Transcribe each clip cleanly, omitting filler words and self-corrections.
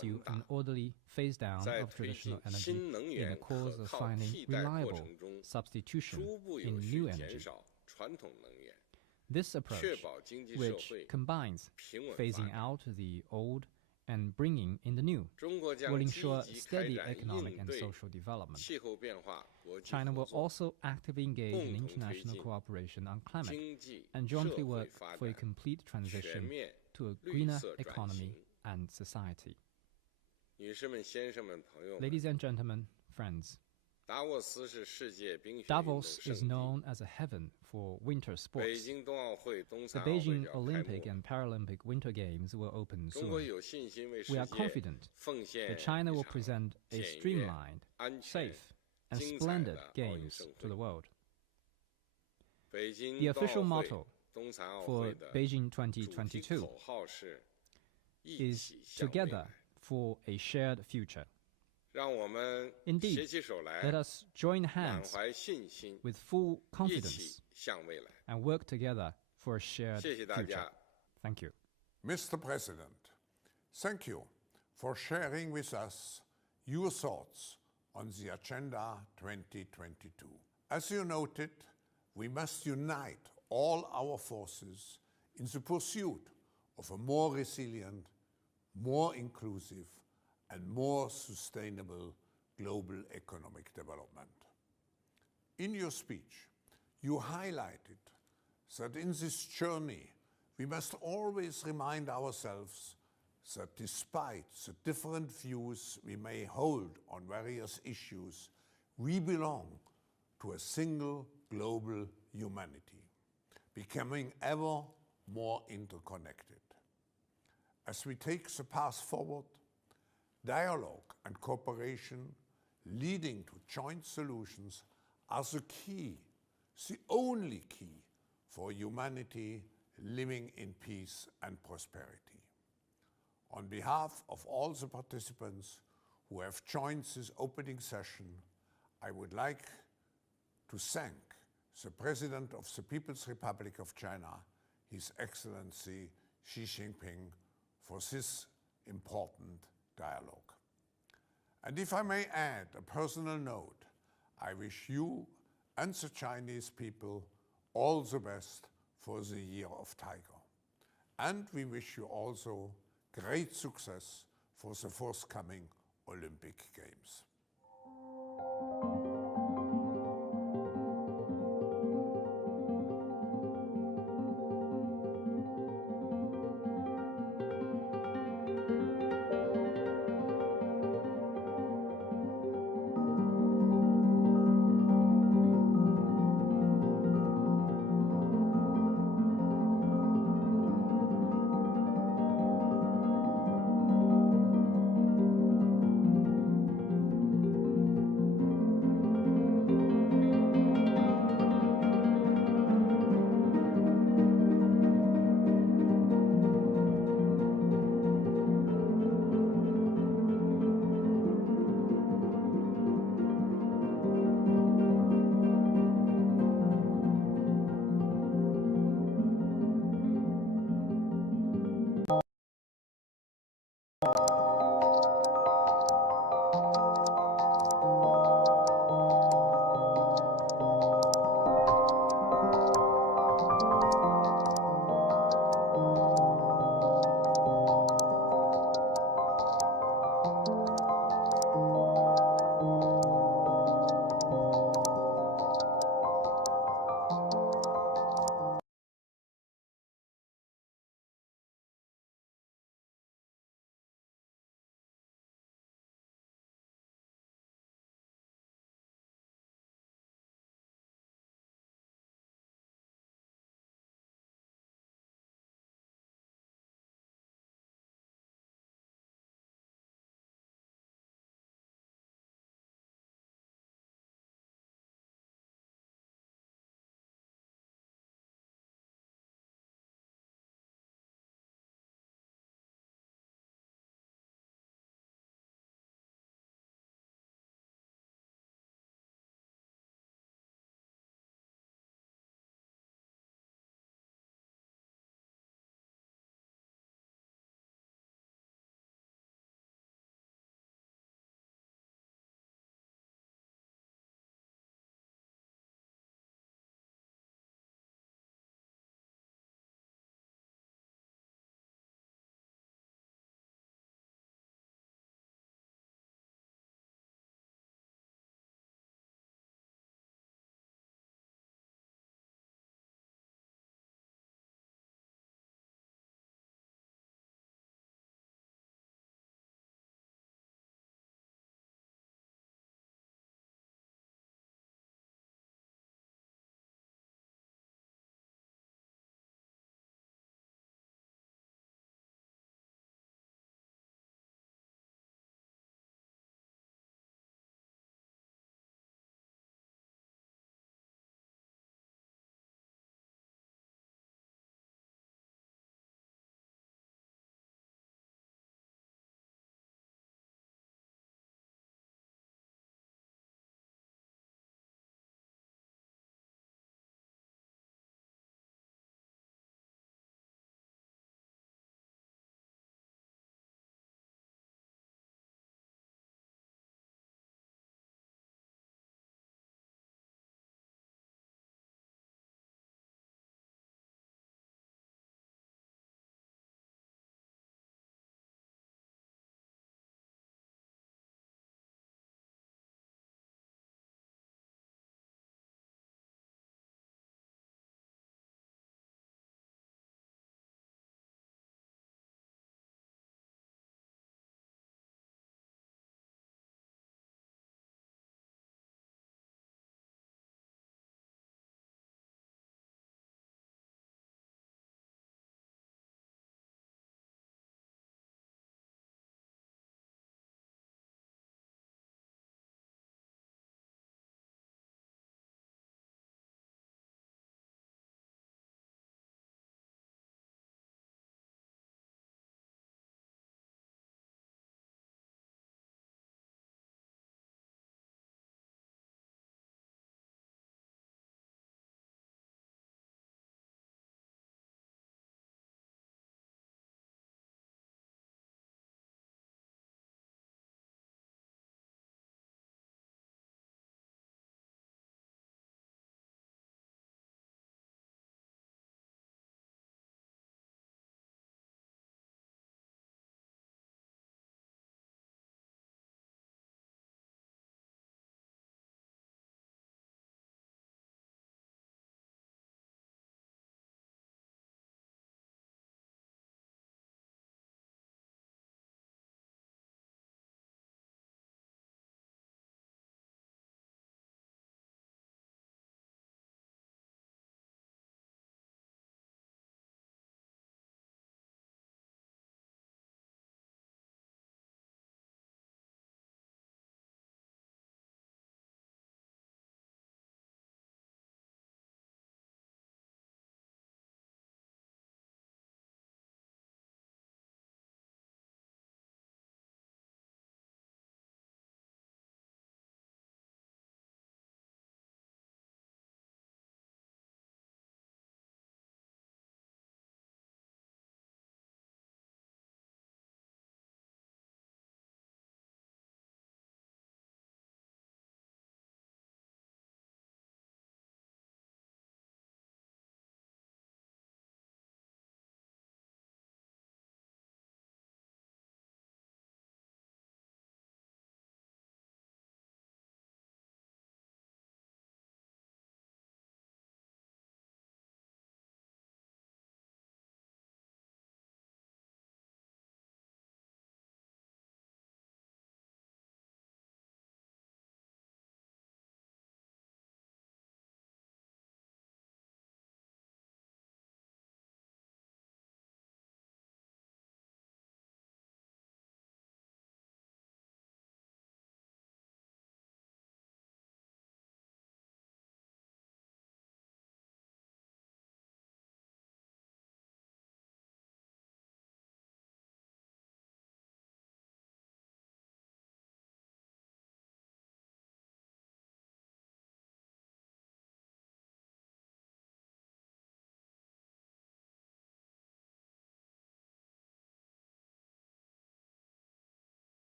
pursue an orderly phase-down of traditional energy in the cause of finding reliable substitution in new energy. This approach, which combines phasing out the old and bringing in the new, will ensure steady economic and social development. China will also actively engage in international cooperation on climate and jointly work for a complete transition to a greener economy and society. Ladies and gentlemen, friends, Davos is known as a heaven for winter sports. The Beijing Olympic and Paralympic Winter Games will open soon. We are confident that China will present a streamlined, safe, and splendid games to the world. The official motto for Beijing 2022 is Together for a Shared Future. Indeed, let us join hands with full confidence and work together for a shared future. Thank you. Mr. President, thank you for sharing with us your thoughts on the Agenda 2022. As you noted, we must unite all our forces in the pursuit of a more resilient, more inclusive, and more sustainable global economic development. In your speech, you highlighted that in this journey, we must always remind ourselves that despite the different views we may hold on various issues, we belong to a single global humanity, becoming ever more interconnected. As we take the path forward, dialogue and cooperation leading to joint solutions are the key, the only key for humanity living in peace and prosperity. On behalf of all the participants who have joined this opening session, I would like to thank the President of the People's Republic of China, His Excellency Xi Jinping, for this important dialogue. And if I may add a personal note, I wish you and the Chinese people all the best for the Year of Tiger. And we wish you also great success for the forthcoming Olympic Games.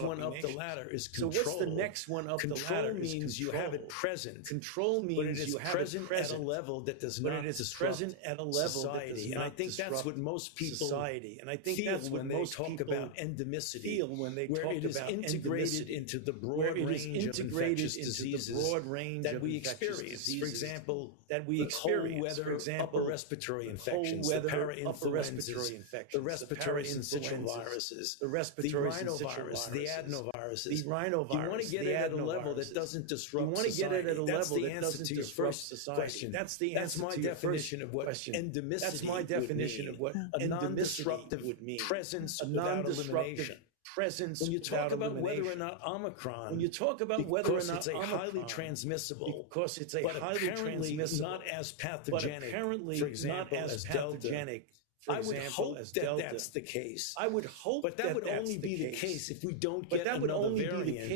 one up the ladder is control. So what's the next one up the ladder? Control means you have it present. Control means you have it present at a level that does not disrupt society. And I think that's what most people feel when they talk about endemicity. Where it is integrated into the broad range of infectious diseases that we experience. For example, upper respiratory infections, the para-influenzas, the respiratory syncytial viruses, the respiratory rhinovirus, the adenoviruses. The rhinovirus. You want to get it at a level that doesn't disrupt society. That's the answer to your first question. That's my definition of what endemicity. That's my definition of what a non-disruptive presence without elimination. Presence. When you talk about whether or not Omicron, when you talk about whether or not it's a highly transmissible, because it's a highly transmissible, not as pathogenic, apparently for example, not as pathogenic. I would hope that that's the case. I would hope, but that would only be the case if we don't get another variant.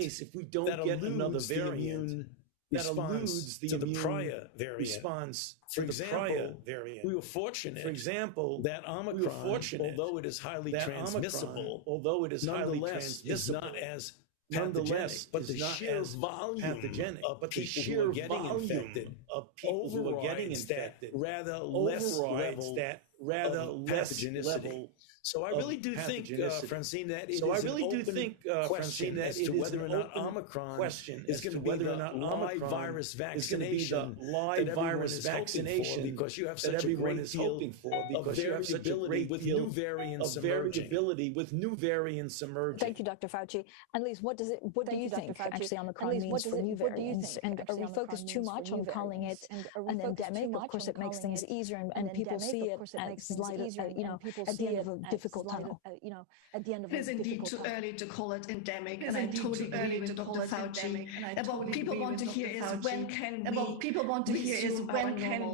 That eludes the immune response to the prior variant. Response to the prior variant. We were fortunate, for example, that Omicron, although it is highly transmissible, is not as pathogenic, but the sheer volume of people who are getting infected, rather less levels that rather less level. So I really do think, Francine, that it is an open question as to whether or not Omicron is going to be the live virus vaccination that everyone is hoping for, because you have such a great deal of variability with new variants emerging. Thank you, Dr. Fauci. And Lise, what do you think actually Omicron means for new variants? And are we focused too much on calling it an endemic? Of course, it makes things easier, and people see it as light, at the end of a difficult tunnel. It is indeed too early to call it endemic, and I totally agree with Dr. Fauci. What people want to hear is when can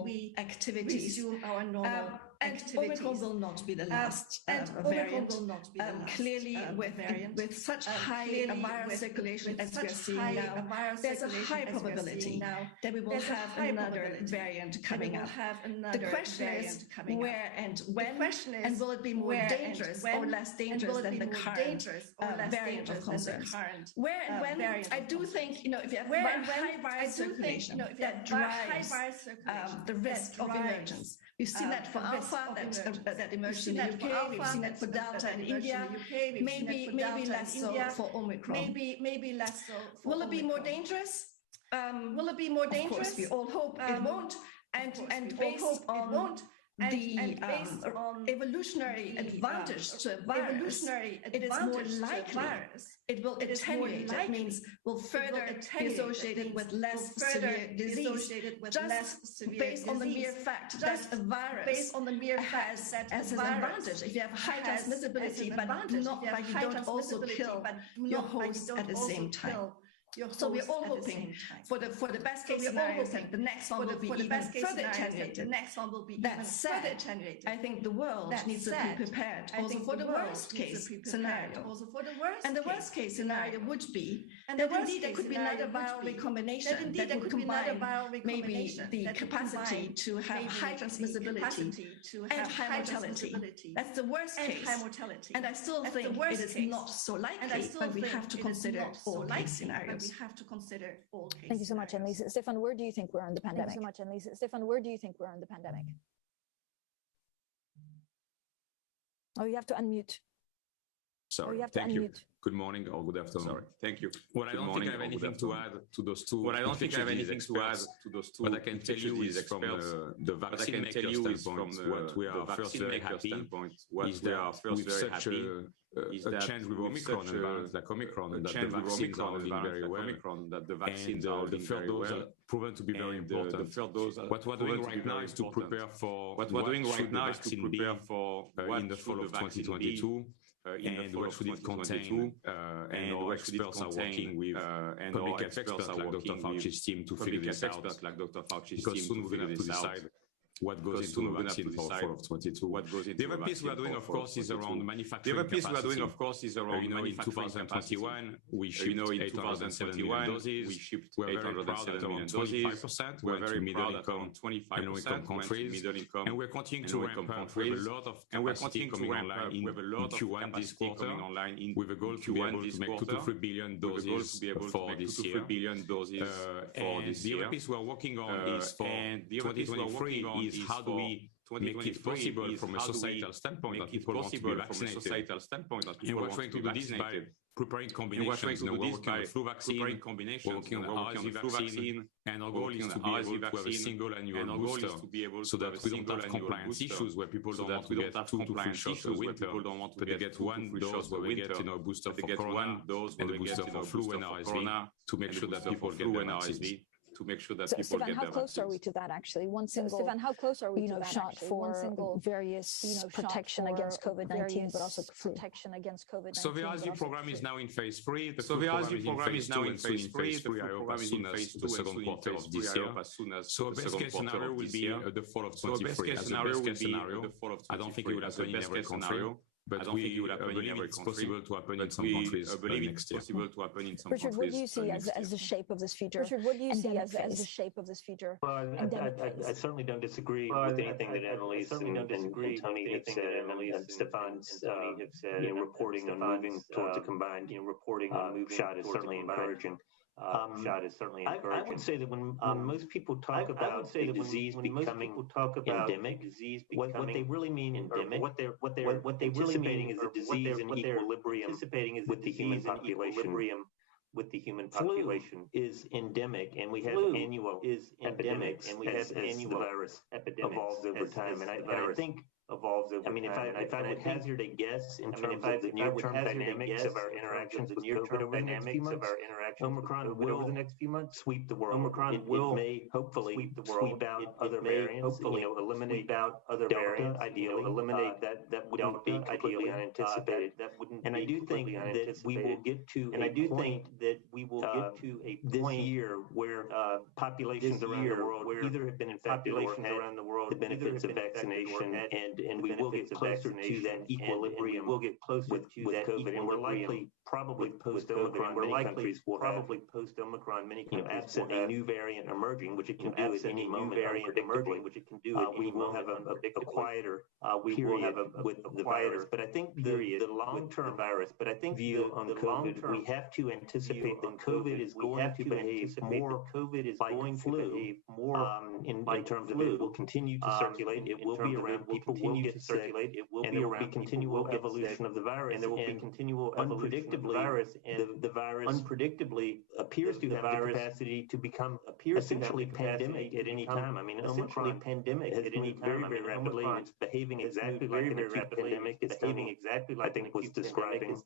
we activities resume our normal activities. Omicron will not be the last variant. Clearly, with such high viral circulation as we are seeing now, there's a high probability that we will have another variant coming up. The question is where and when, and will it be more dangerous or less dangerous than the current variant of concern? Where and when, I do think, if you have high viral circulation, that drives the risk of emergence. We've seen that for Alpha, that emerged in the UK. We've seen that for Delta in India. Maybe less so for Omicron. Maybe less so for Will it be more dangerous? Of course, we all hope it won't. And based on the evolutionary advantage to a virus, it is more likely it will attenuate. That means will further be associated with less severe disease, just based on the mere fact that a virus has as an advantage. If you have high transmissibility, but you don't also kill your host at the same time. So we're all hoping for the best case scenario. The next one will be even further attenuated. That said, I think the world needs to be prepared also for the worst case scenario. And the worst case scenario would be that indeed there could be another viral recombination that would combine maybe the capacity to have high transmissibility and high mortality. That's the worst case. And I still think it is not so likely, but we have to consider all case scenarios. Thank you so much, Annelise. Stefan, where do you think we're in the pandemic? Thank you so much, Annelise. Stefan, where do you think we're in the pandemic? Oh, you have to unmute. Sorry, thank you. Good morning or good afternoon. Sorry, thank you. Well, I don't think I have anything to add to those two. What I can tell you is from the vaccine maker standpoint, what we are first very happy is that with such a change with Omicron and variants like Omicron, that the vaccines are doing very well, and the third dose are proven to be very important. The third dose, what we're doing right now is to prepare for what in the fall of 2022. And what should it contain? And our experts are working with public experts like Dr. Fauci's team to figure this out. Because soon we're going to have to decide what goes into the vaccine for fall of 22. The other piece we are doing, of course, is around manufacturing capacity. In 2021, we shipped 807 million doses. We shipped 807 million doses. 25%. We're very proud that around 25% countries, and we're continuing to ramp up with a lot of capacity coming online in Q1 this quarter, with a goal to be able to make 2 to 3 billion doses for this year. The other piece we're working on is for 2023 is how do we make it possible from a societal standpoint that people want to be vaccinated. And we're trying to do this by preparing combinations. We're working on the flu vaccine, we're working on the RSV vaccine, and our goal is to be able to have a single annual booster so that we don't have compliance issues where people don't want to get 2 to 3 shots a winter, but they get one dose where we get a booster for corona and a booster for flu and RSV to make sure that people get the vaccines. To make sure that people Stefan, get how close are we to that actually? One single, Stefan, how close are we to that shot for various protection against COVID-19, but also protection against COVID-19. So the RSV program is now in phase 3. The RSV program is now in phase 3. The program is in phase 2 as soon as the second quarter of this year. So best case scenario will be the fall of 23. As a best case scenario, I don't think it will happen in every country. But we believe it's possible to happen in some countries next year. Richard, what do you see as the shape of this future? Richard, what do you see as the shape of this future? Well, I certainly don't disagree with anything that Annalise and Tony have said, and Stefan's reporting on moving towards a combined shot is certainly encouraging. I would say that when most people talk about a disease becoming endemic, what they really mean endemic, what they really mean is a disease in equilibrium with the human population. Is endemic, and we have annual epidemics as the virus evolves over time, and I think evolves over time. If I would hazard a guess in terms of the near-term dynamics of our interactions with COVID over the next few months, Omicron will, over the next few months, sweep the world. Omicron will may hopefully sweep the world, sweep out other variants, hopefully eliminate out other variants, ideally eliminate that wouldn't be completely unanticipated. And I do think that we will get to a point this year where populations around the world either have been infected or had the benefits of vaccination, and we will get closer to that equilibrium. We'll get closer with COVID, and we're likely probably post-Omicron. We're likely probably post-Omicron. Many absent a new variant emerging, which it can do at any moment. We will have a quieter period with the virus. But I think the long-term virus. But I think view on COVID, we have to anticipate that COVID is going to behave more. COVID is going to behave more in terms of it will continue to circulate. It will be around. People will get sick. It will be around. Continual evolution of the virus, and there will be continual unpredictably virus, and the virus unpredictably appears to have the capacity to become essentially pandemic at any time. Essentially pandemic at any time. Very rapidly. It's behaving exactly like an acute pandemic. It's behaving exactly like an acute describing.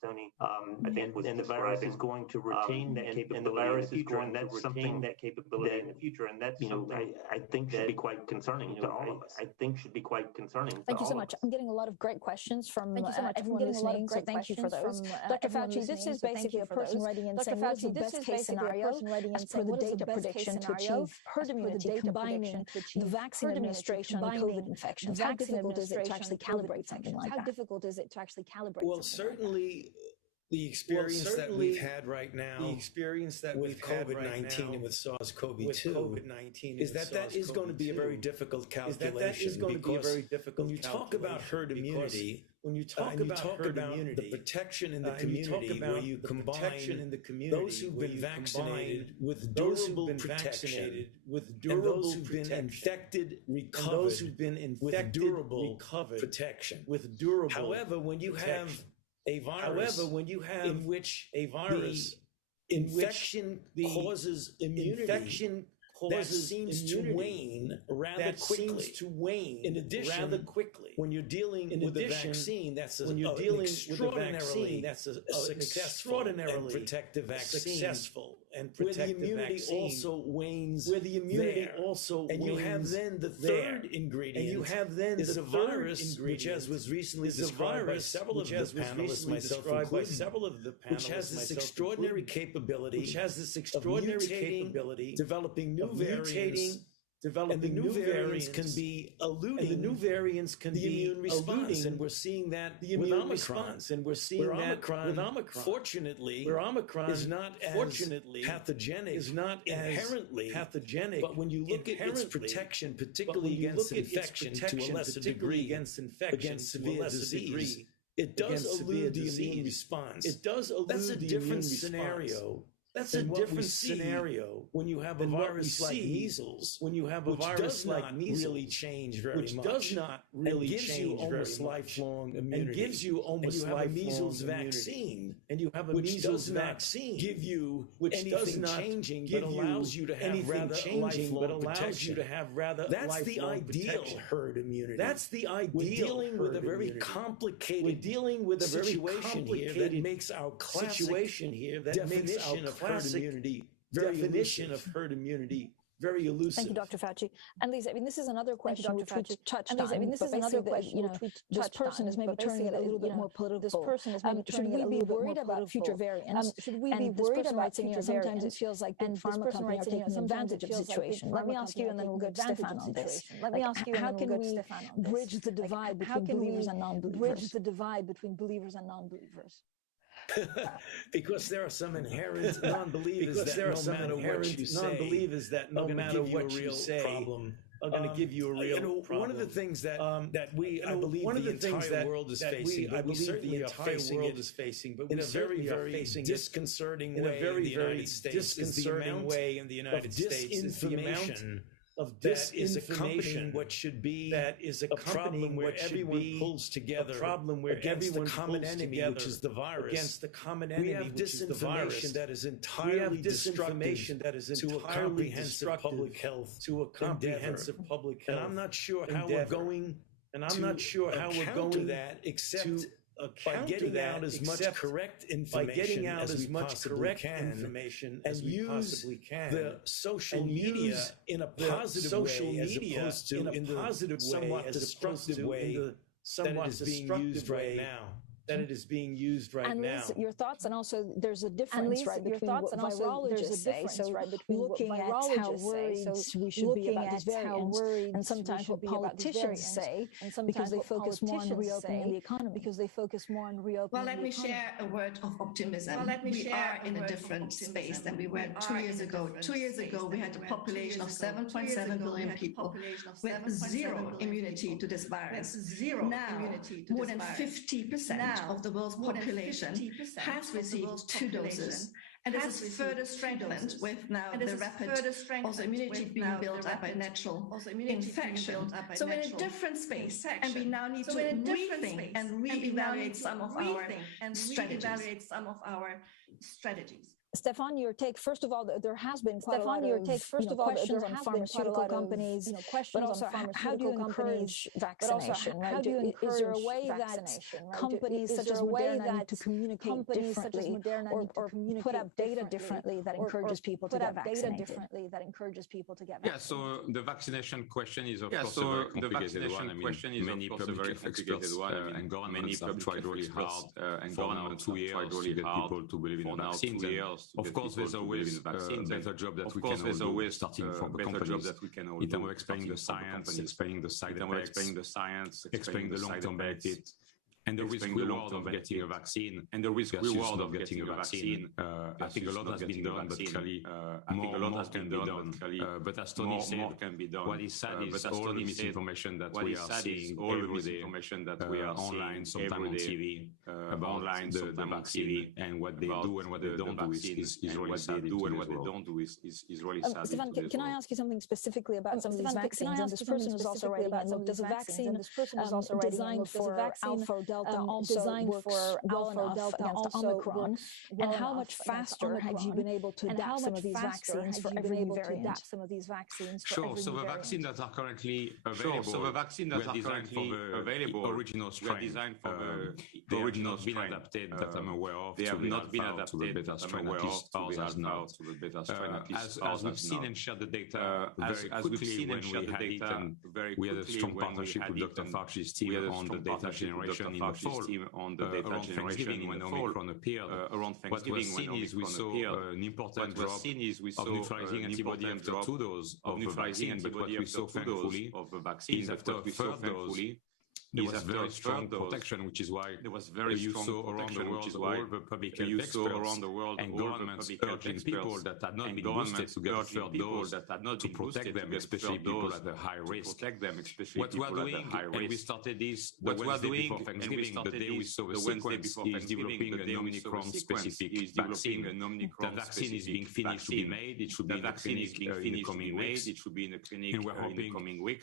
And the virus is going to retain that capability. And the virus is going to retain that capability in the future, and that's something I think should be quite concerning to all of us. I think should be quite concerning. Thank you so much. I'm getting a lot of great questions from everyone listening, so thank you for those. Dr. Fauci, this is basically a person writing in saying what is the best case scenario as per the data prediction to achieve herd immunity, combining the vaccine administration and COVID infections. How difficult is it to actually calibrate something like that? How difficult is it to actually calibrate? Well, certainly the experience that we've had right now, with COVID-19 and with SARS-CoV-2, is that is going to be a very difficult calculation. When you talk about herd immunity, when you talk about the protection in the community, where you combine those who've been vaccinated with durable protection, and those who've been infected, recovered, those who've been infected, durable protection, with durable. However, when you have a virus, in which a virus infection causes immunity, that seems to wane rather quickly. In addition, when you're dealing with a vaccine, that's an extraordinarily successful and protective vaccine. Where the immunity also wanes, and you have then the third ingredient, and you have then the virus, which as was recently described by several of the panelists, myself included, which has this extraordinary capability, developing new variants, developing new variants can be eluding, and the new variants can be immune response, and we're seeing that with Omicron, and we're seeing that with Omicron. Fortunately, where Omicron is not pathogenic, is not inherently pathogenic, but when you look at its protection, particularly against infection, to a lesser degree, against severe disease, it does elude the immune response. It does elude the immune response. That's a different scenario when you have a virus like measles, when you have a virus like measles, really change very much, which does not really change almost lifelong immunity, and gives you almost lifelong measles vaccine, and you have a measles vaccine give you which does not changing, but allows you to have rather lifelong protection. That's the ideal herd immunity. That's the ideal. We're dealing with a very complicated. We're dealing with a very complicated here that makes our situation here that makes our herd immunity, definition of herd immunity, very elusive. Thank you, Dr. Fauci. And Lisa, I mean, this is another question which we touched on. I mean, this is another question, this person is maybe turning it a little bit more political. This person is maybe turning it a little bit more political. Should we be worried about future variants? Should we be worried about future variants? Sometimes it feels like big pharma companies are taking advantage of the situation. Let me ask you, and then we'll go to Stefan on this. Let me ask you, how can we bridge the divide between believers and non-believers? Bridge the divide between believers and non-believers. Because there are some inherent non-believers that no matter what you say, are going to give you a real problem. One of the things that I believe the entire world is facing, but in a very, very disconcerting way in the United States, is the amount of disinformation of disinformation, what should be a problem where everyone pulls together, a problem where everyone the common enemy, which is the virus, against the common enemy, we have disinformation that is entirely destructive to a comprehensive public health, to a comprehensive public health. And I'm not sure how we're going. And I'm not sure how we're going to that, except by getting out as much correct information as we possibly can, and use the social media in a positive way, as opposed to in the somewhat destructive way that it is being used right now. And Liz, your thoughts, and also there's a difference, right, between what virologists say, so looking at how worried we should be about these variants, and sometimes what politicians say, because they focus more on reopening the economy. Well, let me share a word of optimism. We are in a different space than we were 2 years ago. 2 years ago, we had a population of 7.7 billion people with zero immunity to this virus. Now, more than 50% of the world's population has received 2 doses. And this is further strengthened with now the rapid also immunity being built up by natural infection. So we're in a different space, and we now need to rethink and reevaluate some of our strategies. Stefan, your take. First of all, there has been quite a lot of questions on pharmaceutical companies, but also how do you encourage vaccination? Right? Is there a way that companies such as Moderna need to communicate differently, or put up data differently that encourages people to get vaccinated? Yeah. So the vaccination question is of course a very complicated one. I mean, many public experts and governments have tried really hard, and governments have tried really hard to get people to believe in the vaccines. Of course, there's always a better job that we can all do, starting from the companies, in terms of explaining the science, explaining the side effects, explaining the long-term benefit, and the risk-reward of getting a vaccine, I think a lot has been done, but clearly more can be done. But as Tony said, what is sad is all the misinformation that we are seeing every day online, sometimes on TV, about the vaccine and what they do and what they don't do is really sad. Stefan, can I ask you something specifically about some of these vaccines? And this person is also writing, does a vaccine designed for Alpha or Delta also work well enough against Omicron? And how much faster have you been able to adapt some of these vaccines for every variant? Sure. So the vaccines that are currently available, were designed for the original strain. They have not been adapted that I'm aware of. They have not been adapted to the beta strain, at least ours has not. As we've seen and shared the data very quickly when we had it, and we had a strong partnership with Dr. Fauci's team on the data generation in fall on the data generation when Omicron appeared. Around Thanksgiving, when Omicron appeared, an important drop of neutralizing antibody after 2 doses of the vaccine. But what we saw, thankfully, of the vaccine is after the third dose, there was very strong protection, which is why there was very strong around the world, all the public health experts and governments urging people that had not been boosted to get a third dose to protect them, especially people at a high risk. What we are doing, and we started this the Wednesday before Thanksgiving, the day we saw the sequence, is developing an Omicron-specific vaccine. The vaccine is being finished to be made. It should be in the clinic in the coming weeks. And we're hoping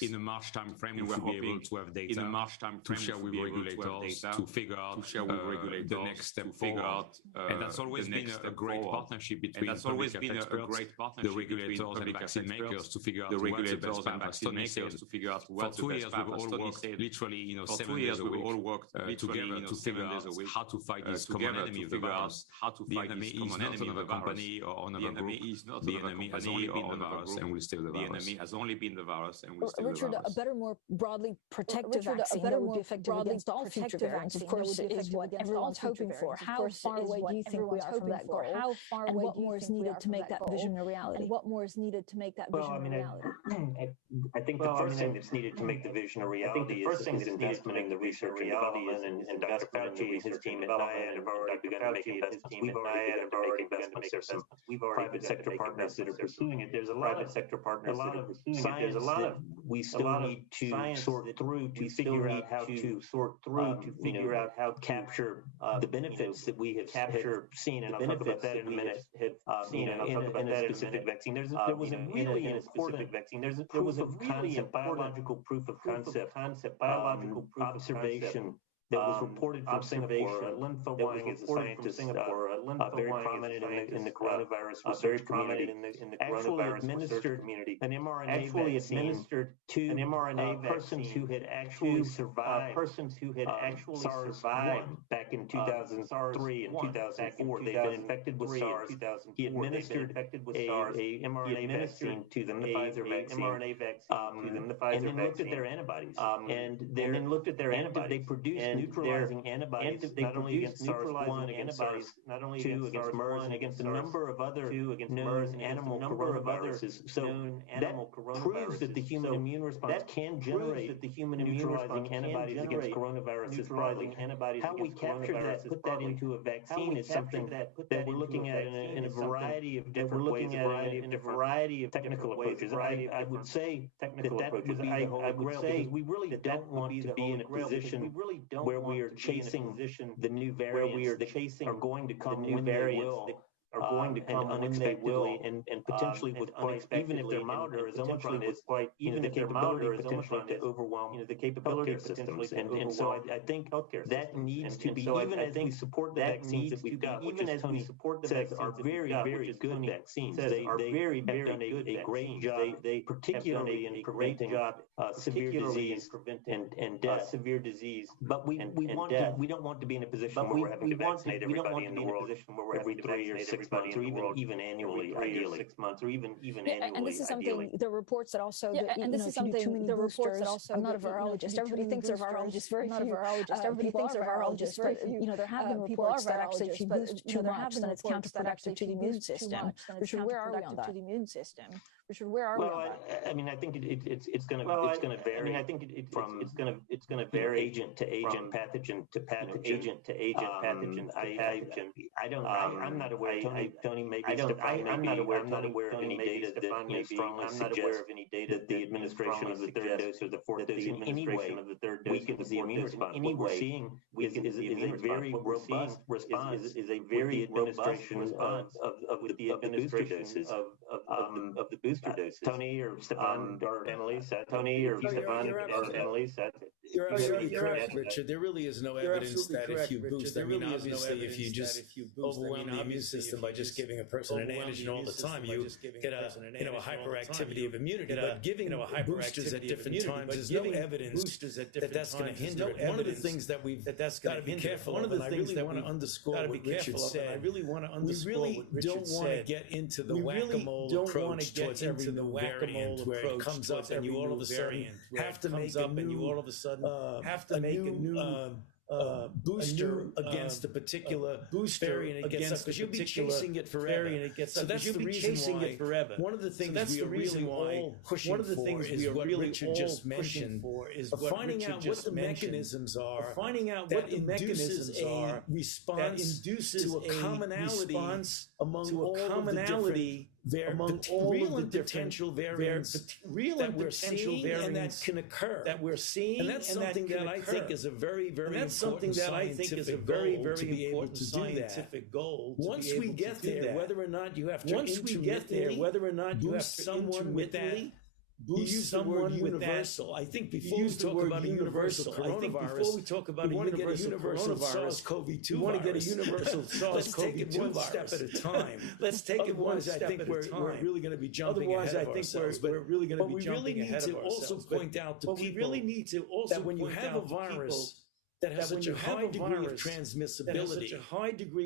in the March timeframe we will be able to have data to share with regulators to figure out the next step forward. And that's always been a great partnership between public health experts, the regulators and vaccine makers to figure out what's the best path to figure out what's the best path. For 2 years we've all worked literally 7 days a week together to figure out how to fight this common enemy of the virus. The enemy is not another company or another group. The enemy has only been the virus and will stay the virus. The enemy has only been the virus and will stay the virus. Richard, a better, more broadly protective vaccine that would be effective against all future variants, of course, is what everyone's hoping for. How far away do you think we are from that goal? And what more is needed to make that vision a reality? I think the first thing that's needed to make the vision a reality is investment in the research and development, and Dr. Fauci and his team at NIAID have already begun to make investments. We've already begun to make investments. There's private sector partners that are pursuing it. There's a lot of sector partners that are pursuing it. There's a lot of we still need to sort through to figure out how to how to capture the benefits that we have seen, and I'll talk about that in a minute. In a specific vaccine, there was a really important vaccine. There was a really biological proof of concept, biological observation that was reported from Singapore. Lin Fauci is a scientist, very prominent in the coronavirus research community. Actually administered an mRNA vaccine to an mRNA persons who had actually survived. Persons who had actually survived back in 2003 and 2004. They've been infected with SARS. He administered a mRNA vaccine to them, the Pfizer vaccine, and then looked at their antibodies. And then looked at their antibodies. They produced neutralizing antibodies, not only against SARS-1, against SARS-2, against MERS, and against a number of other known animal coronaviruses. So that proves that the human immune response can generate neutralizing antibodies against coronaviruses broadly. How we capture that, put that into a vaccine is something that we're looking at in a variety of different ways, in a variety of technical approaches. I would say that would be the holy grail, because we really don't want to be in a position where we are chasing the new variants that are going to come when they will. Are going to come unexpectedly and potentially with even if they're milder, as Omicron is, even if they're milder, as Omicron to overwhelm the capability systems. And so I think that needs to be, even as we support the vaccines that we've got, even as we support the vaccines are very, very good vaccines. They are very, very good, a great job. They particularly in preventing severe disease and death, severe disease. But we don't want to be in a position where we're having to vaccinate everybody in the world every 3 or 6 months, or even annually, ideally 6 months, or even annually. And this is something the reports that also. And this is something the reports that also. I'm not a virologist. Everybody thinks they're virologists. I'm not a virologist. Everybody thinks they're virologists, but there have been reports that actually if you boost too much, then it's counterproductive to the immune system. Richard, where are we on that? Richard, where are we on that? I mean, I think it's going to vary. I mean, I think it's going to vary agent to agent, pathogen to pathogen, agent to agent, pathogen to pathogen. I'm not aware. Tony, maybe I'm not aware of any data that strongly suggests that the administration of the third dose or the fourth dose in any way weakens the immune response. What we're seeing is a very robust response, is a very administration response of the administration of the booster doses. Tony or Stefan or Annalise, You're absolutely correct, Richard. There really is no evidence that if you boost, I mean, obviously, if you just overwhelm the immune system by just giving a person an antigen all the time, you get a hyperactivity of immunity. But giving boosters at different times is no evidence that that's going to hinder it. One of the things that we've got to be careful. One of the things that I want to underscore what Richard said. I really want to underscore what Richard said. We really don't want to get into the whack-a-mole approach towards every new variant where it comes up and you all of a sudden have to make a new booster against a particular variant against, because you'll be chasing it forever. So that's the reason why one of the things we are really all pushing for is what Richard just mentioned, finding out what the mechanisms are, finding out what the mechanisms are, response to a commonality among all commonality among all of the potential variants, real and potential variants that can occur, that we're seeing, and that's something that I think is a very, very important scientific goal to be able to do that. Once we get there, whether or not you have to boost someone with that, boost someone universal. I think before we talk about a universal coronavirus, we want to get a universal SARS-CoV-2 we want to get a universal SARS-CoV-2 one step at a time. Let's take it one step at a time. We're really going to be jumping ahead of ourselves. We're really going to be jumping ahead of ourselves. Also point out to people that when you have a virus that has such a high degree of transmissibility, a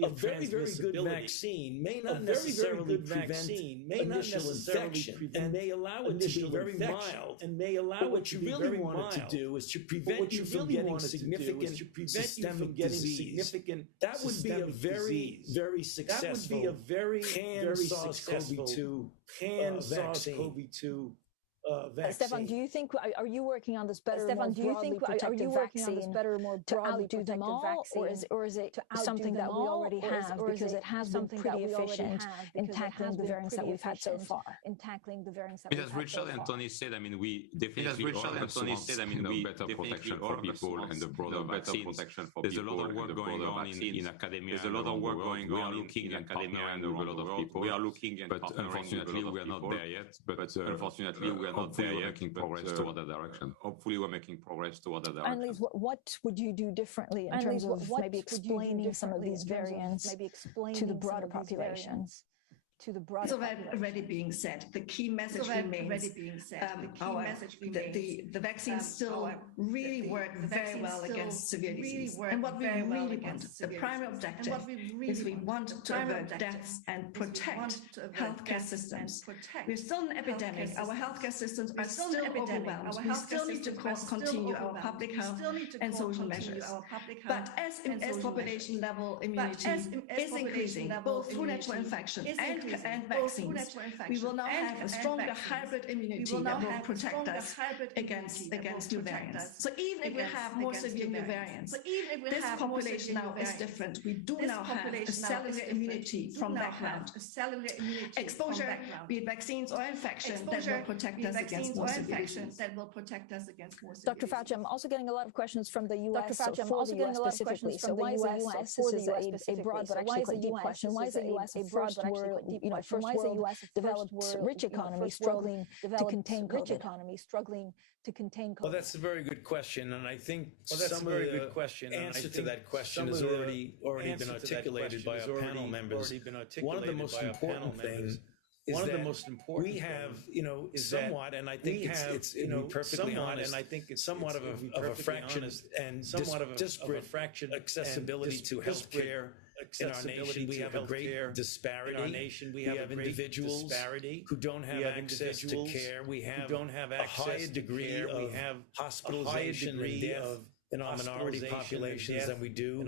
very, very good vaccine may not necessarily prevent initial infection, and may allow it to be very mild, and may allow what you really want it to do is to prevent you from getting significant systemic disease. That would be a very, very successful SARS-CoV-2 vaccine. Stefan, do you think, are you working on this better, more broadly protective vaccine to outdo them all, or is it something that we already have because it has been pretty efficient in tackling the variants that we've had so far? As Richard Anthony said, I mean, we definitely better protection for people and the broader vaccines. There's a lot of work going on in academia. There's a lot of work going on in academia and a lot of people. We are looking at, but unfortunately we are not there yet. But unfortunately we are not there yet, making progress toward that direction. Hopefully we're making progress toward that direction. Annelies, what would you do differently in terms of maybe explaining some of these variants to the broader population? It's already being said. The key message remains. The vaccines still really work very well against severe disease. And what we really want, the primary objective, is we want to avert deaths and protect healthcare systems. We're still in an epidemic. Our healthcare systems are still overwhelmed. We still need to, of course, continue our public health and social measures. But as population level immunity is increasing, both through natural infection and vaccines, we will now have a stronger hybrid immunity that will protect us against new variants. So even if we have more severe new variants, this population now is different. We do now have a cellular immunity from background, exposure, be it vaccines or infection, that will protect us against more severe disease. Dr. Fauci, I'm also getting a lot of questions from the U.S. Dr. Fauci, I'm also getting a lot of questions from the U.S. This is a broad but actually quite deep question. Why is the U.S. a first world, why is the U.S. developed rich economy struggling to contain COVID? Well, that's a very good question, and I think some of the answer to that question has already been articulated by our panel members. One of the most important things is that we have, somewhat, and I think it's perfectly honest, and I think it's somewhat of a fraction and somewhat of a disparate accessibility to healthcare. In our nation, we have a great disparity. In our nation, we have individuals who don't have access to care. We have a higher degree of hospitalization and death in our minority populations than we do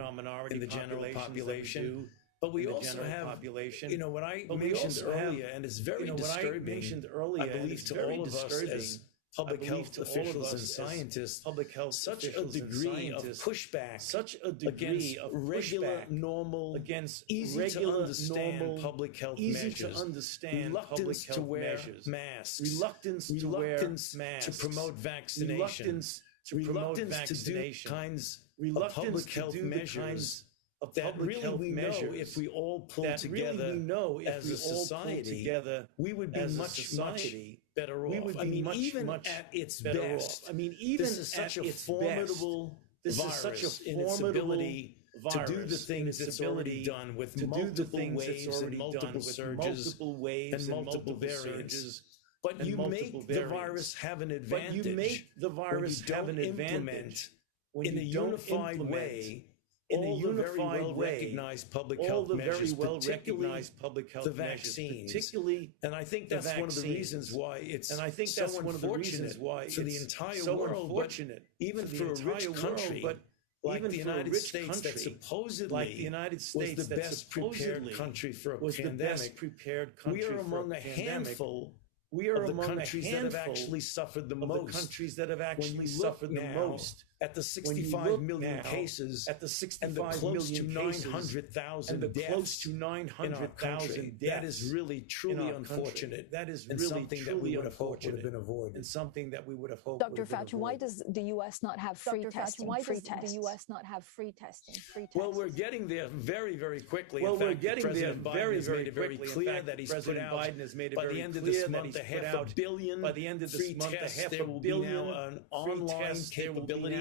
in the general population. But we also have, what I mentioned earlier, and it's very disturbing, I believe, to all of us as public health officials and scientists, such a degree of pushback, against regular, normal, against easy to understand public health measures, reluctance to wear masks, reluctance to wear masks, to promote vaccination, reluctance to do kinds of public health measures that really we know if we all pull together as a society, we would be much better off. We would be even at its best. I mean, even this is such a formidable virus in its ability to do the things it's already done with multiple waves and multiple surges and multiple variants. But you make the virus have an advantage. But you make the virus have an advantage in a unified way. In a unified way, recognized public health measures, particularly the vaccines, and I think that's one of the reasons why it's so unfortunate for the entire world, but even for a rich country, like the United States that supposedly like the United States was the best prepared country for a pandemic. We are among a handful. We are among countries that have actually suffered the most. The countries that have actually suffered the most at the 65 million cases, at the 65 million 900,000 deaths, close to 900,000. That is really truly unfortunate. That is really something that we would have hoped would have been avoided, and something that we would have hoped. Dr. Fauci, why does the U.S. not have free testing? Why does the U.S. not have free testing? Well, we're getting there very, very quickly. Well, we're getting there very, very clear that President Biden has made it very clear by the end of this month a half a billion. By the end of this month, a half a billion an online capability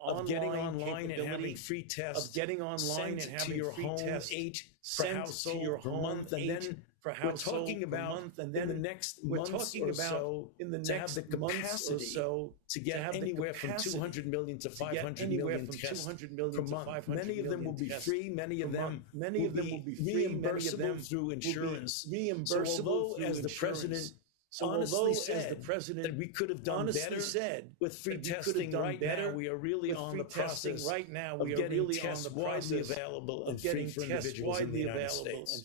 of getting online and having free tests, of getting online and having your free tests, 8 per household per month, and then we're talking about and then the next month or so in the next capacity to get anywhere from 200 million to 500 million tests per month. Many of them will be free. Many of them will be reimbursable through insurance. Reimbursable as the president. So honestly said, as the president, that we could have done better with free testing right now. We are really on the process right now. We are really on the widely available and free for individuals in the United States.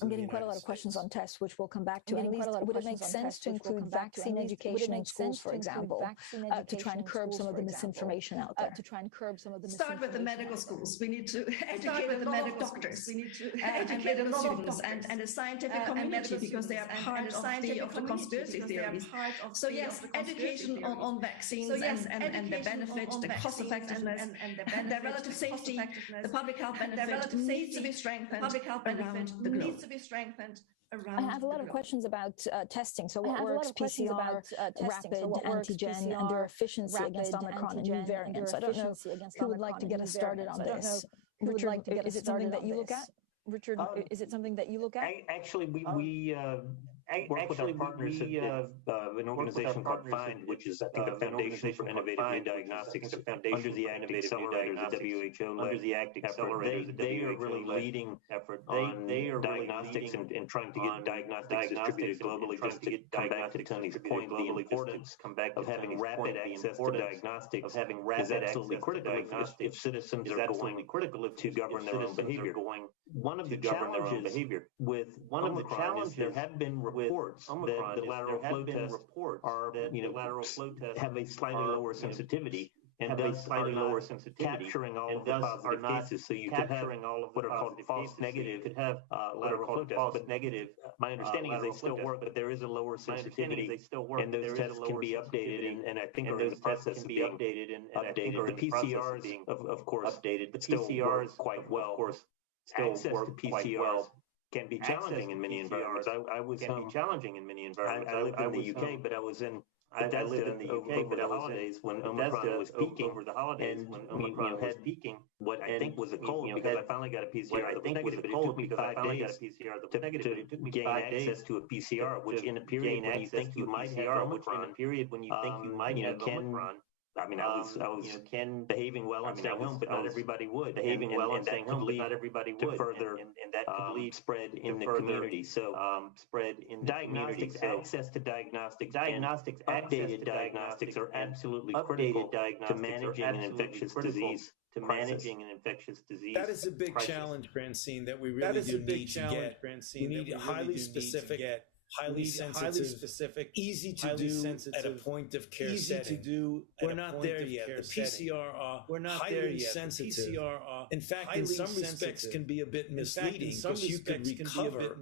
I'm getting quite a lot of questions on tests, which we'll come back to. At least, would it make sense to include vaccine education in schools, for example, to try and curb some of the misinformation out there? Start with the medical schools. We need to educate the medical doctors. We need to educate the students and the scientific community, because they are part of the conspiracy theories. So yes, education on vaccines and the benefit, the cost effectiveness, and their relative safety, the public health benefit needs to be strengthened. Public health benefit needs to be strengthened. I have a lot of questions about testing. So what works, PCR, rapid antigen, and their efficiency against Omicron and new variants. I don't know who would like to get us started on this. Richard, is it something that you look at? Richard, is it something that you look at? Actually, we work with our partners at an organization called FIND, which is, I think, a foundation for innovative new diagnostics, under the Act Accelerators, the WHO, under the Act Accelerators. They are really leading effort on diagnostics and trying to get diagnostics distributed globally. Just to come back to Tony's point, the importance of having rapid access to diagnostics is absolutely critical. If citizens are going to govern their own behavior, one of the challenges with Omicron is there have been reports that the lateral flow tests are, lateral flow tests have a slightly lower sensitivity and thus slightly lower sensitivity, capturing all of the positive cases. So you could have what are called false negative. You could have lateral flow tests, but negative. My understanding is they still work, but there is a lower sensitivity, and those tests can be updated. And I think those tests can be updated and updated. The PCRs, of course, updated. The PCRs quite well. Of course, access to PCRs can be challenging in many environments. I was challenging in many environments. I lived in the UK, but I was in. I lived in the UK, but I was when Omicron was peaking over the holidays. When Omicron was peaking, what I think was a cold, because I finally got a PCR. I think was a cold because I finally got a PCR. The negative, it took me gain access to a PCR, which in a period when you think you might have Omicron, in a period when you think you might have Omicron. I mean, I was behaving well and staying home, but not everybody would. Behaving well and staying home, but not everybody would. To further, and that could lead spread in the community. So, spread in the community. Access to diagnostics, updated diagnostics are absolutely critical to managing an infectious disease. That is a big challenge, Francine, that we really do need to get. We need highly specific, highly specific, easy to do at a point of care setting. We're not there yet. The PCR are highly sensitive. In fact, in some respects can be a bit misleading, because you could recover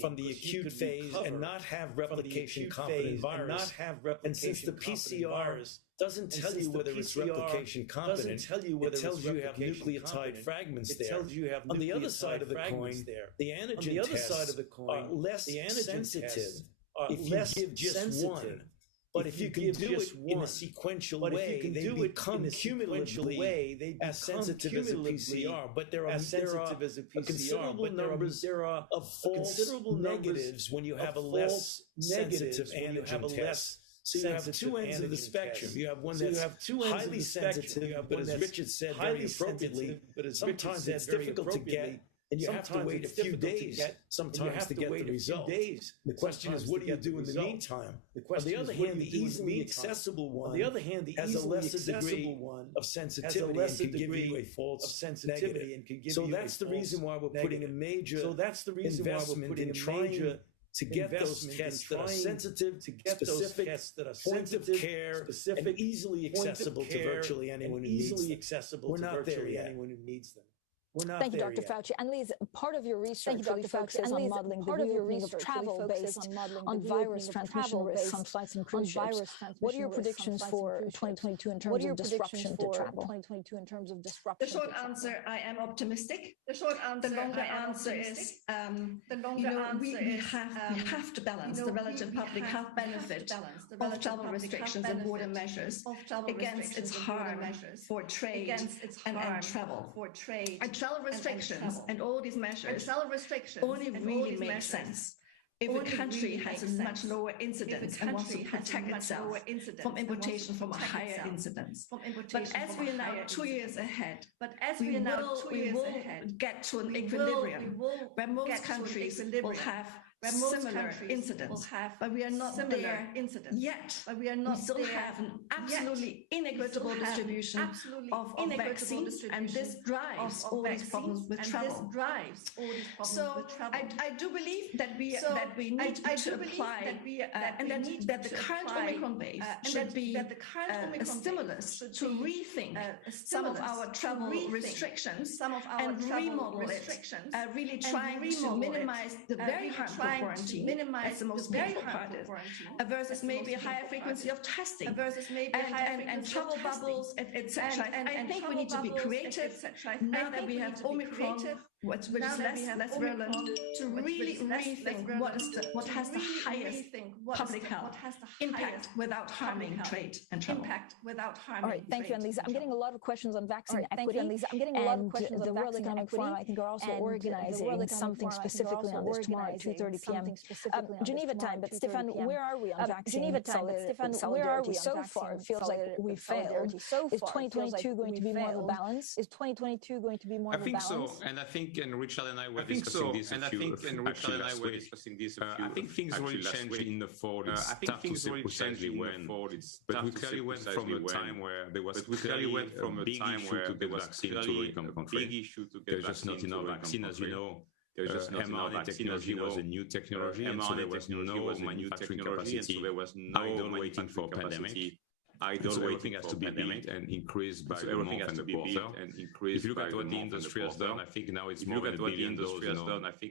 from the acute phase and not have replication-competent virus. And since the PCRs doesn't tell you whether it's replication competent, it tells you have nucleotide fragments there. On the other side of the coin, the antigen tests are less sensitive if you give just one. But if you can do it in a sequential way, they become cumulatively as sensitive as a PCR. But there are considerable numbers of false negatives when you have a less sensitive antigen test. So you have two ends of the spectrum. You have one that's highly sensitive, but as Richard said very appropriately, sometimes it's difficult to get And you have to wait a few days. Sometimes to get the result. The question is, what do you do in the meantime? On the other hand, the easily accessible one, has a lesser degree of sensitivity and can give you a false negative. So that's the reason why we're putting a major investment in trying to get those tests that are sensitive, to get specific point of care, and easily accessible to virtually anyone who needs them. We're not there yet. Thank you, Dr. Fauci. And Liz, part of your research really focuses on modeling the reopening of travel based on virus transmission risks on flights and cruise ships. What are your predictions for 2022 in terms of disruption to travel? The short answer, I am optimistic. The longer answer is, we have to balance the relative public health benefit of travel restrictions and border measures against its harm for trade and travel. Travel restrictions and all these measures only really make sense if a country has a much lower incidence and wants to protect itself from importation from a higher incidence. But as we are now 2 years ahead, we will get to an equilibrium where most countries will have similar incidents, but we are not there yet. We still have an absolutely inequitable distribution of vaccines, and this drives all these problems with travel. So I do believe that we need to apply, and that the current Omicron wave should be a stimulus to rethink some of our travel restrictions and remodel it, really trying to minimize the very harmful quarantine, minimize the most painful part versus maybe a higher frequency of testing, and travel bubbles, etc. I think we need to be creative now that we have Omicron, which is less virulent, to really rethink what has the highest public health impact without harming trade and travel. All right, thank you, Annalisa. I'm getting a lot of questions on vaccine equity, and the World Economic Forum, I think, are also organizing something specifically on this tomorrow at 2:30 p.m. Geneva time. But Stefan, where are we on vaccine? Geneva time. But Stefan, where are we so far? It feels like we failed. Is 2022 going to be more of a balance? Is 2022 going to be more of a balance? I think so, and I think Richard and I were discussing this a few last week. I think things really changed in the fall. It's tough to say precisely when, but we clearly went from a time where there was clearly a big issue to get vaccine to low-income countries. There's just not enough vaccine, as you know. mRNA technology was a new technology, and so there was no manufacturing capacity, idle waiting for pandemic. So everything has to be built and increased by the month and the quarter. If you look at what the industry has done, I think now it's more than $1 billion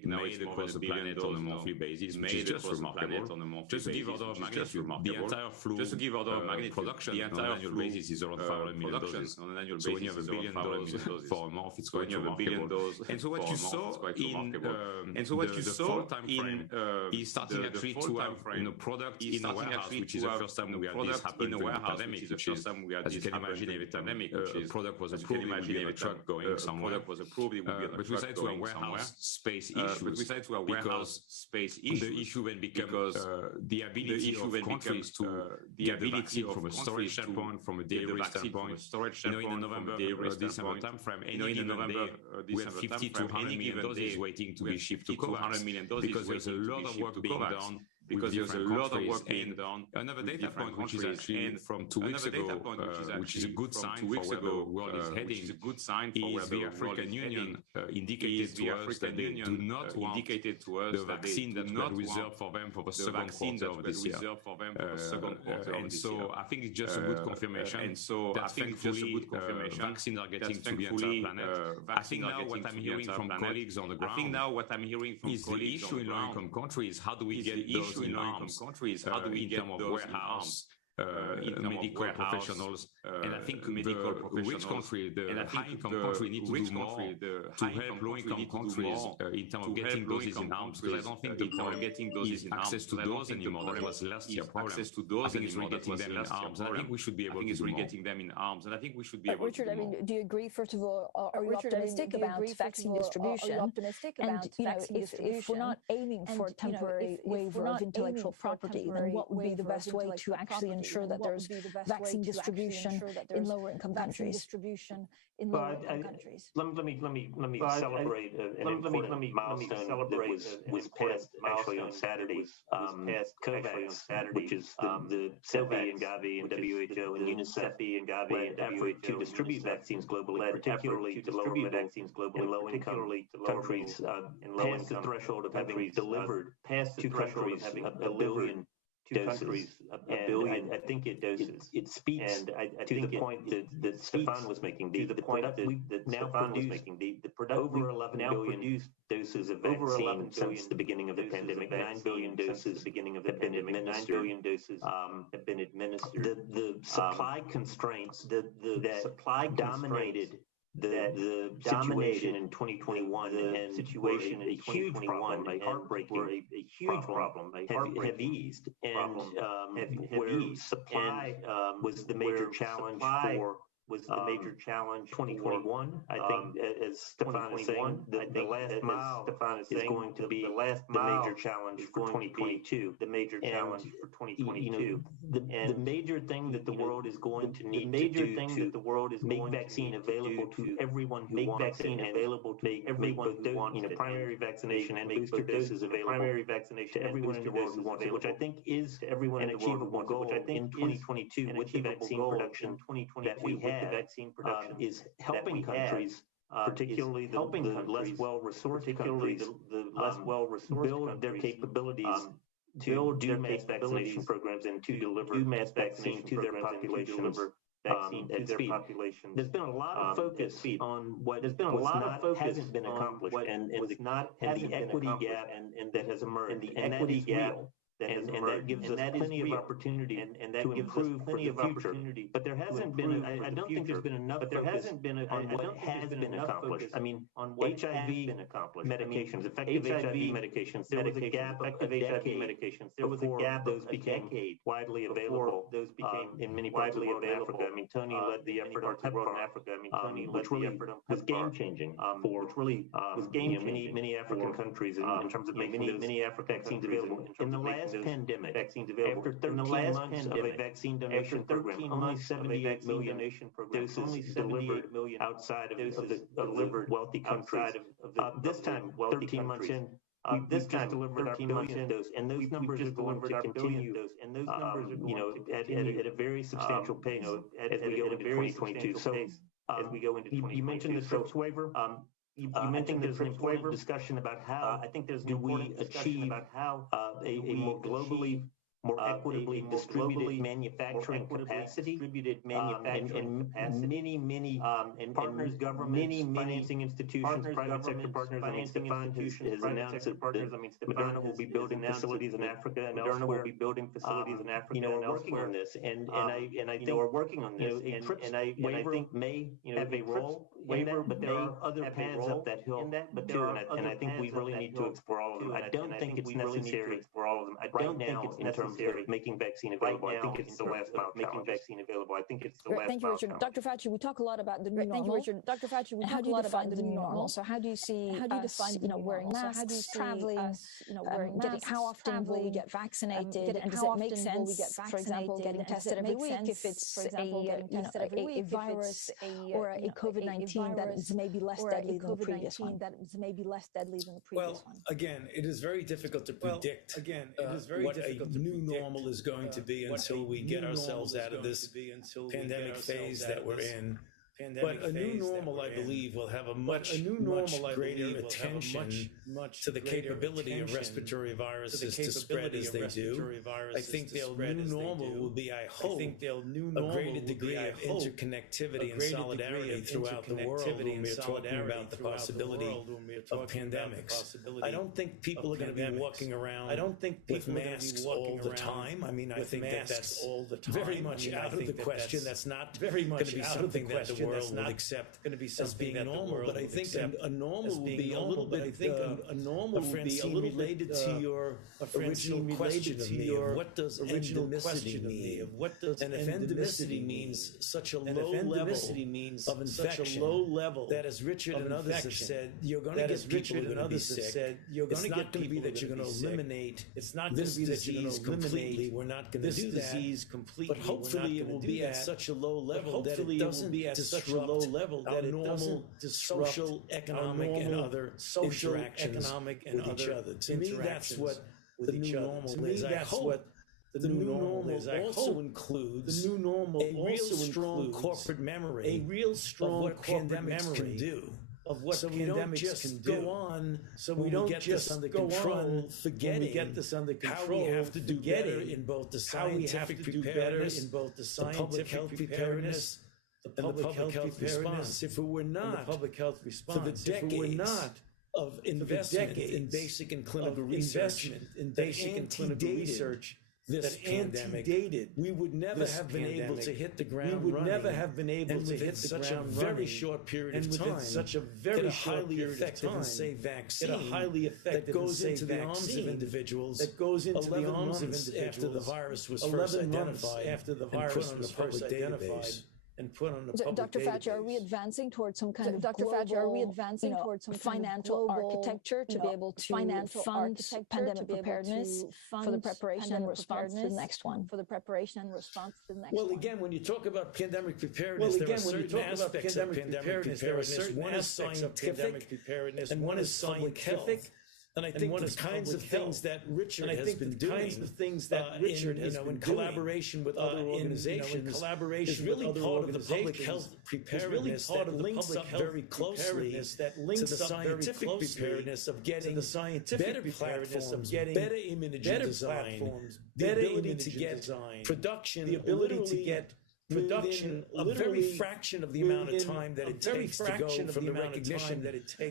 made across the planet on a monthly basis, which is just remarkable. Just to give order of magnitude, the entire flu production on an annual basis is around 500 million doses. So when you have $1 billion for a month, it's quite remarkable. And so what you saw in the fall time frame is starting actually to have product in a warehouse, which is the first time we had this happen in a warehouse. Which is, as you can imagine, a pandemic, product was approved, it would be on a truck going somewhere. But we decided to a warehouse space issue, because the issue then becomes the ability of countries to the ability from a storage standpoint, from a delivery standpoint. In the November, December timeframe, any given day, we have 50 to 100 million doses waiting to be shipped to COVAX, because there's a lot of work being done. Another data point, which is actually from 2 weeks ago, which is a good sign for where the world is heading, is the African Union indicated to us that they do not want the vaccine that were reserved for them for the second quarter of this year. And so I think it's just a good confirmation that thankfully vaccines are getting to the entire planet. I think now what I'm hearing from colleagues on the ground is the issue in low-income countries. How do we get those in arms? How do we in terms of warehouse, medical professionals, and I think medical rich country, the high-income country need to do more to help low-income countries in terms of getting doses in arms, because I don't think the problem is access to those anymore. That was last year's problem. I think it's re-getting them in arms, and I think we should be able to do more. Richard, I mean, do you agree, first of all, are you optimistic about vaccine distribution? And, if we're not aiming for a temporary waiver of intellectual property, then what would be the best way to actually ensure ensure that there's vaccine distribution in lower income countries? Let me celebrate an important milestone that was passed actually on Saturday. COVAX, which is the CEPI and Gavi and WHO and UNICEF led effort to distribute vaccines globally, particularly to lower vaccines globally, in low-income countries, past the threshold of having delivered to countries a billion doses, and I think it speaks to the point that Stefan was making, the point that Stefan was making, the over 11 billion doses of vaccine since the beginning of the pandemic, 9 billion doses beginning of the pandemic, 9 billion doses have been administered. The supply constraints that supply dominated the situation in 2021 and situation in 2021 heartbreaking, a huge problem, have eased, and where supply was the major challenge for. Was the major challenge 2021. I think, as Stefan is saying, the last mile is going to be the major challenge for 2022. The major challenge for 2022. The major thing that the world is going to need to do to make vaccine available to everyone who wants it, available to everyone who wants it, primary vaccination and booster doses available, primary vaccination to everyone in the world who wants it, which I think is an achievable goal in 2022 with the vaccine production that we have. The vaccine production is helping countries, particularly the less well-resourced countries, build their capabilities to do mass vaccination programs and to deliver mass vaccination to their population. There's been a lot of focus on what hasn't been accomplished, and the equity gap that has emerged, and that is real. And that gives us plenty of opportunity to improve for the future. But there hasn't been, I don't think there's been enough focus on what has been accomplished. I mean, on what HIV medications, effective HIV medications, there was a gap, effective HIV medications. There was a gap, those became widely available. Those became in many parts of the world in Africa. I mean, Tony led the effort on PEPFAR in Africa. I mean, Tony led the effort on PEPFAR. Was game-changing for, which really was game-changing. Many African countries in terms of making many African vaccines available. In the last pandemic, vaccines available. After 13 months of a vaccine donation program, only 78 million doses delivered outside of the delivered wealthy countries. This time, 13 months in, this time delivered 13 months in dose, and those numbers are going to continue. And those numbers are going to continue at a very substantial pace as we go into 2022. So, as we go into 2022, you mentioned the TRIPS waiver. You mentioned there's an important discussion about how I think there's an important discussion about how a more globally, more equitably distributed manufacturing capacity, and many partners, governments, financing institutions, private sector partners. I mean, Stefan has announced that Moderna will be building facilities in Africa, and Moderna will be building facilities in Africa. We're working on this, and I think we're working on this. And I think may have a role in that, but there are other paths up that hill too. And I think we really need to explore all of them. I don't think it's necessary to explore all of them. I don't think it's necessary. Making vaccine available. I think it's the last mile. Making vaccine available. I think it's the last mile. Thank you, Richard. Dr. Fauci, we talk a lot about the new normal. Thank you, Richard. Dr. Fauci, we talk a lot about the new normal. So how do you see us, wearing masks, traveling, how often will we get vaccinated, and does it make sense, for example, getting tested every week if it's a virus or a COVID-19 that is maybe less deadly than the previous one? Well, again, it is very difficult to predict what a new normal is going to be until we get ourselves out of this pandemic phase that we're in. But a new normal, I believe, will have a much greater attention to the capability of respiratory viruses to spread as they do. I think the new normal will be, I hope, a greater degree of interconnectivity and solidarity throughout the world when we're talking about the possibility of pandemics. I don't think people are going to be walking around with masks all the time. I mean, I think that's very much out of the question. That's not going to be something that the that's not going to be something that normal. But I think a normal will be a little bit. I think a normal will be a little related to your original question of me. What does endemicity mean? What does and if endemicity means such a low level of infection, that as Richard and others have said, you're going to get people who are going to be sick. It's not going to be that you're going to eliminate. It's not going to be that you're going to eliminate. We're not going to do that. But hopefully it will be at such a low level that it doesn't disrupt our normal social, economic, and other interactions with each other. To me, that's what the new normal is. I hope the new normal also includes a real strong corporate memory, a real strong corporate memory can do. Of what pandemics can do. Go on, so we don't get this under control, forgetting how we have to do better in both the scientific preparedness, the public health preparedness, and the public health response. If it were not for the decades of investment in basic and clinical research, this pandemic, we would never have been able to hit the ground running. We would never have been able to hit such a very short period of time, such a very highly effective and safe vaccine, that goes into the arms of individuals, that goes into the arms of individuals after the virus was first identified, after the virus was first identified. And put on the public Dr. Fauci, are we advancing towards some kind of financial architecture to be able to fund pandemic preparedness for the preparation and response to the next one? Well, again, when you talk about pandemic preparedness, there are certain aspects of pandemic preparedness. One is scientific, and one is scientific. And I think the kinds of things that Richard has been doing, in collaboration with other organizations, is really part of the public health preparedness that links up very closely to the scientific preparedness of getting better platforms, better imaging design, the ability to get production, the ability to get production, a very fraction of the amount of time that it takes to go from the recognition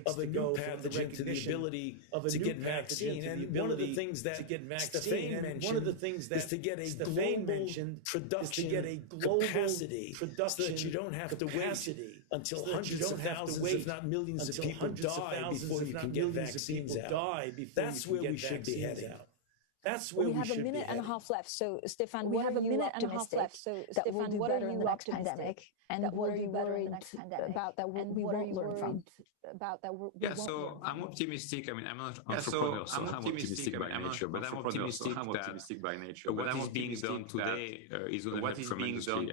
of a new pathogen to the ability to get vaccine. And one of the things that Stefan mentioned is to get a global production capacity, so that you don't have to wait until hundreds of thousands, if not millions of people die before you can get vaccines out. That's where we should be heading. That's where we have a minute and a half left. So, Stefan, we have a minute and a half left. So, Stefan, what are you optimistic? And what are you worried about that we won't learn from? So I'm optimistic. I mean, I'm not an entrepreneur, so I'm optimistic by nature. But I'm optimistic that what is being done today is going to help tremendously.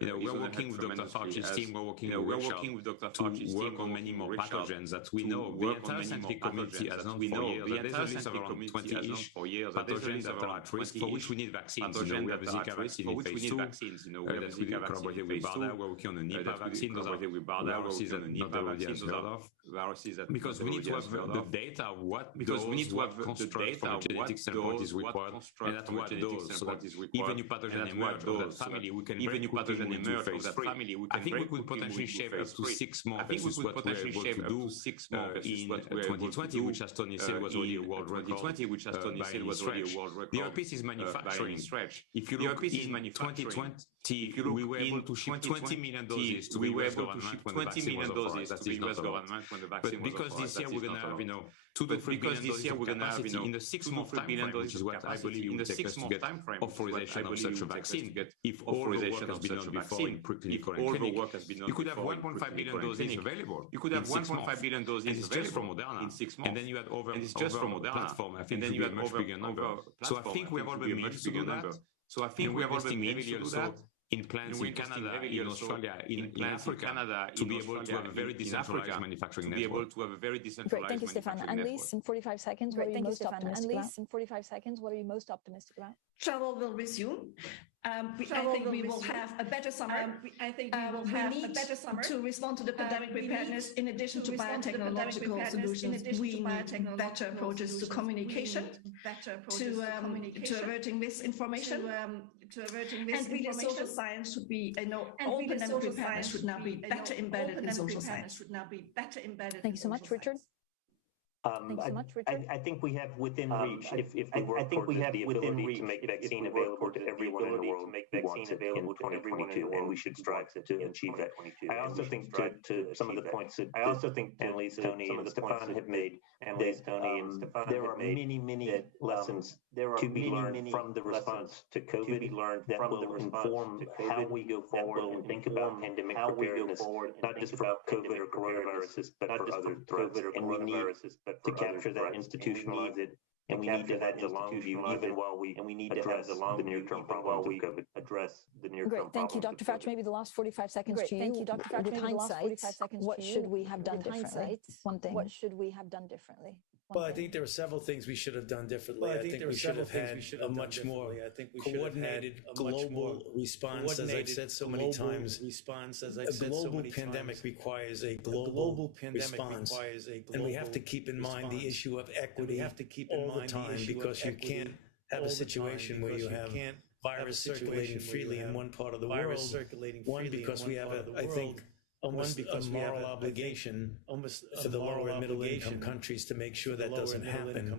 We're working with Dr. Fauci's team. We're working with Dr. Fauci's team on many more pathogens that we know. The entire scientific community has known for years. There's a list of around 20-ish pathogens that are at risk, for which we need vaccines. We have the Zika vaccine in phase 2. That we collaborated with BARDA. We're working on the Nipah vaccine. Those are viruses that nobody has heard of. Because we need to have the data of what construct from a genetic standpoint is required, and at what dose, so that even if pathogen emerge of that family, we can very quickly move into phase 3. I think we could potentially shave up to 6 more versus what we were able to do in 2020, which, as Tony said, was already a world record. The other piece is manufacturing. If you look in 2020, we were able to ship 20 million doses to the US government when the vaccine was offered. That is not a lot. But because this year we're going to have, 2 to 3 billion doses of capacity in the 6-month time frame, which is what I believe it will take us to get authorization of such a vaccine. If authorization has been done before in preclinical and clinic, you could have 1.5 billion doses available. You could have 1.5 billion doses and it's just from Moderna. And then you had over platform. I think it would be a much bigger number. So I think we have all the means to do that. So I think we have all the means to do that. In plants in Canada, in Australia, in Africa, to be able to have a very decentralized manufacturing network. Great, thank you, Stefan. Annelies, in 45 seconds, what are you most optimistic about? Travel will resume. I think we will have a better summer. I think we will have a better summer to respond to the pandemic preparedness. In addition to biotechnological solutions, we need better approaches to communication, to averting misinformation. And really, social science should be, all pandemic preparedness should now be better embedded in social science. Thank you so much, Richard. Thanks so much, Richard. I think we have within reach. If we work within reach to make vaccine available to everyone in the world, make vaccine available to everyone in the world, and we should strive to achieve that. I also think to some of the points that Annalise, Tony, and Stefan have made, there are many lessons to be learned from the response to COVID that will inform how we go forward and think about pandemic preparedness, not just for COVID or coronaviruses, but for other threats. And we need to capture that, institutionalize it, and we need to have the long view even while we address the near-term problems of COVID. Address the near-term problems. Great, thank you, Dr. Fauci. Maybe the last 45 seconds to you. Thank you, Dr. Fauci. With hindsight, what should we have done differently? One thing. What should we have done differently? Well, I think there are several things we should have done differently. I think we should have had a much more coordinated global response, as I've said so many times. A global pandemic requires a global response, and we have to keep in mind the issue of equity all the time, because you can't have a situation where you have virus circulating freely in one part of the world. One, because we have, I think, almost a moral obligation for the lower and middle income countries to make sure that doesn't happen.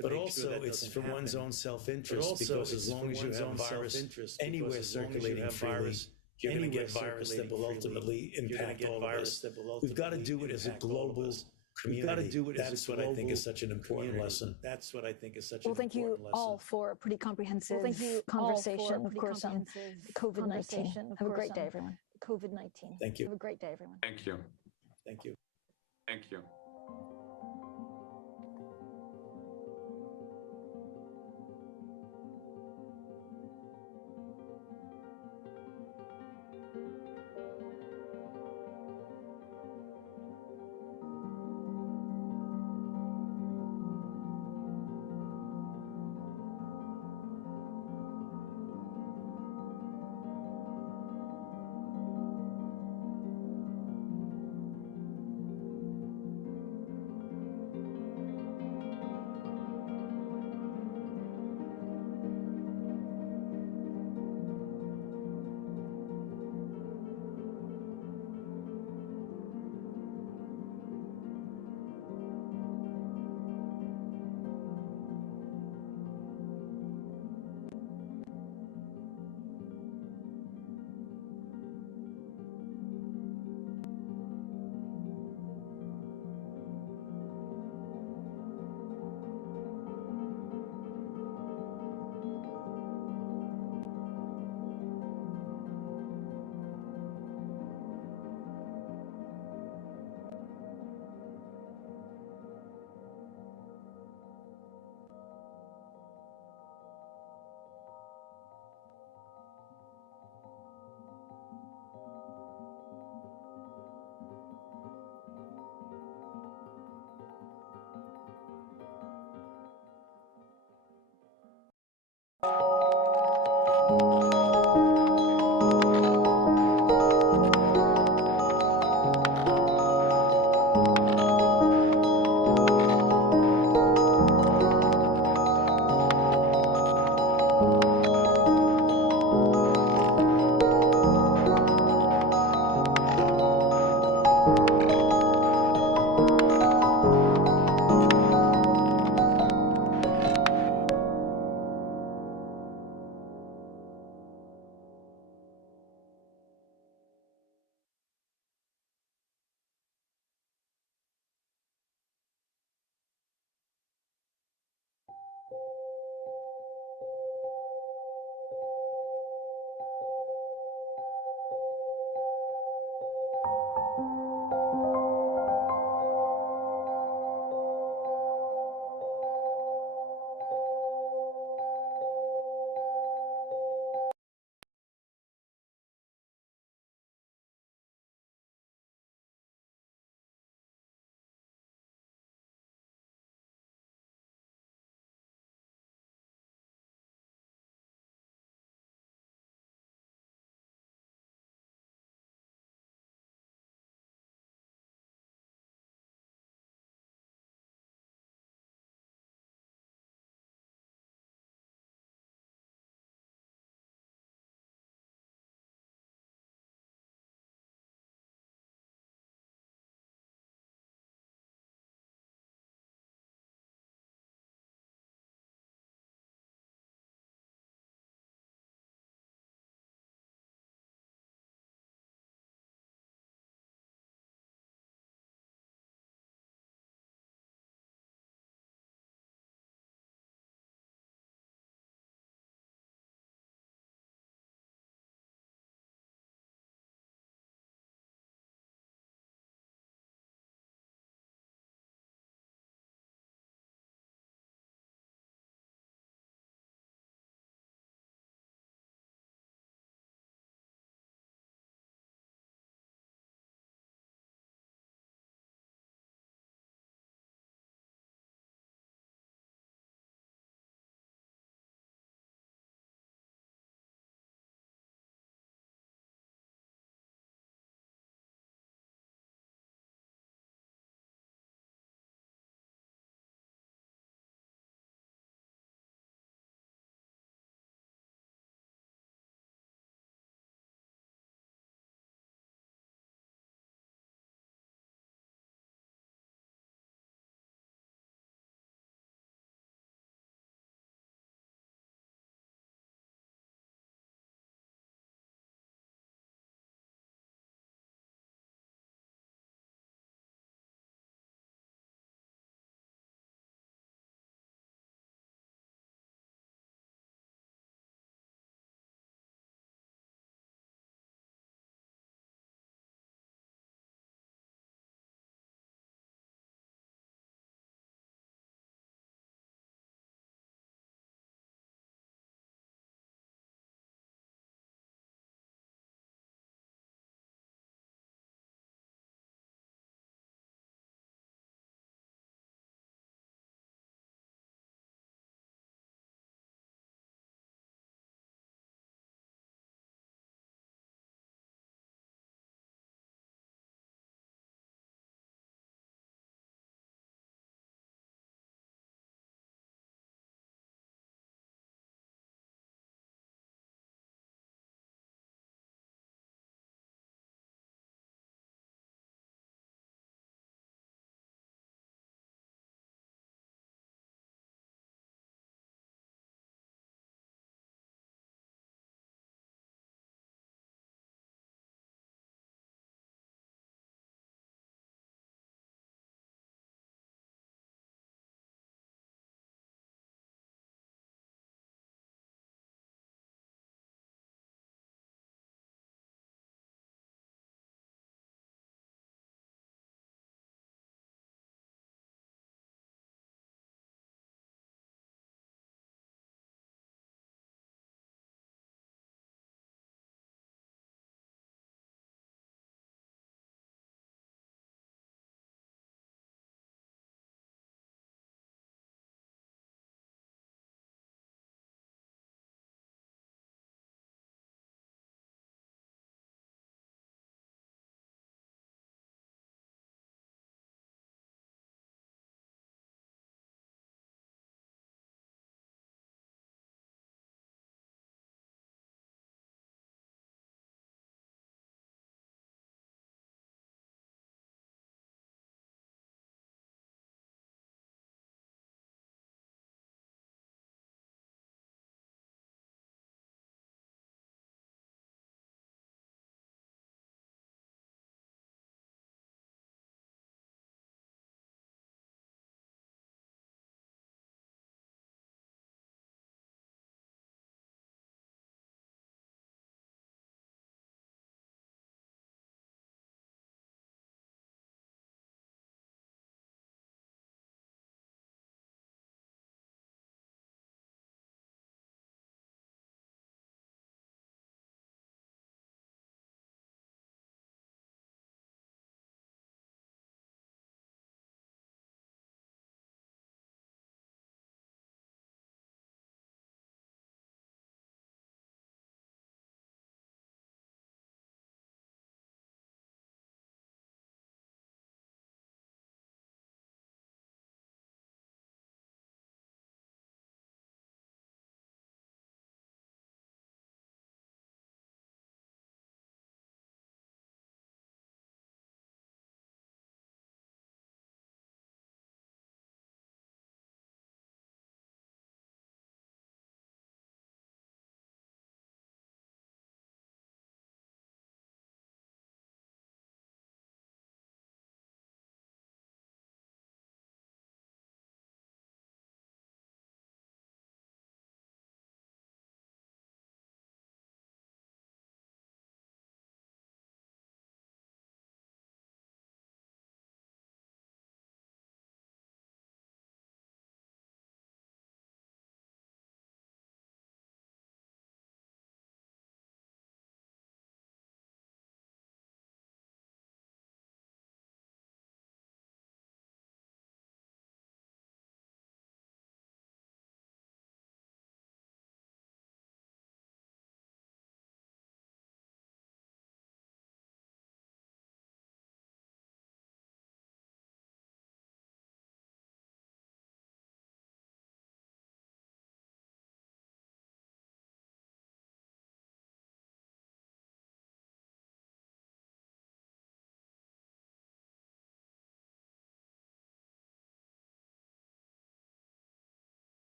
But also it's for one's own self-interest, because as long as you have virus anywhere circulating freely, you're going to get virus that will ultimately impact all of us. We've got to do it as a global community. That's what I think is such an important lesson. Well, thank you all for a pretty comprehensive conversation, of course, on COVID-19. Have a great day, everyone. COVID-19. Thank you. Have a great day, everyone. Thank you. Thank you. Thank you.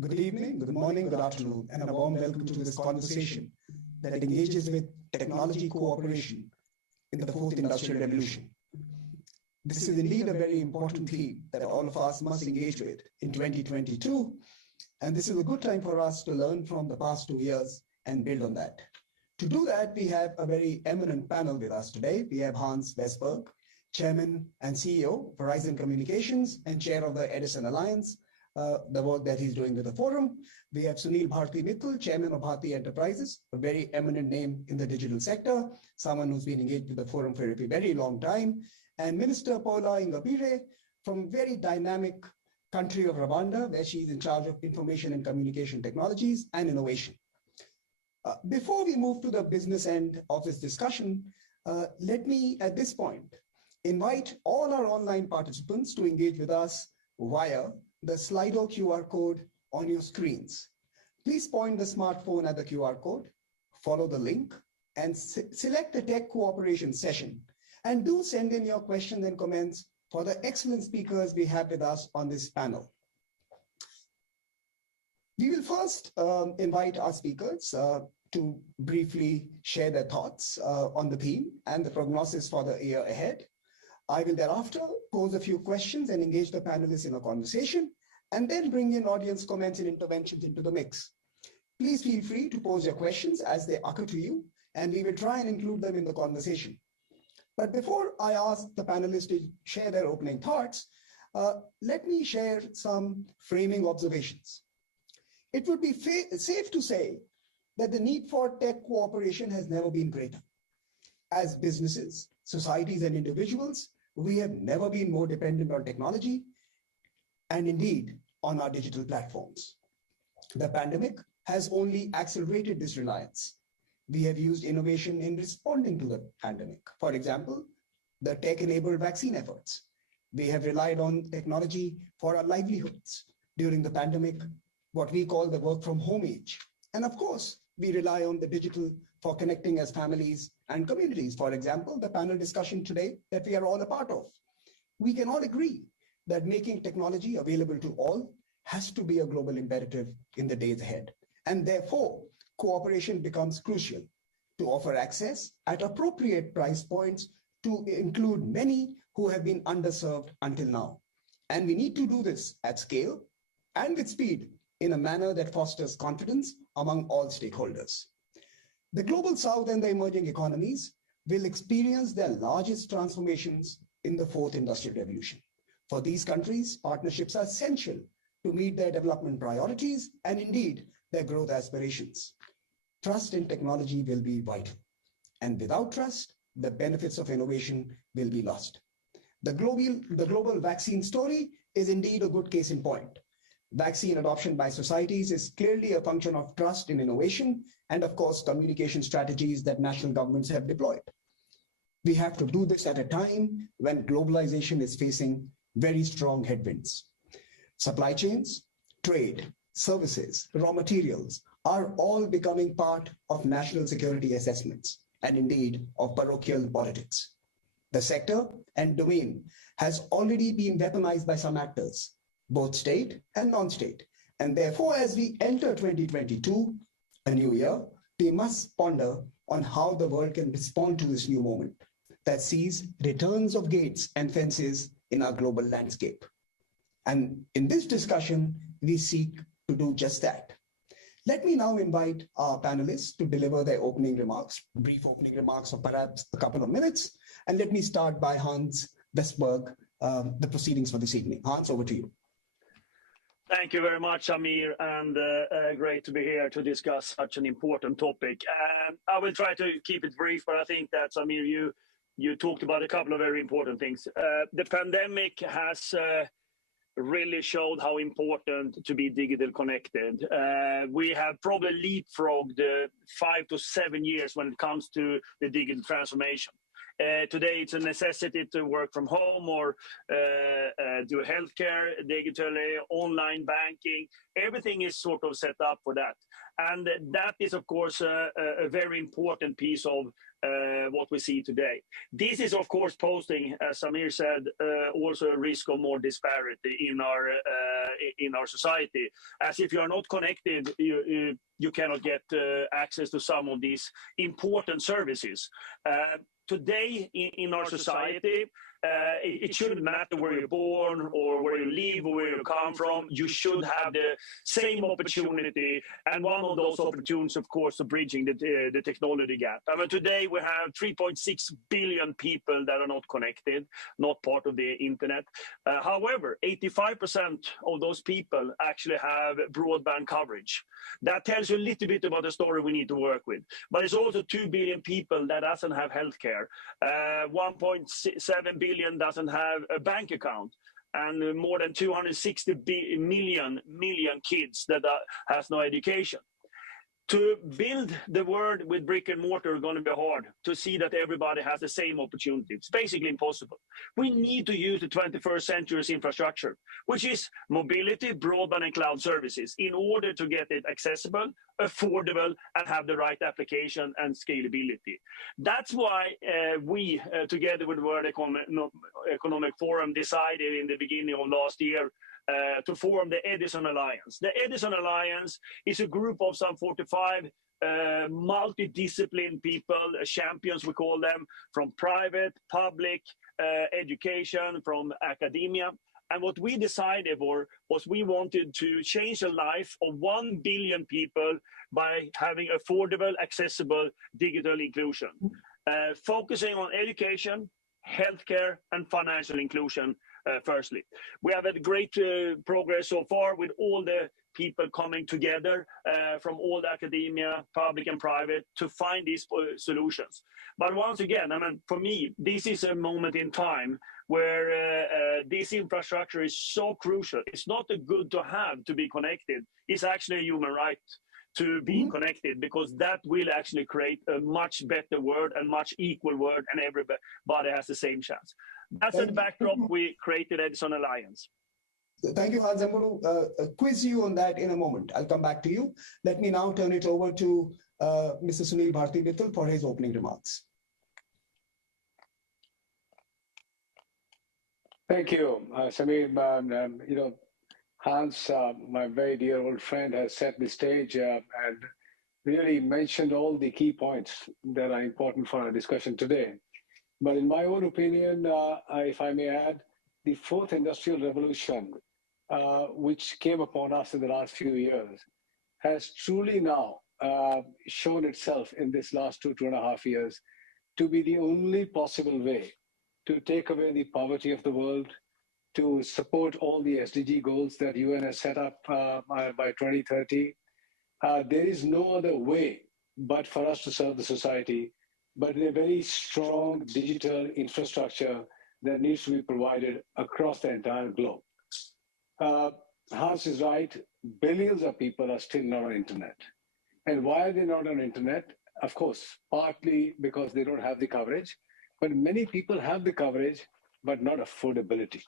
Good evening, good morning, good afternoon, and a warm welcome to this conversation that engages with technology cooperation in the fourth industrial revolution. This is indeed a very important theme that all of us must engage with in 2022, and this is a good time for us to learn from the past 2 years and build on that. To do that, we have a very eminent panel with us today. We have Hans Vestberg, Chairman and CEO, Verizon Communications, and Chair of the Edison Alliance, the work that he's doing with the forum. We have Sunil Bharti Mittal, Chairman of Bharti Enterprises, a very eminent name in the digital sector, someone who's been engaged with the forum for a very long time, and Minister Paula Ingabire from very dynamic country of Rwanda, where she's in charge of information and communication technologies and innovation. Before we move to the business end of this discussion, let me at this point invite all our online participants to engage with us via the Slido QR code on your screens. Please point the smartphone at the QR code, follow the link, and select the tech cooperation session. And do send in your questions and comments for the excellent speakers we have with us on this panel. We will first invite our speakers to briefly share their thoughts on the theme and the prognosis for the year ahead. I will thereafter pose a few questions and engage the panelists in a conversation, and then bring in audience comments and interventions into the mix. Please feel free to pose your questions as they occur to you, and we will try and include them in the conversation. But before I ask the panelists to share their opening thoughts, let me share some framing observations. It would be safe to say that the need for tech cooperation has never been greater. As businesses, societies, and individuals, we have never been more dependent on technology and indeed on our digital platforms. The pandemic has only accelerated this reliance. We have used innovation in responding to the pandemic. For example, the tech-enabled vaccine efforts. We have relied on technology for our livelihoods during the pandemic, what we call the work from home age. And of course, we rely on the digital for connecting as families and communities. For example, the panel discussion today that we are all a part of. We can all agree that making technology available to all has to be a global imperative in the days ahead. And therefore, cooperation becomes crucial to offer access at appropriate price points to include many who have been underserved until now. And we need to do this at scale and with speed in a manner that fosters confidence among all stakeholders. The global south and the emerging economies will experience their largest transformations in the fourth industrial revolution. For these countries, partnerships are essential to meet their development priorities and indeed their growth aspirations. Trust in technology will be vital. And without trust, the benefits of innovation will be lost. The global vaccine story is indeed a good case in point. Vaccine adoption by societies is clearly a function of trust in innovation and, of course, communication strategies that national governments have deployed. We have to do this at a time when globalization is facing very strong headwinds. Supply chains, trade, services, raw materials are all becoming part of national security assessments and indeed of parochial politics. The sector and domain has already been weaponized by some actors, both state and non-state. And therefore, as we enter 2022, a new year, we must ponder on how the world can respond to this new moment that sees returns of gates and fences in our global landscape. And in this discussion, we seek to do just that. Let me now invite our panelists to deliver their opening remarks, brief opening remarks of perhaps a couple of minutes. And let me start by Hans Vestberg, the proceedings for this evening. Hans, over to you. Thank you very much, Amir, and great to be here to discuss such an important topic. I will try to keep it brief, but I think that, Amir, you talked about a couple of very important things. The pandemic has really showed how important to be digital connected. We have probably leapfrogged 5 to 7 years when it comes to the digital transformation. Today, it's a necessity to work from home or do healthcare digitally, online banking. Everything is sort of set up for that. And that is, of course, a very important piece of what we see today. This is, of course, posting, as Samir said, also a risk of more disparity in our society. As if you are not connected, you cannot get access to some of these important services. Today, in our society, it shouldn't matter where you're born or where you live or where you come from. You should have the same opportunity. And one of those opportunities, of course, is bridging the technology gap. I mean, today we have 3.6 billion people that are not connected, not part of the internet. However, 85% of those people actually have broadband coverage. That tells you a little bit about the story we need to work with. But it's also 2 billion people that doesn't have healthcare. 1.7 billion doesn't have a bank account, and more than 260 million kids that has no education. To build the world with brick and mortar is going to be hard. To see that everybody has the same opportunity, it's basically impossible. We need to use the 21st century's infrastructure, which is mobility, broadband, and cloud services, in order to get it accessible, affordable, and have the right application and scalability. That's why we, together with the World Economic Forum, decided in the beginning of last year to form the Edison Alliance. The Edison Alliance is a group of some 45 multidisciplined people, champions we call them, from private, public, education, from academia. And what we decided was we wanted to change the life of 1 billion people by having affordable, accessible digital inclusion, focusing on education, healthcare, and financial inclusion. Firstly, we have had great progress so far with all the people coming together from all the academia, public and private, to find these solutions. But once again, I mean, for me, this is a moment in time where this infrastructure is so crucial. It's not a good to have to be connected. It's actually a human right to be connected, because that will actually create a much better world and much equal world, and everybody has the same chance. That's the backdrop we created Edison Alliance. Thank you, Hans. I'm going to quiz you on that in a moment. I'll come back to you. Let me now turn it over to Mr. Sunil Bharti-Vittal for his opening remarks. Thank you, Samir. Hans, my very dear old friend, has set the stage and really mentioned all the key points that are important for our discussion today. But in my own opinion, if I may add, the fourth industrial revolution, which came upon us in the last few years, has truly now shown itself in this last 2.5 years to be the only possible way to take away the poverty of the world, to support all the SDG goals that UN has set up by 2030. There is no other way but for us to serve the society, but in a very strong digital infrastructure that needs to be provided across the entire globe. Hans is right, billions of people are still not on internet. And why are they not on internet? Of course, partly because they don't have the coverage, but many people have the coverage, but not affordability.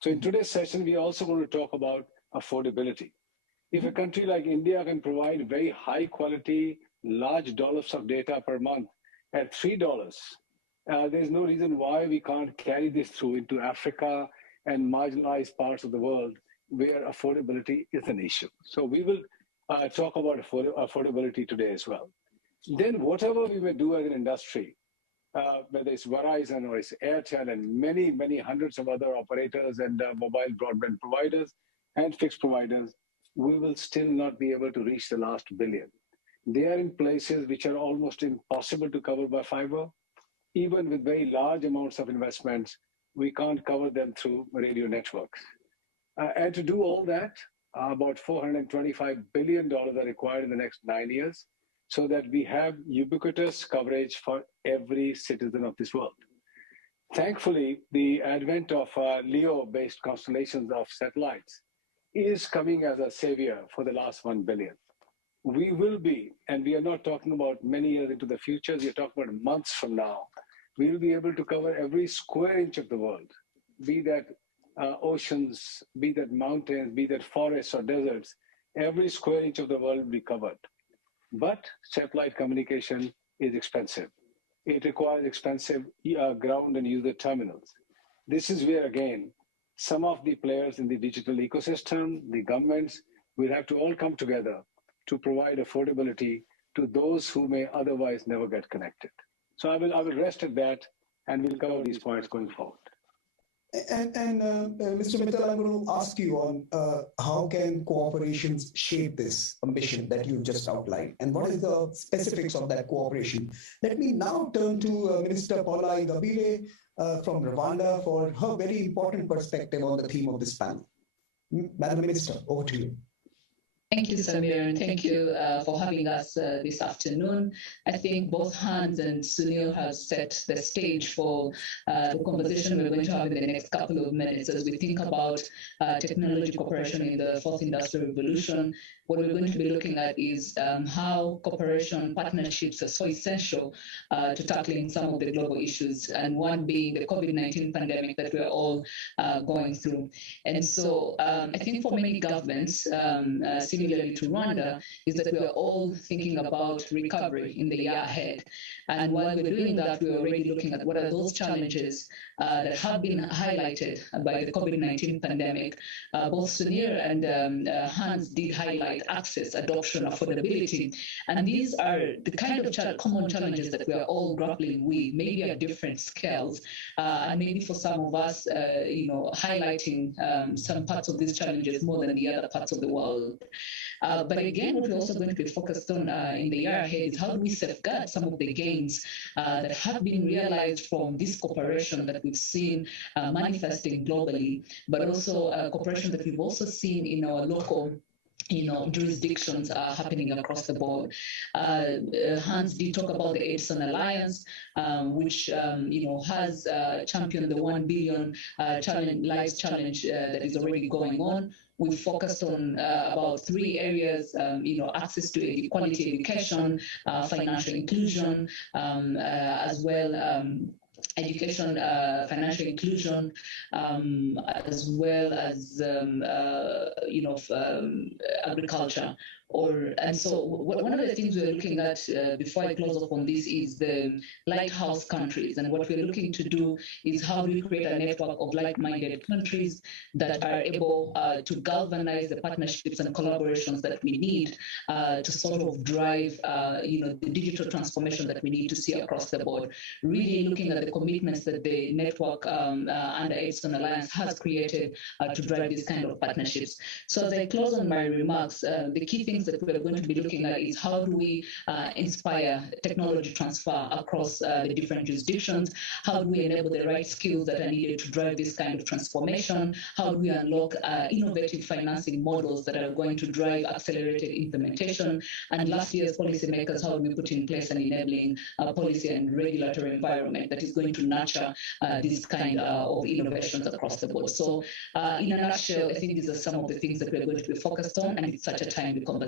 So in today's session, we also want to talk about affordability. If a country like India can provide very high quality, large dollops of data per month at $3, there's no reason why we can't carry this through into Africa and marginalized parts of the world where affordability is an issue. So we will talk about affordability today as well. Then whatever we may do as an industry, whether it's Verizon or it's Airtel and many, many hundreds of other operators and mobile broadband providers and fixed providers, we will still not be able to reach the last billion. They are in places which are almost impossible to cover by fiber. Even with very large amounts of investments, we can't cover them through radio networks. And to do all that, about $425 billion are required in the next 9 years, so that we have ubiquitous coverage for every citizen of this world. Thankfully, the advent of LEO-based constellations of satellites is coming as a savior for the last 1 billion. We will be, and we are not talking about many years into the future, we are talking about months from now, we will be able to cover every square inch of the world, be that oceans, be that mountains, be that forests or deserts. Every square inch of the world will be covered. But satellite communication is expensive. It requires expensive ground and user terminals. This is where, again, some of the players in the digital ecosystem, the governments, will have to all come together to provide affordability to those who may otherwise never get connected. So I will rest at that, and we'll cover these points going forward. And Mr. Mittal, I'm going to ask you on how can corporations shape this ambition that you've just outlined, and what is the specifics of that cooperation? Let me now turn to Minister Paula Ingabire from Rwanda for her very important perspective on the theme of this panel. Madam Minister, over to you. Thank you, Samir, and thank you for having us this afternoon. I think both Hans and Sunil have set the stage for the conversation we're going to have in the next couple of minutes as we think about technology cooperation in the fourth industrial revolution. What we're going to be looking at is how cooperation partnerships are so essential to tackling some of the global issues, and one being the COVID-19 pandemic that we're all going through. And so I think for many governments, similarly to Rwanda, is that we're all thinking about recovery in the year ahead. And while we're doing that, we're already looking at what are those challenges that have been highlighted by the COVID-19 pandemic. Both Sunir and Hans did highlight access, adoption, affordability. And these are the kind of common challenges that we are all grappling with, maybe at different scales. And maybe for some of us, highlighting some parts of these challenges more than the other parts of the world. But again, what we're also going to be focused on in the year ahead is how do we safeguard some of the gains that have been realized from this cooperation that we've seen manifesting globally, but also cooperation that we've also seen in our local jurisdictions are happening across the board. Hans did talk about the Edison Alliance, which, has championed the 1 billion lives challenge that is already going on. We've focused on about 3 areas, access to quality education, financial inclusion, as well education, financial inclusion, as well as, agriculture. And so one of the things we're looking at before I close up on this is the Lighthouse Countries. And what we're looking to do is how do we create a network of like-minded countries that are able to galvanize the partnerships and collaborations that we need to sort of drive, the digital transformation that we need to see across the board. Really looking at the commitments that the network under Edison Alliance has created to drive these kind of partnerships. So as I close on my remarks, the key things that we're going to be looking at is how do we inspire technology transfer across the different jurisdictions? How do we enable the right skills that are needed to drive this kind of transformation? How do we unlock innovative financing models that are going to drive accelerated implementation? And lastly, as policymakers, how do we put in place an enabling policy and regulatory environment that is going to nurture this kind of innovations across the board? So in a nutshell, I think these are some of the things that we're going to be focused on, and it's such a timely conversation.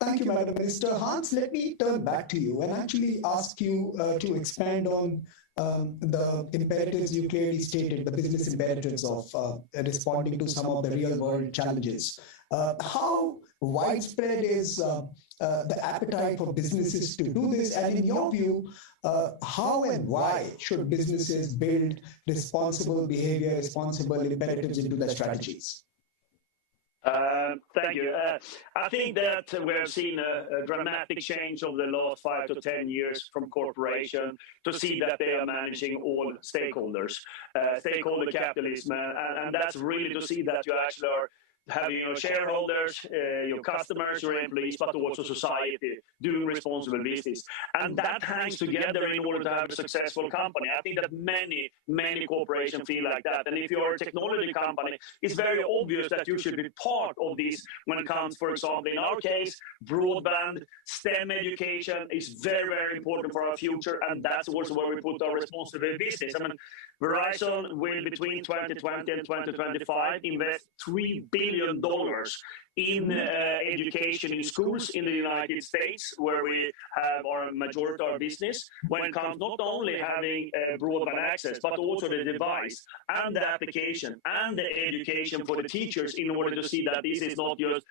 Thank you, Madam Minister. Hans, let me turn back to you and actually ask you to expand on the imperatives you clearly stated, the business imperatives of responding to some of the real-world challenges. How widespread is the appetite for businesses to do this? And in your view, how and why should businesses build responsible behavior, responsible imperatives into their strategies? Thank you. I think that we have seen a dramatic change over the last 5 to 10 years from corporation to see that they are managing all stakeholders, stakeholder capitalism, and that's really to see that you actually are having your shareholders, your customers, your employees, but also society doing responsible business. And that hangs together in order to have a successful company. I think that many corporations feel like that. And if you're a technology company, it's very obvious that you should be part of this when it comes, for example, in our case, broadband, STEM education is very, very important for our future. And that's also where we put our responsible business. I mean, Verizon will, between 2020 and 2025, invest $3 billion in education in schools in the United States, where we have our majority of our business, when it comes not only having broadband access, but also the device and the application and the education for the teachers in order to see that this is not just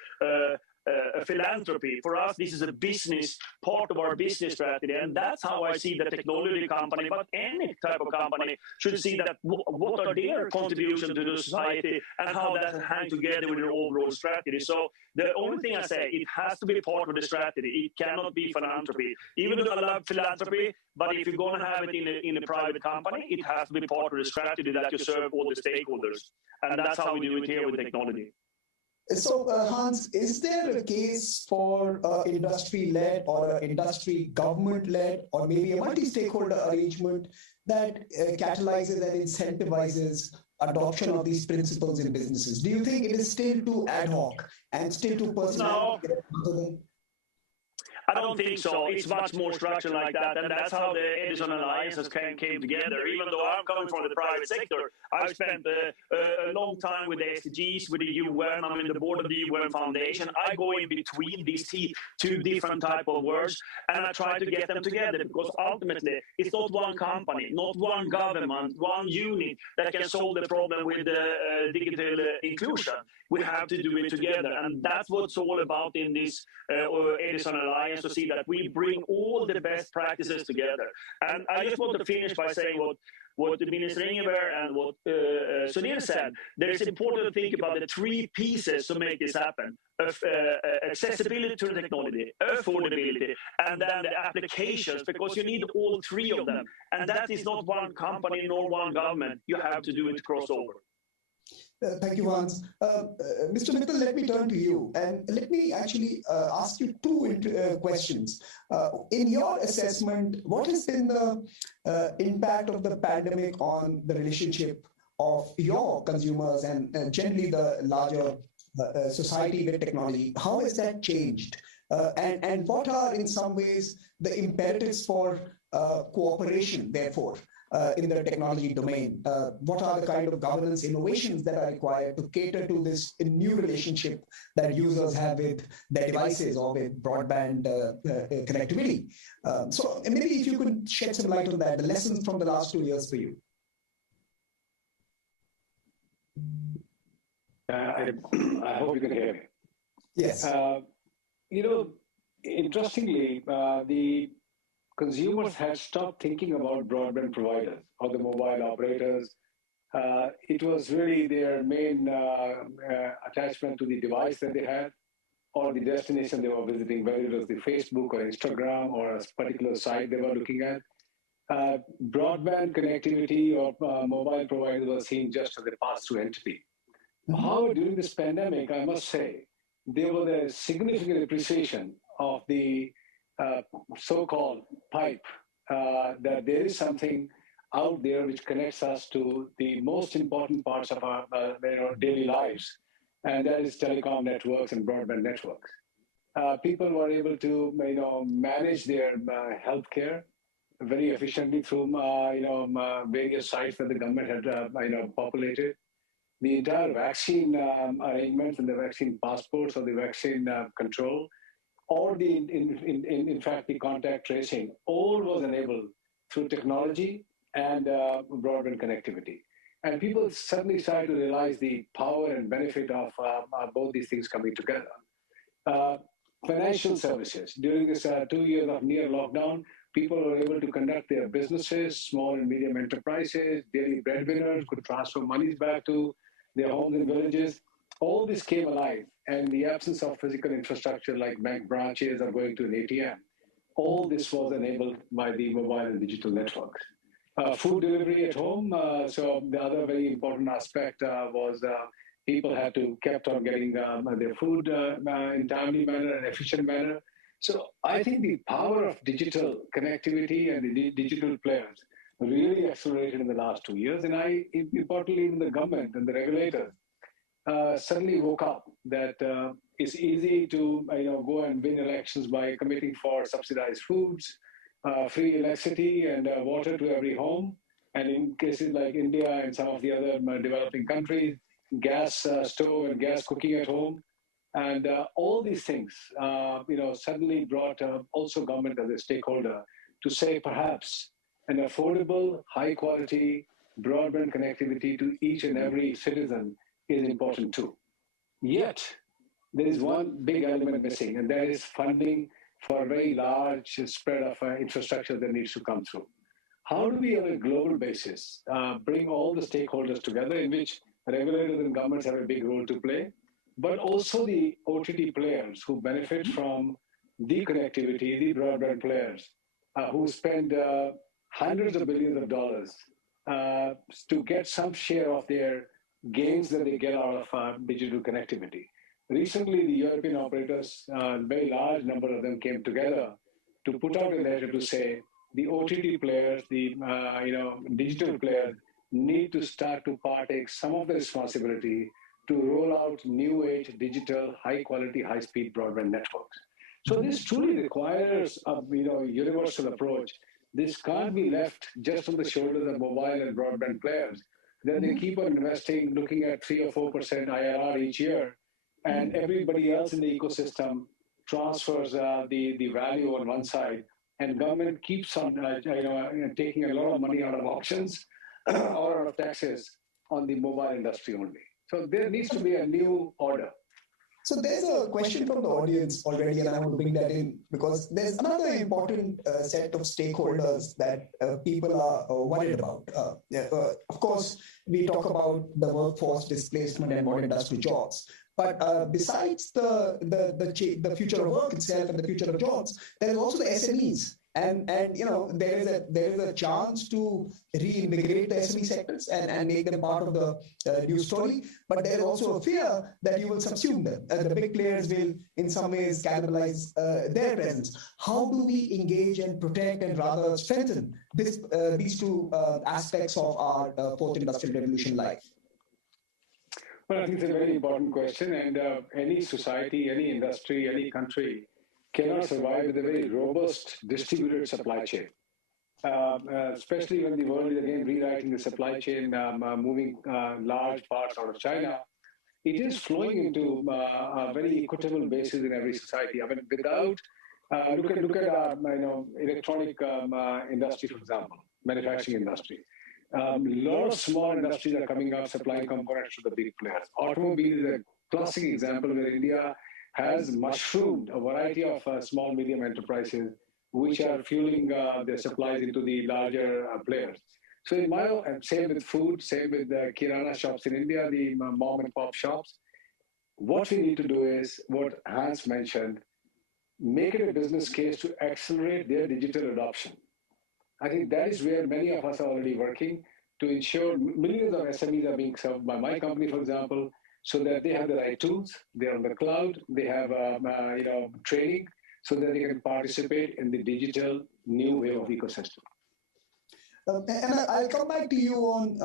a philanthropy. For us, this is a business, part of our business strategy. And that's how I see the technology company, but any type of company should see that what are their contribution to the society and how that hangs together with their overall strategy. So the only thing I say, it has to be part of the strategy. It cannot be philanthropy. Even though I love philanthropy, but if you're going to have it in a private company, it has to be part of the strategy that you serve all the stakeholders. And that's how we do it here with technology. So, Hans, is there a case for industry-led or industry government-led or maybe a multi-stakeholder arrangement that catalyzes and incentivizes adoption of these principles in businesses? Do you think it is still too ad hoc and still too personal? No. I don't think so. It's much more structured like that. And that's how the Edison Alliances came together. Even though I'm coming from the private sector, I've spent a long time with the SDGs, with the UN. I'm in the board of the UN Foundation. I go in between these two different type of words, and I try to get them together because ultimately it's not one company, not one government, one unit that can solve the problem with digital inclusion. We have to do it together. And that's what it's all about in this Edison Alliance, to see that we bring all the best practices together. And I just want to finish by saying what Minister Ingeberg and what Sunil said. It's important to think about the three pieces to make this happen. Accessibility to the technology, affordability, and then the applications, because you need all three of them. And that is not one company nor one government. You have to do it crossover. Thank you, Hans. Mr. Mittal, let me turn to you and let me actually ask you two questions. In your assessment, what has been the impact of the pandemic on the relationship of your consumers and generally the larger society with technology? How has that changed? And what are, in some ways, the imperatives for cooperation, therefore, in the technology domain? What are the kind of governance innovations that are required to cater to this new relationship that users have with their devices or with broadband connectivity? So maybe if you could shed some light on that, the lessons from the last 2 years for you. I hope you can hear me. Yes. Interestingly, the consumers had stopped thinking about broadband providers or the mobile operators. It was really their main attachment to the device that they had or the destination they were visiting, whether it was the Facebook or Instagram or a particular site they were looking at. Broadband connectivity or mobile providers were seen just as a pass-through entity. However, during this pandemic, I must say, there was a significant appreciation of the so-called pipe, that there is something out there which connects us to the most important parts of our daily lives, and that is telecom networks and broadband networks. People were able to manage their healthcare very efficiently through various sites that the government had populated. The entire vaccine arrangements and the vaccine passports or the vaccine control, or in fact the contact tracing, all was enabled through technology and broadband connectivity. And people suddenly started to realize the power and benefit of both these things coming together. Financial services. During this 2 years of near lockdown, people were able to conduct their businesses, small and medium enterprises, daily breadwinners could transfer monies back to their homes and villages. All this came alive, and the absence of physical infrastructure like bank branches or going to an ATM, all this was enabled by the mobile and digital networks. Food delivery at home. So the other very important aspect was people had to kept on getting their food in timely manner and efficient manner. So I think the power of digital connectivity and the digital players really accelerated in the last 2 years. And importantly, even the government and the regulators suddenly woke up that it's easy to go and win elections by committing for subsidized foods, free electricity and water to every home, and in cases like India and some of the other developing countries, gas stove and gas cooking at home. And all these things, suddenly brought also government as a stakeholder to say perhaps an affordable, high-quality broadband connectivity to each and every citizen is important too. Yet, there is one big element missing, and that is funding for a very large spread of infrastructure that needs to come through. How do we, on a global basis, bring all the stakeholders together, in which regulators and governments have a big role to play, but also the OTT players who benefit from the connectivity, the broadband players, who spend hundreds of billions of dollars to get some share of their gains that they get out of digital connectivity. Recently, the European operators, a very large number of them came together to put out a letter to say the OTT players, the digital players need to start to partake some of the responsibility to roll out new age digital, high quality, high speed broadband networks. So this truly requires a universal approach. This can't be left just on the shoulders of mobile and broadband players. Then they keep on investing, looking at 3 or 4% IRR each year, and everybody else in the ecosystem transfers the value on one side, and government keeps on taking a lot of money out of auctions or out of taxes on the mobile industry only. So there needs to be a new order. So there's a question from the audience already, and I want to bring that in because there's another important set of stakeholders that people are worried about. Of course, we talk about the workforce displacement and what it does to jobs. But besides the future of work itself and the future of jobs, there's also the SMEs. And there is a chance to reinvigorate the SME sectors and make them part of the news story. But there's also a fear that you will subsume them. The big players will, in some ways, cannibalize their presence. How do we engage and protect and rather strengthen these two aspects of our fourth industrial revolution life? Well, I think it's a very important question. And any society, any industry, any country cannot survive with a very robust distributed supply chain, especially when the world is again rewriting the supply chain, moving large parts out of China. It is flowing into a very equitable basis in every society. I mean, without look at electronic industry, for example, manufacturing industry. A lot of small industries are coming up supplying components to the big players. Automobile is a classic example where India has mushroomed a variety of small, medium enterprises which are fueling their supplies into the larger players. So in my same with food, same with the kirana shops in India, the mom and pop shops. What we need to do is what Hans mentioned, make it a business case to accelerate their digital adoption. I think that is where many of us are already working to ensure millions of SMEs are being served by my company, for example, so that they have the right tools, they're on the cloud, they have training, so that they can participate in the digital new wave of ecosystem. And I'll come back to you on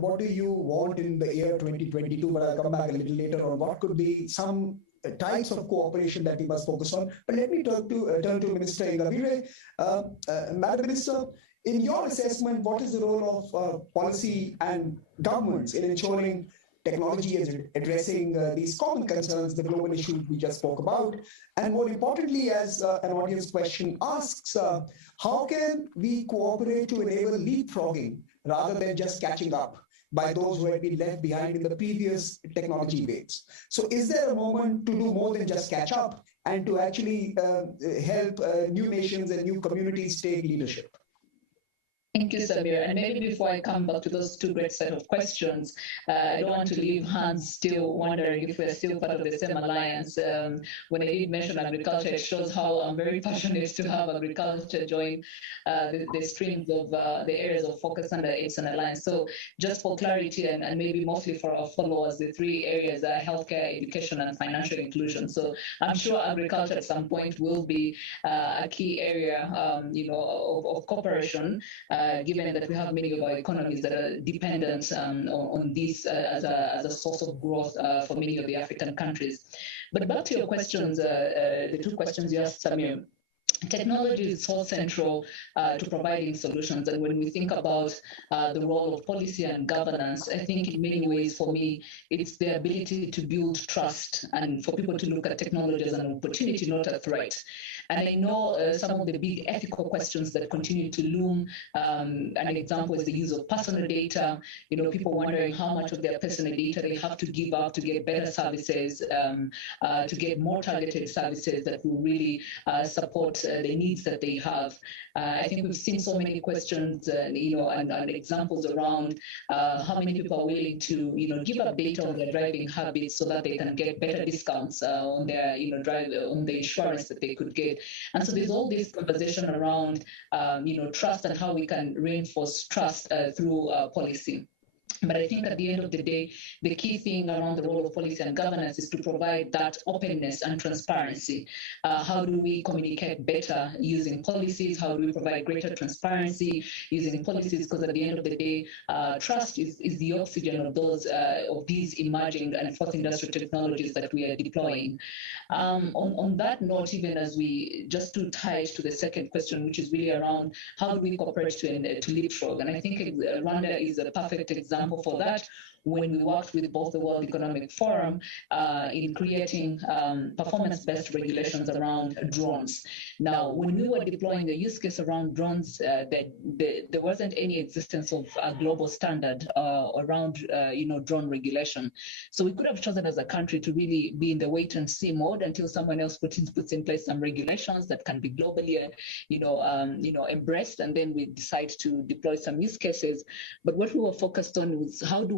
what do you want in the year 2022, but I'll come back a little later on what could be some types of cooperation that we must focus on. But let me turn to Minister Ingabire. Madam Minister, in your assessment, what is the role of policy and governments in ensuring technology is addressing these common concerns, the global issues we just spoke about? And more importantly, as an audience question asks, how can we cooperate to enable leapfrogging rather than just catching up by those who had been left behind in the previous technology waves? So is there a moment to do more than just catch up and to actually help new nations and new communities take leadership? Thank you, Samir. And maybe before I come back to those two great set of questions, I don't want to leave Hans still wondering if we're still part of the same alliance. When I did mention agriculture, it shows how I'm very passionate to have agriculture join the streams of the areas of focus under it's an alliance. So just for clarity and maybe mostly for our followers, the three areas are healthcare, education, and financial inclusion. So I'm sure agriculture at some point will be a key area, of cooperation. Given that we have many of our economies that are dependent on this as a source of growth for many of the African countries. But back to your questions, the two questions you asked, Samir. Technology is so central to providing solutions. And when we think about the role of policy and governance, I think in many ways, for me, it's the ability to build trust and for people to look at technology as an opportunity, not a threat. And I know some of the big ethical questions that continue to loom. An example is the use of personal data. People wondering how much of their personal data they have to give up to get better services, to get more targeted services that will really support the needs that they have. I think we've seen so many questions, and examples around how many people are willing to, give up data on their driving habits so that they can get better discounts on their, on the insurance that they could get. And so there's all this conversation around, trust and how we can reinforce trust through policy. But I think at the end of the day, the key thing around the role of policy and governance is to provide that openness and transparency. How do we communicate better using policies? How do we provide greater transparency using policies? Because at the end of the day, trust is the oxygen of these emerging and fourth industrial technologies that we are deploying. On that note, even as we just to tie to the second question, which is really around how do we cooperate to leapfrog? And I think Rwanda is a perfect example for that, when we worked with both the World Economic Forum in creating performance-based regulations around drones. Now, when we were deploying the use case around drones, there wasn't any existence of a global standard around drone regulation. So we could have chosen as a country to really be in the wait-and-see mode until someone else puts in place some regulations that can be globally, embraced, and then we decide to deploy some use cases. But what we were focused on was how do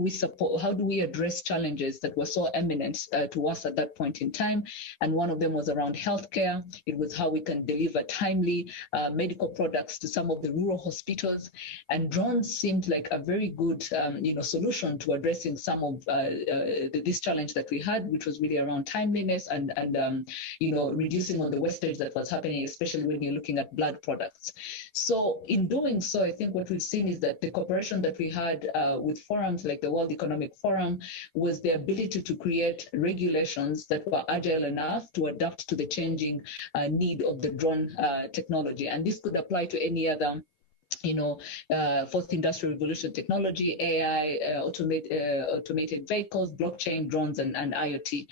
we address challenges that were so eminent to us at that point in time? And one of them was around healthcare. It was how we can deliver timely medical products to some of the rural hospitals. And drones seemed like a very good, solution to addressing some of this challenge that we had, which was really around timeliness and reducing all the wastage that was happening, especially when you're looking at blood products. So in doing so, I think what we've seen is that the cooperation that we had with forums like the World Economic Forum was the ability to create regulations that were agile enough to adapt to the changing need of the drone technology. And this could apply to any other fourth industrial revolution technology, AI, automated vehicles, blockchain, drones, and IoT.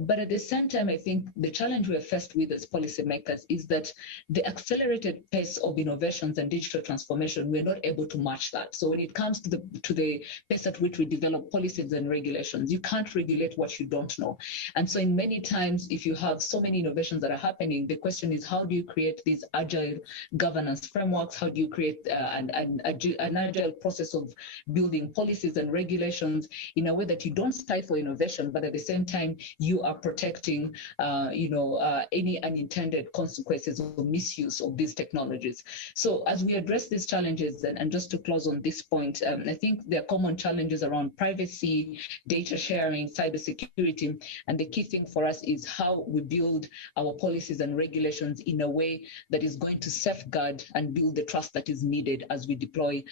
But at the same time, I think the challenge we are faced with as policymakers is that the accelerated pace of innovations and digital transformation, we're not able to match that. So when it comes to the pace at which we develop policies and regulations, you can't regulate what you don't know. And so in many times, if you have so many innovations that are happening, the question is, how do you create these agile governance frameworks? How do you create an agile process of building policies and regulations in a way that you don't stifle innovation, but at the same time, you are protecting, any unintended consequences or misuse of these technologies. So as we address these challenges, and just to close on this point, I think there are common challenges around privacy, data sharing, cybersecurity, and the key thing for us is how we build our policies and regulations in a way that is going to safeguard and build the trust that is needed as we deploy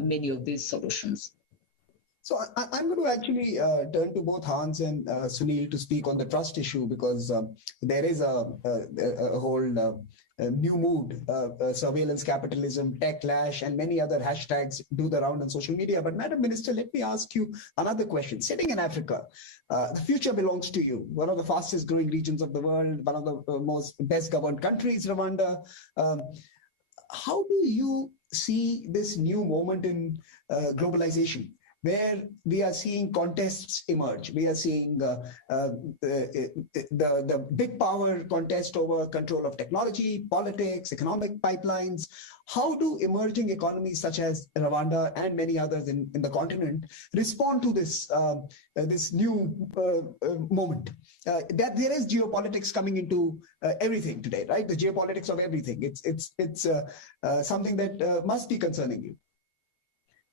many of these solutions. So I'm going to actually turn to both Hans and Sunil to speak on the trust issue, because there is a whole new mood, surveillance capitalism, techlash, and many other hashtags do the round on social media. But Madam Minister, let me ask you another question. Sitting in Africa, the future belongs to you. One of the fastest growing regions of the world, one of the most best governed countries, Rwanda. How do you see this new moment in globalization, where we are seeing contests emerge? We are seeing the big power contest over control of technology, politics, economic pipelines. How do emerging economies such as Rwanda and many others in the continent respond to this this new moment? That there is geopolitics coming into everything today, right? The geopolitics of everything. It's something that must be concerning you.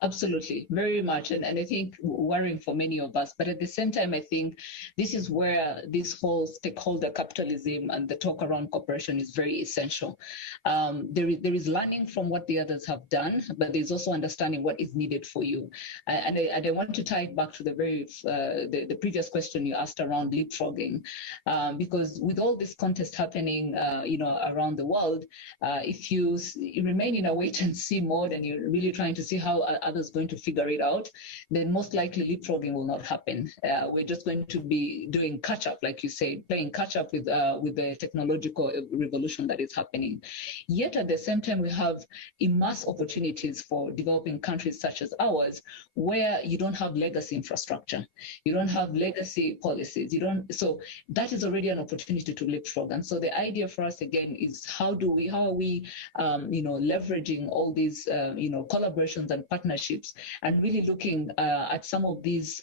Absolutely, very much. And I think worrying for many of us. But at the same time, I think this is where this whole stakeholder capitalism and the talk around cooperation is very essential. There is learning from what the others have done, but there's also understanding what is needed for you. And I want to tie it back to the previous question you asked around leapfrogging, because with all this contest happening, around the world, if you remain in a wait and see mode and you're really trying to see how others going to figure it out, then most likely leapfrogging will not happen. We're just going to be doing catch-up, like you say, playing catch-up with the technological revolution that is happening. Yet at the same time, we have immense opportunities for developing countries such as ours, where you don't have legacy infrastructure, you don't have legacy policies, so that is already an opportunity to leapfrog. And so the idea for us again is how are we leveraging all these collaborations and partnerships, and really looking at some of these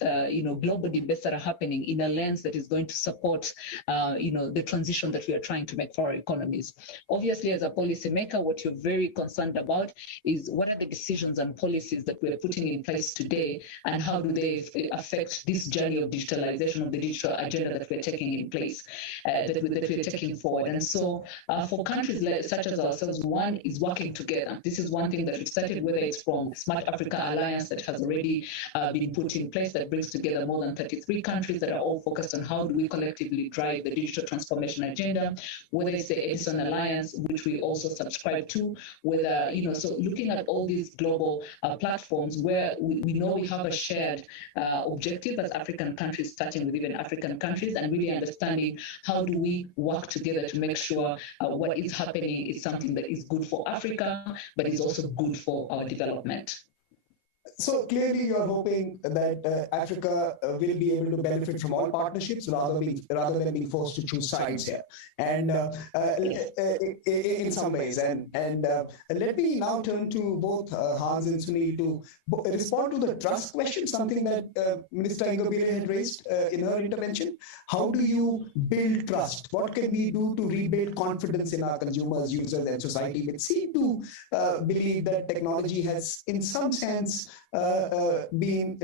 global debates that are happening in a lens that is going to support the transition that we are trying to make for our economies. Obviously, as a policymaker, what you're very concerned about is what are the decisions and policies that we're putting in place today, and how do they affect this journey of digitalization, of the digital agenda that we're taking in place, that we're taking forward. And so for countries such as ourselves, one is working together. This is one thing that we've started, whether it's from Smart Africa Alliance that has already been put in place, that brings together more than 33 countries that are all focused on how do we collectively drive the digital transformation agenda, whether it's the Edison Alliance, which we also subscribe to, whether, so looking at all these global platforms where we know we have a shared objective as African countries, starting with even African countries, and really understanding how do we work together to make sure what is happening is something that is good for Africa, but is also good for our development. So clearly you're hoping that Africa will be able to benefit from all partnerships rather than being forced to choose sides here. And in some ways. And let me now turn to both Hans and Sunil to respond to the trust question, something that Minister Ingabire had raised in her intervention. How do you build trust? What can we do to rebuild confidence in our consumers, users, and society, which seem to believe that technology has, in some sense, been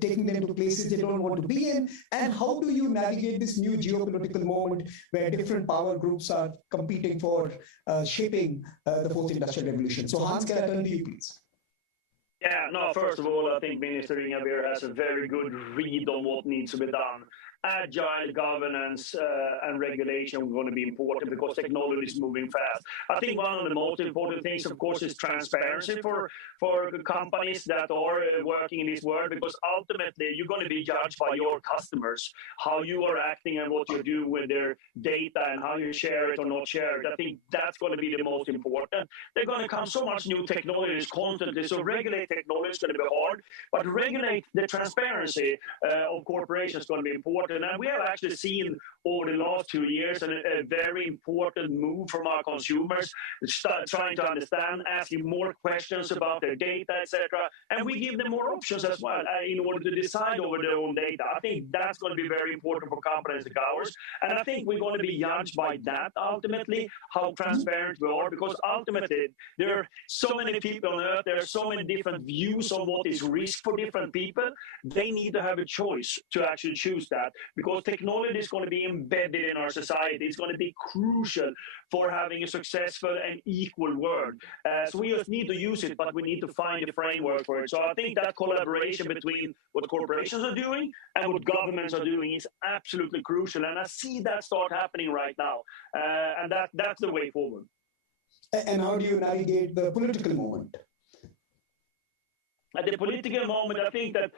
taking them to places they don't want to be in? And how do you navigate this new geopolitical moment where different power groups are competing for shaping the fourth industrial revolution? So Hans, can I turn to you, please? Yeah, no, first of all, I think Minister Ingabire has a very good read on what needs to be done. Agile governance and regulation are going to be important because technology is moving fast. I think one of the most important things, of course, is transparency for companies that are working in this world, because ultimately you're going to be judged by your customers, how you are acting and what you do with their data and how you share it or not share it. I think that's going to be the most important. There's going to come so much new technologies constantly, so regulate technology is going to be hard, but regulate the transparency of corporations is going to be important. And we have actually seen over the last 2 years a very important move from our consumers, trying to understand, asking more questions about their data, etc. And we give them more options as well in order to decide over their own data. I think that's going to be very important for companies like ours. And I think we're going to be judged by that ultimately, how transparent we are, because ultimately there are so many people on Earth, there are so many different views on what is risk for different people. They need to have a choice to actually choose that, because technology is going to be embedded in our society. It's going to be crucial for having a successful and equal world. So we just need to use it, but we need to find a framework for it. So I think that collaboration between what corporations are doing and what governments are doing is absolutely crucial. And I see that start happening right now. And that's the way forward. And how do you navigate the political moment? At the political moment, I think that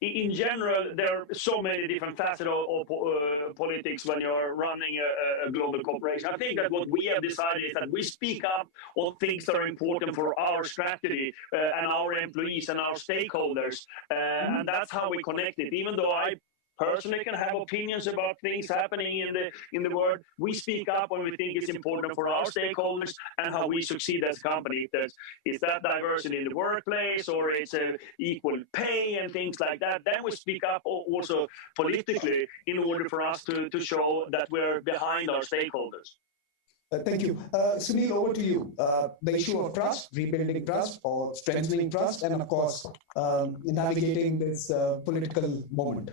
in general, there are so many different facets of politics when you're running a global corporation. I think that what we have decided is that we speak up on things that are important for our strategy and our employees and our stakeholders. And that's how we connect it. Even though I personally can have opinions about things happening in the world, we speak up when we think it's important for our stakeholders and how we succeed as a company. Is that diversity in the workplace, or it's equal pay and things like that? Then we speak up also politically in order for us to show that we're behind our stakeholders. Thank you. Sunil, over to you. The issue of trust, rebuilding trust or strengthening trust, and of course, navigating this political moment.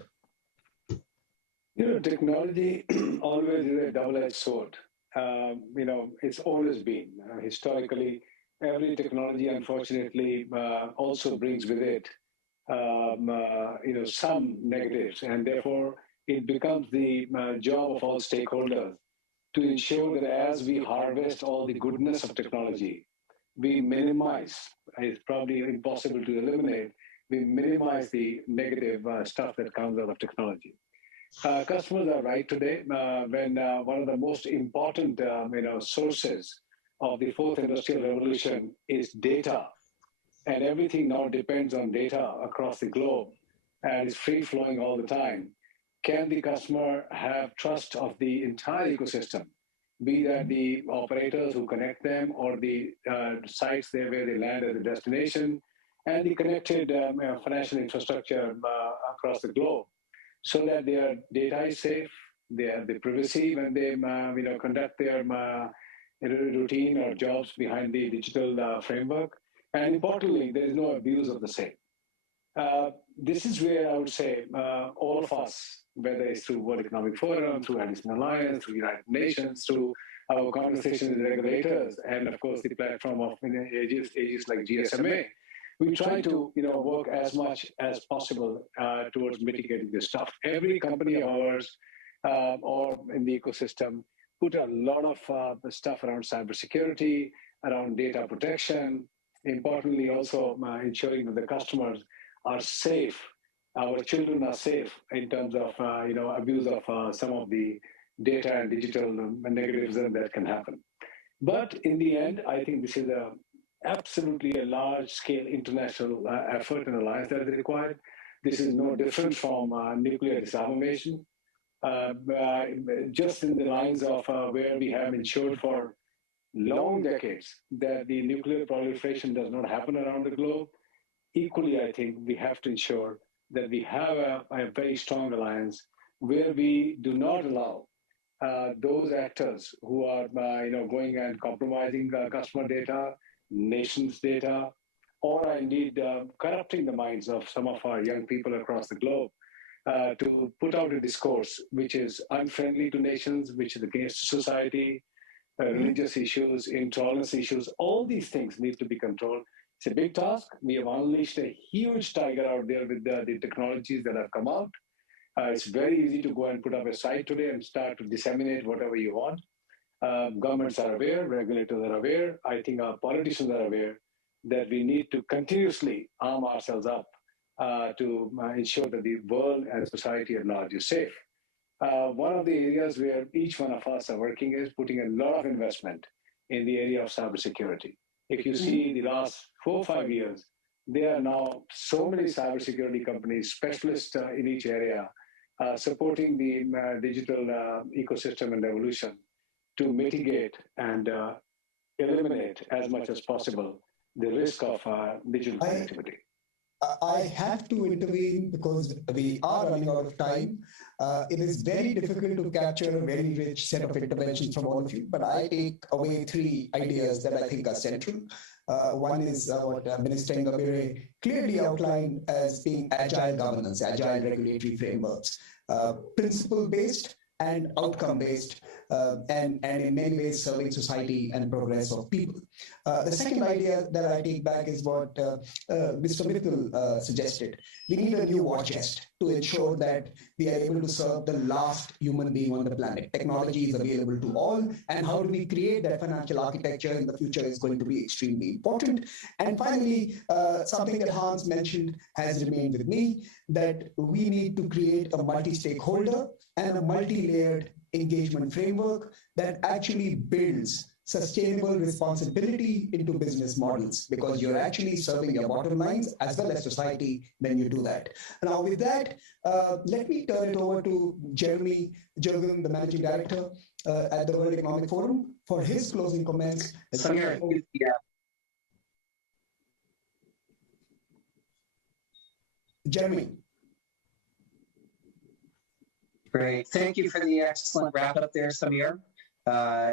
Technology always is a double-edged sword. It's always been. Historically, every technology, unfortunately, also brings with it, some negatives. And therefore, it becomes the job of all stakeholders to ensure that as we harvest all the goodness of technology, we minimize, it's probably impossible to eliminate, we minimize the negative stuff that comes out of technology. Customers are right today when one of the most important sources of the fourth industrial revolution is data. And everything now depends on data across the globe and is free flowing all the time. Can the customer have trust of the entire ecosystem, be that the operators who connect them or the sites there where they land at the destination and the connected financial infrastructure across the globe, so that their data is safe, they have the privacy when they conduct their routine or jobs behind the digital framework, and importantly, there is no abuse of the same. This is where I would say all of us, whether it's through World Economic Forum, through Anderson Alliance, through United Nations, through our conversations with regulators, and of course the platform of agencies like GSMA, we try to work as much as possible towards mitigating this stuff. Every company of ours or in the ecosystem put a lot of stuff around cybersecurity, around data protection, importantly also ensuring that the customers are safe, our children are safe in terms of abuse of some of the data and digital negativism that can happen. But in the end, I think this is absolutely a large-scale international effort and alliance that is required. This is no different from nuclear disarmament. Just in the lines of where we have ensured for long decades that the nuclear proliferation does not happen around the globe, equally, I think we have to ensure that we have a very strong alliance where we do not allow those actors who are going and compromising customer data, nations' data, or indeed corrupting the minds of some of our young people across the globe to put out a discourse which is unfriendly to nations, which is against society, religious issues, intolerance issues. All these things need to be controlled. It's a big task. We have unleashed a huge tiger out there with the technologies that have come out. It's very easy to go and put up a site today and start to disseminate whatever you want. Governments are aware, regulators are aware. I think our politicians are aware that we need to continuously arm ourselves up to ensure that the world and society at large is safe. One of the areas where each one of us are working is putting a lot of investment in the area of cybersecurity. If you see the last 4 or 5 years, there are now so many cybersecurity companies, specialists in each area, supporting the digital ecosystem and revolution to mitigate and eliminate as much as possible the risk of digital connectivity. I have to intervene because we are running out of time. It is very difficult to capture a very rich set of interventions from all of you, but I take away 3 ideas that I think are central. One is what Minister Ngabire clearly outlined as being agile governance, agile regulatory frameworks, principle-based and outcome-based, and in many ways serving society and progress of people. The second idea that I take back is what Mr. Mittal suggested. We need a new war chest to ensure that we are able to serve the last human being on the planet. Technology is available to all, and how do we create that financial architecture in the future is going to be extremely important. And finally, something that Hans mentioned has remained with me, that we need to create a multi-stakeholder and a multi-layered engagement framework that actually builds sustainable responsibility into business models, because you're actually serving your bottom lines as well as society when you do that. Now with that, let me turn it over to Jeremy Jurgen, the Managing Director at the World Economic Forum, for his closing comments. Jeremy. Great. Thank you for the excellent wrap-up there, Samir.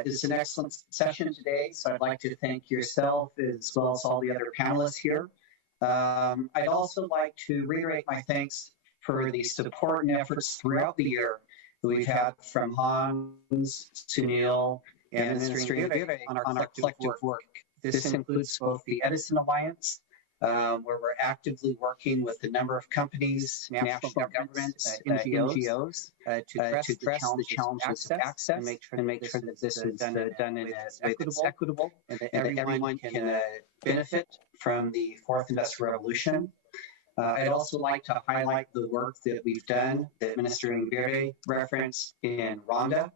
It's an excellent session today, so I'd like to thank yourself as well as all the other panelists here. I'd also like to reiterate my thanks for the support and efforts throughout the year that we've had from Hans, Sunil, and Minister Ngabire on our collective work. This includes both the Edison Alliance, where we're actively working with a number of companies, national governments, NGOs, to address the challenges of access and make sure that this is done in a way that's equitable and that everyone can benefit from the fourth industrial revolution. I'd also like to highlight the work that we've done that Minister Ngere referenced in Rwanda,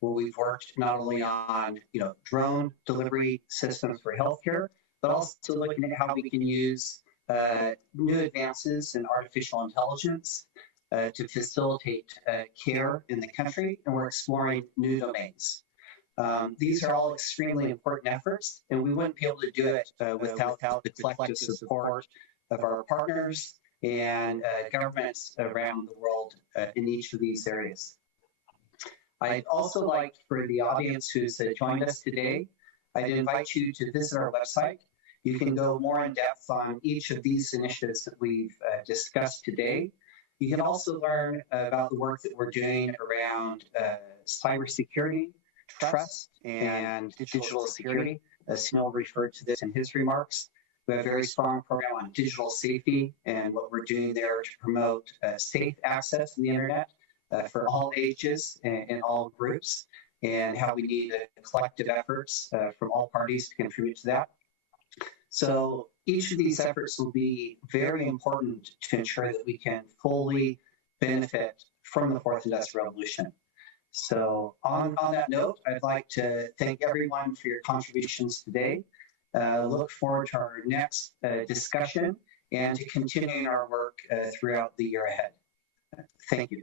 where we've worked not only on drone delivery systems for healthcare, but also looking at how we can use new advances in artificial intelligence to facilitate care in the country, and we're exploring new domains. These are all extremely important efforts, and we wouldn't be able to do it without the collective support of our partners and governments around the world in each of these areas. I'd also like for the audience who's joined us today, I'd invite you to visit our website. You can go more in depth on each of these initiatives that we've discussed today. You can also learn about the work that we're doing around cybersecurity, trust, and digital security. Sunil referred to this in his remarks. We have a very strong program on digital safety and what we're doing there to promote safe access to the internet for all ages and all groups, and how we need collective efforts from all parties to contribute to that. So each of these efforts will be very important to ensure that we can fully benefit from the fourth industrial revolution. So on that note, I'd like to thank everyone for your contributions today. Look forward to our next discussion and to continuing our work throughout the year ahead. Thank you.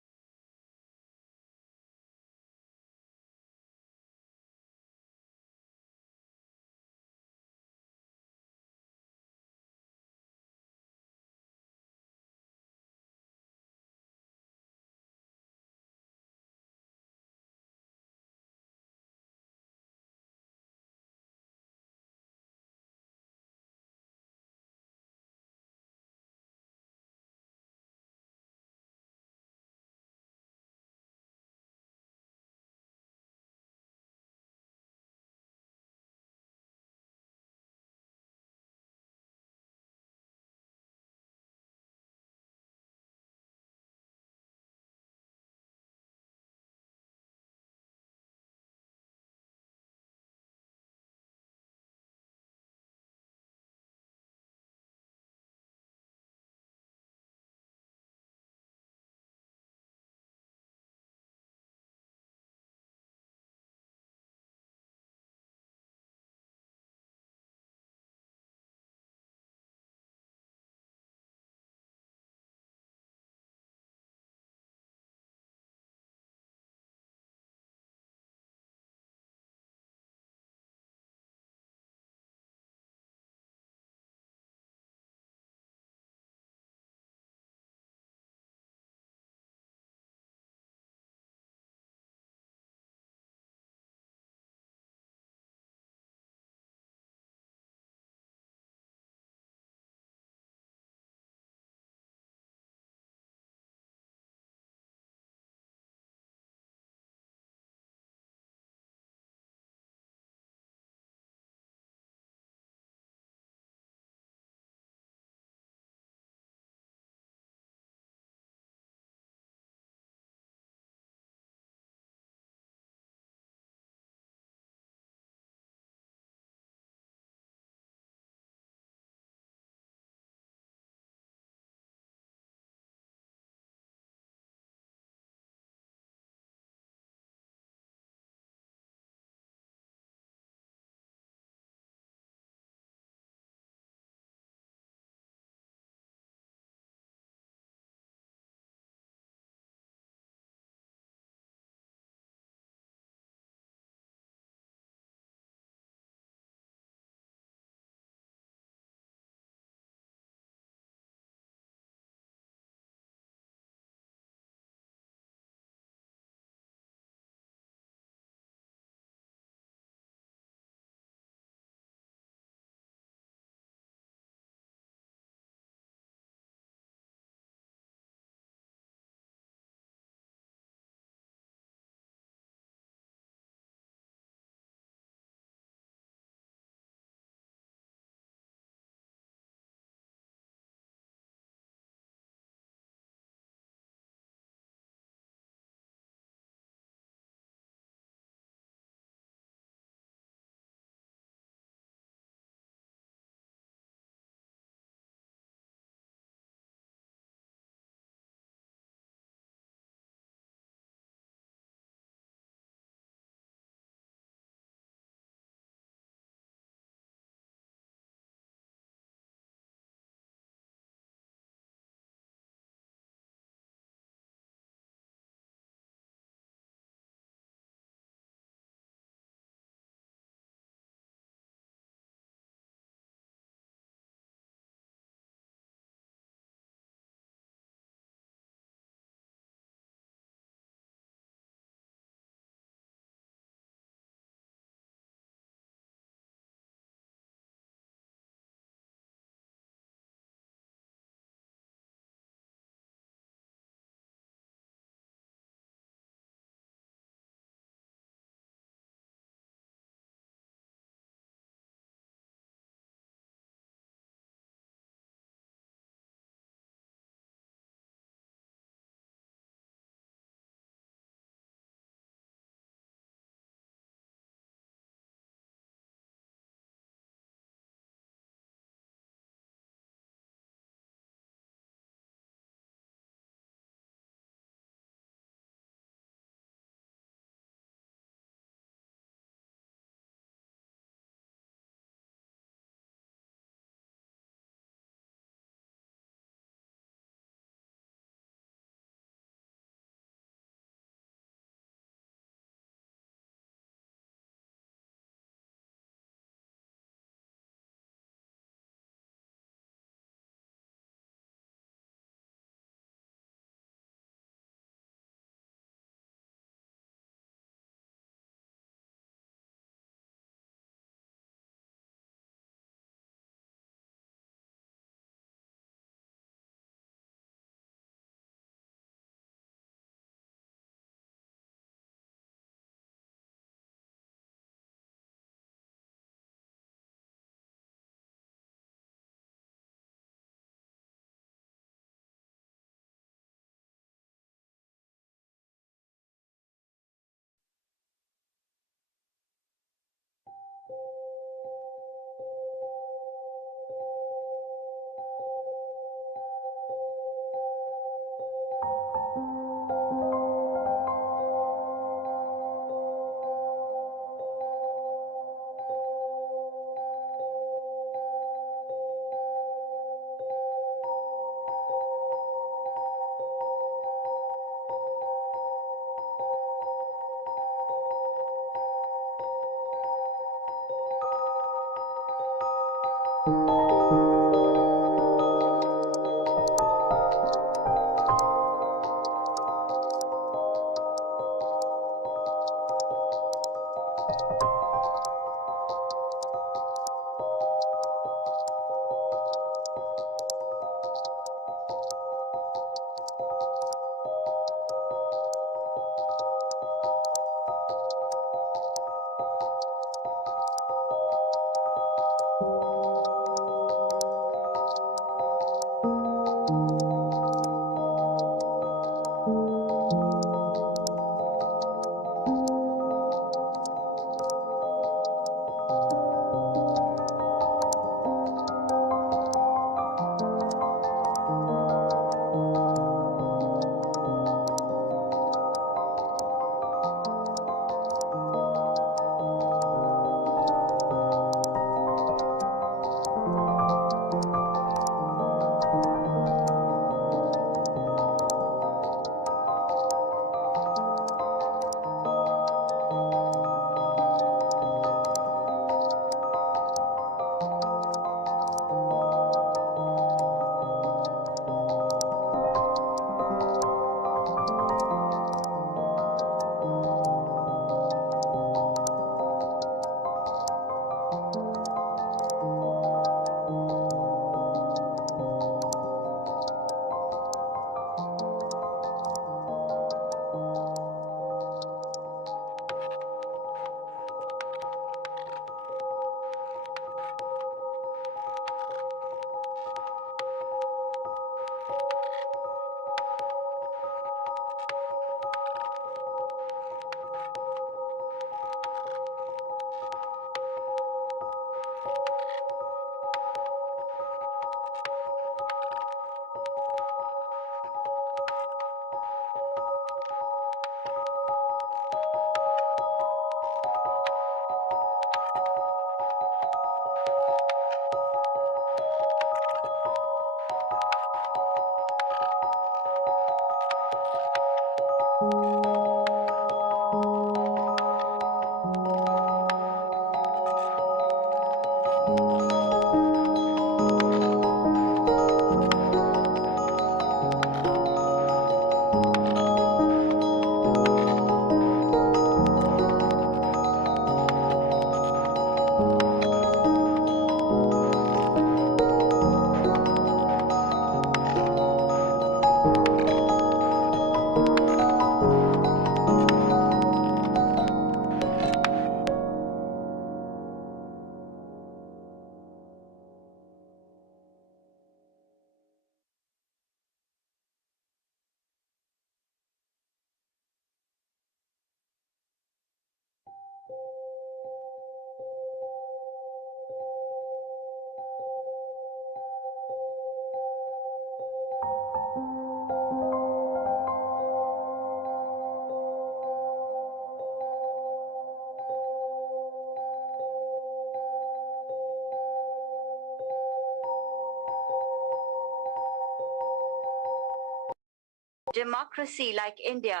democracy like India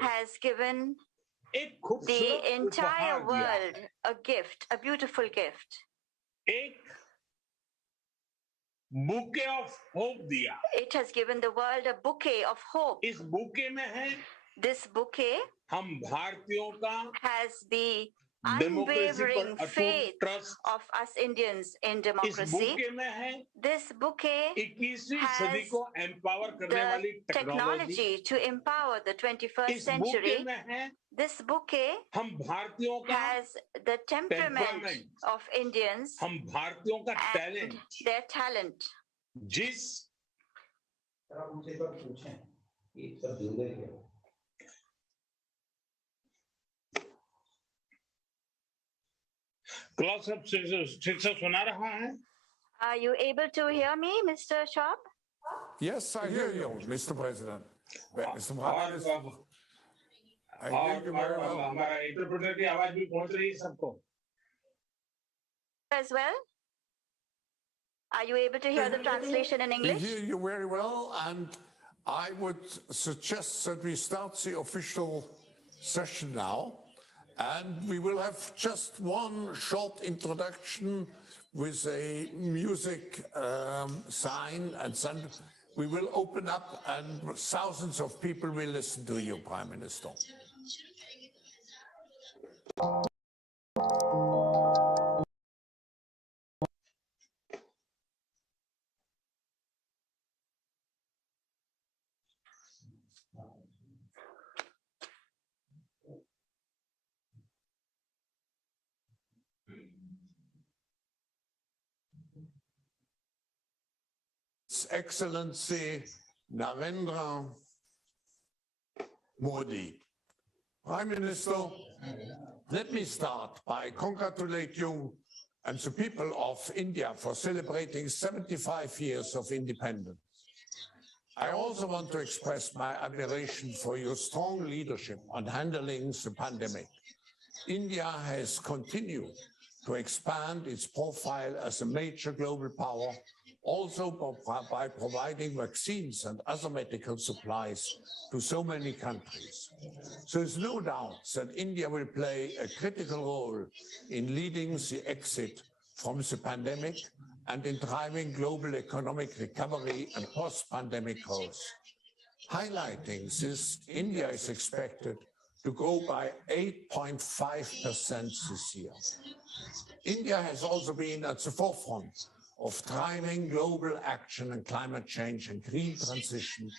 has given the entire world a gift, a beautiful gift. It has given the world a bouquet of hope. This bouquet has the unwavering faith of us Indians in democracy. This bouquet has the technology to empower the 21st century. This bouquet has the temperament of Indians and their talent. Are you able to hear me, Mr. Sharp? Yes, I hear you, Mr. President. Mr. Mohammed, I hear you very well. As well? Are you able to hear the translation in English? We hear you very well, and I would suggest that we start the official session now. And we will have just one short introduction with a music sign, and we will open up and thousands of people will listen to you, Prime Minister. His Excellency Narendra Modi. Prime Minister, let me start by congratulating you and the people of India for celebrating 75 years of independence. I also want to express my admiration for your strong leadership on handling the pandemic. India has continued to expand its profile as a major global power, also by providing vaccines and other medical supplies to so many countries. So there's no doubt that India will play a critical role in leading the exit from the pandemic and in driving global economic recovery and post-pandemic growth. Highlighting this, India is expected to grow by 8.5% this year. India has also been at the forefront of driving global action on climate change and green transition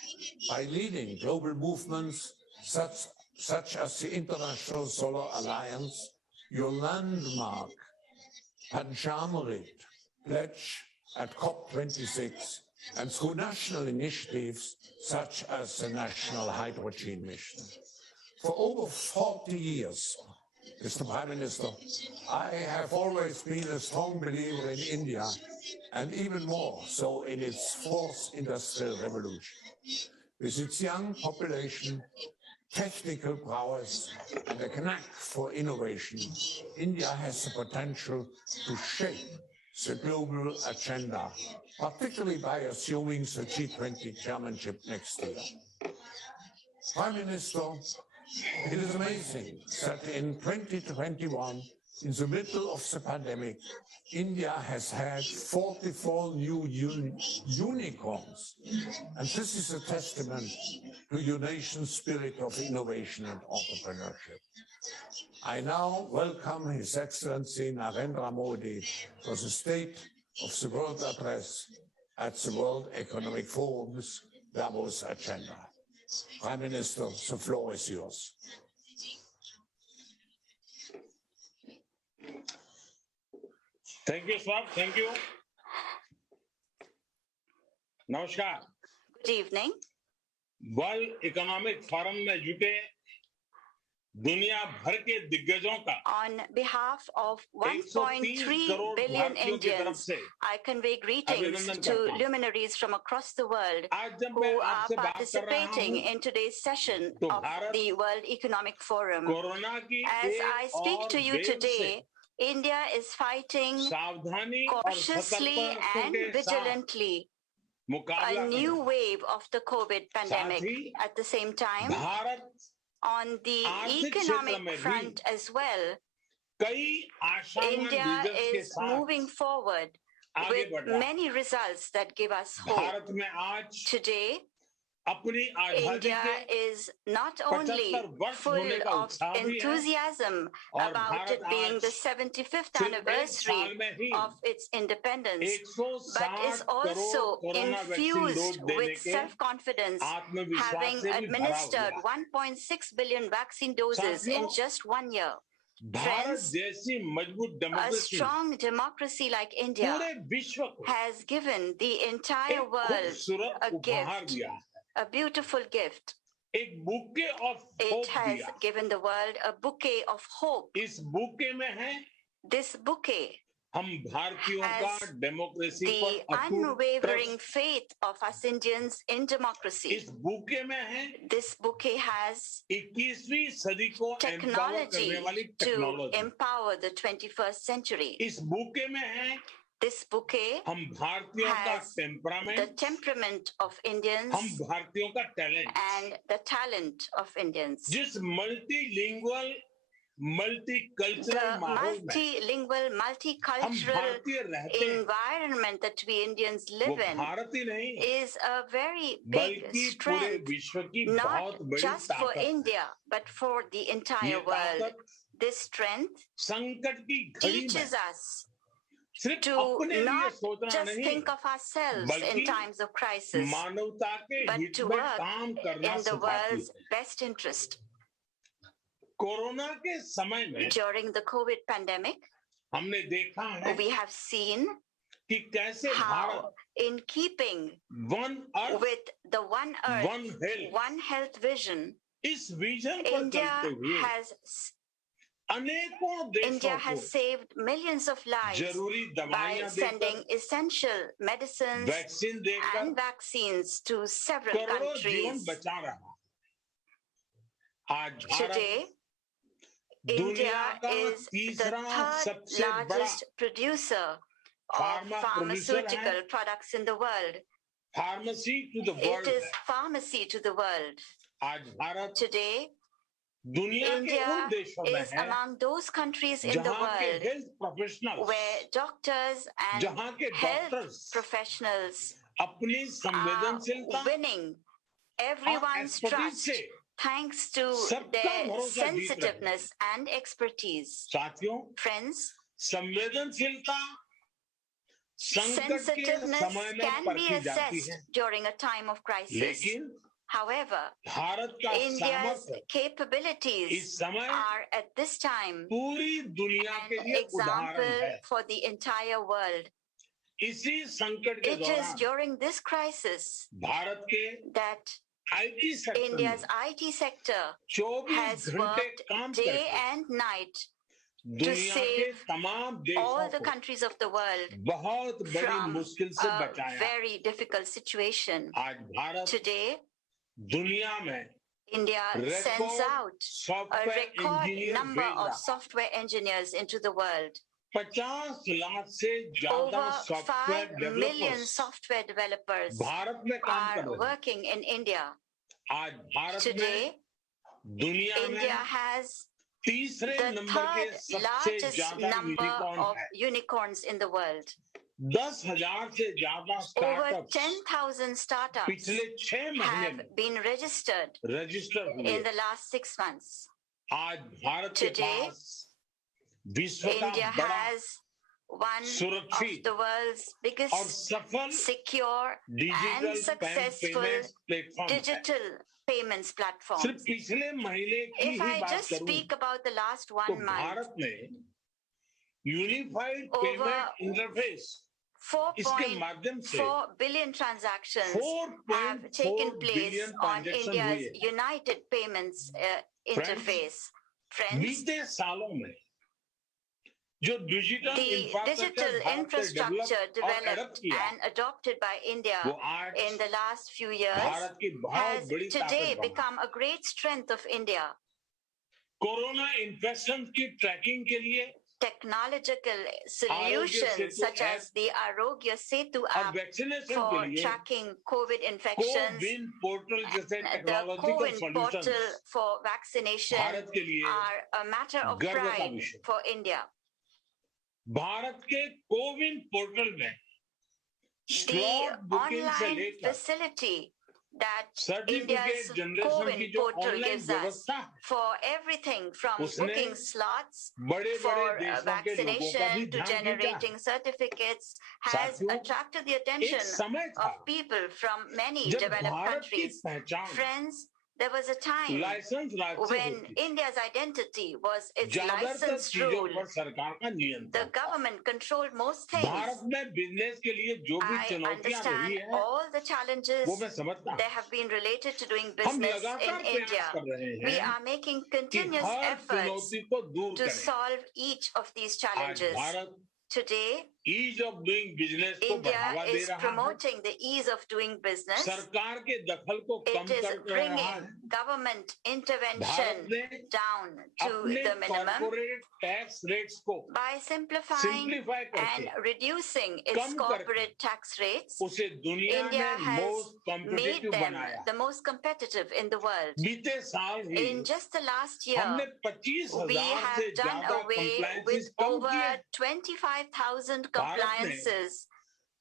by leading global movements such as the International Solar Alliance, your landmark Panchamrit pledge at COP26, and through national initiatives such as the National Hydrogen Mission. For over 40 years, Mr. Prime Minister, I have always been a strong believer in India, and even more so in its fourth industrial revolution. With its young population, technical prowess, and a knack for innovation, India has the potential to shape the global agenda, particularly by assuming the G20 chairmanship next year. Prime Minister, it is amazing that in 2021, in the middle of the pandemic, India has had 44 new unicorns. And this is a testament to your nation's spirit of innovation and entrepreneurship. I now welcome His Excellency Narendra Modi for the State of the World Address at the World Economic Forum's Davos Agenda. Prime Minister, the floor is yours. Thank you, sir. Thank you. Namaskar. Good evening. World Economic Forum में जुटे दुनिया भर के दिग्गजों का On behalf of 1.3 billion Indians, I convey greetings to luminaries from across the world who are participating in today's session of the World Economic Forum. As I speak to you today, India is fighting cautiously and vigilantly a new wave of the COVID pandemic. At the same time, on the economic front as well, India is moving forward with many results that give us hope. Today, India is not only full of enthusiasm about it being the 75th anniversary of its independence, but is also infused with self-confidence, having administered 1.6 billion vaccine doses in just 1 year. Friends, a strong democracy like India has given the entire world a gift. A beautiful gift. It has given the world a bouquet of hope. This bouquet has the unwavering faith of us Indians in democracy. This bouquet has technology to empower the 21st century. This bouquet has the temperament of Indians and the talent of Indians. the multilingual, multicultural environment that we Indians live in is a very big strength, not just for India, but for the entire world. This strength teaches us to not just think of ourselves in times of crisis, but to work in the world's best interest. During the COVID pandemic, we have seen how, in keeping with the One Earth, One Health vision, India has saved millions of lives by sending essential medicines and vaccines to several countries. Today, India is the third largest producer of pharmaceutical products in the world. It is pharmacy to the world. Today, India is among those countries in the world where doctors and health professionals are winning everyone's trust thanks to their sensitiveness and expertise. Friends, sensitiveness can be assessed during a time of crisis. However, India's capabilities are at this time an example for the entire world. It is during this crisis that India's IT sector has worked day and night to save all the countries of the world from a very difficult situation. Today, India sends out a record number of software engineers into the world. Over 5 million software developers are working in India. Today, India has the third largest number of unicorns in the world. Over 10,000 startups have been registered in the last 6 months. Today, India has one of the world's biggest, secure and successful digital payments platforms. If I just speak about the last 1 month, over 4.4 billion transactions have taken place on India's United Payments interface. Friends, the digital infrastructure developed and adopted by India in the last few years has today become a great strength of India. Technological solutions such as the Arogya Setu app for tracking COVID infections, the CoWIN portal for vaccination are a matter of pride for India. The online facility that India's CoWIN portal gives us for everything from booking slots for vaccination to generating certificates has attracted the attention of people from many developed countries. Friends, there was a time when India's identity was its license rule. The government controlled most things. I understand all the challenges that have been related to doing business in India. We are making continuous efforts to solve each of these challenges. Today, ease of doing business को India बढ़ावा दे is रहा है, promoting the ease of doing business. सरकार के दखल को कम It is कर रहा bringing है, government भारत intervention ने down to अपने the minimum corporate tax rates को by simplifying सिंप्लीफाई and करके reducing its कम corporate tax rates. उसे दुनिया India में has most made competitive them बनाया। the most competitive in the world. बीते साल ही In just the last year, हमने 25,000 we से have done ज्यादा away compliances with come over किए। 25,000 भारत ने compliances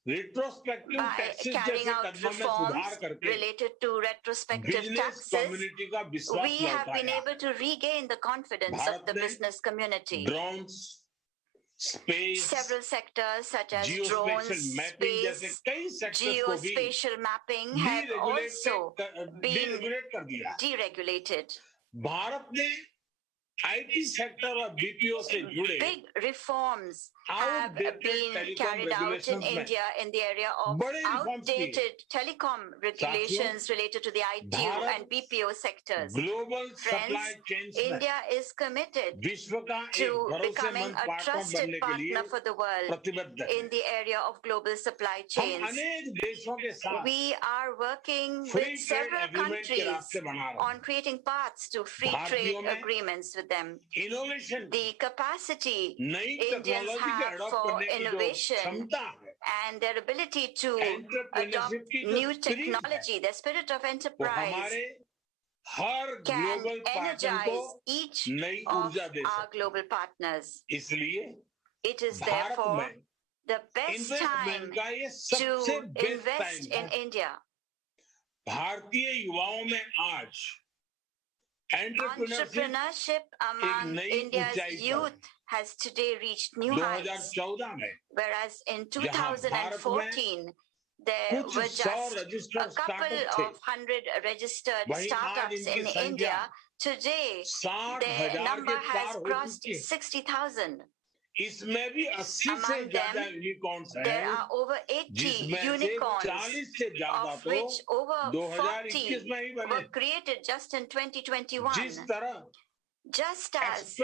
retrospective by taxes carrying जैसे out कदमों में सुधार reforms करके related to retrospective business taxes. Community का विश्वास We have been लौटाया। able to regain the confidence of Bharat the ने business community. Drones, space, Several sectors such as geospatial drones, mapping जैसे space, कई सेक्टर्स को भी geospatial mapping have also been deregulate कर दिया। deregulated. भारत ने आईटी सेक्टर और बीपीओ से जुड़े Big reforms have outdated been telecom carried out in regulations में India in the area of बड़े reforms किए। outdated telecom regulations related to the ITU Bharat and BPO sectors. Global supply Friends, chains में India is committed विश्व का एक to becoming भरोसेमंद a partner trusted बनने के लिए partner for the world प्रतिबद्ध है। in the area of global supply हम chains. अनेक देशों के साथ We are working free with trade several agreement के countries रास्ते बना रहे on creating paths to free भारतीयों trade में agreements with them. हैं। इनोवेशन The capacity नई Indians टेक्नोलॉजी के have अडॉप्ट for करने की जो innovation क्षमता है, and their ability to entrepreneurship adopt की जो new स्पिरिट है, technology, the spirit of वो enterprise हमारे हर can ग्लोबल पार्टनर को energize each नई of ऊर्जा दे our सकती global partners. है। इसलिए It is भारत therefore में the best time इन्वेस्टमेंट का ये सबसे to best invest time in है। India. भारतीय युवाओं में आज एंटरप्रेन्योरशिप Entrepreneurship एक among नई India's ऊंचाई पर youth has today reached new heights, 2014 में whereas in जहां भारत 2014 there कुछ were 100 just a registered couple startup थे, of 100 registered वहीं आज startups इनकी in संख्या India. Today, 60,000 their number के पार has हो crossed चुकी है। 60,000. इसमें भी 80 से Among ज्यादा them, यूनिकॉर्न्स there हैं, are over 80 जिसमें से unicorns, 40 से ज्यादा of तो which over 2021 40 में ही बने। were created just in 2021. जिस तरह Just as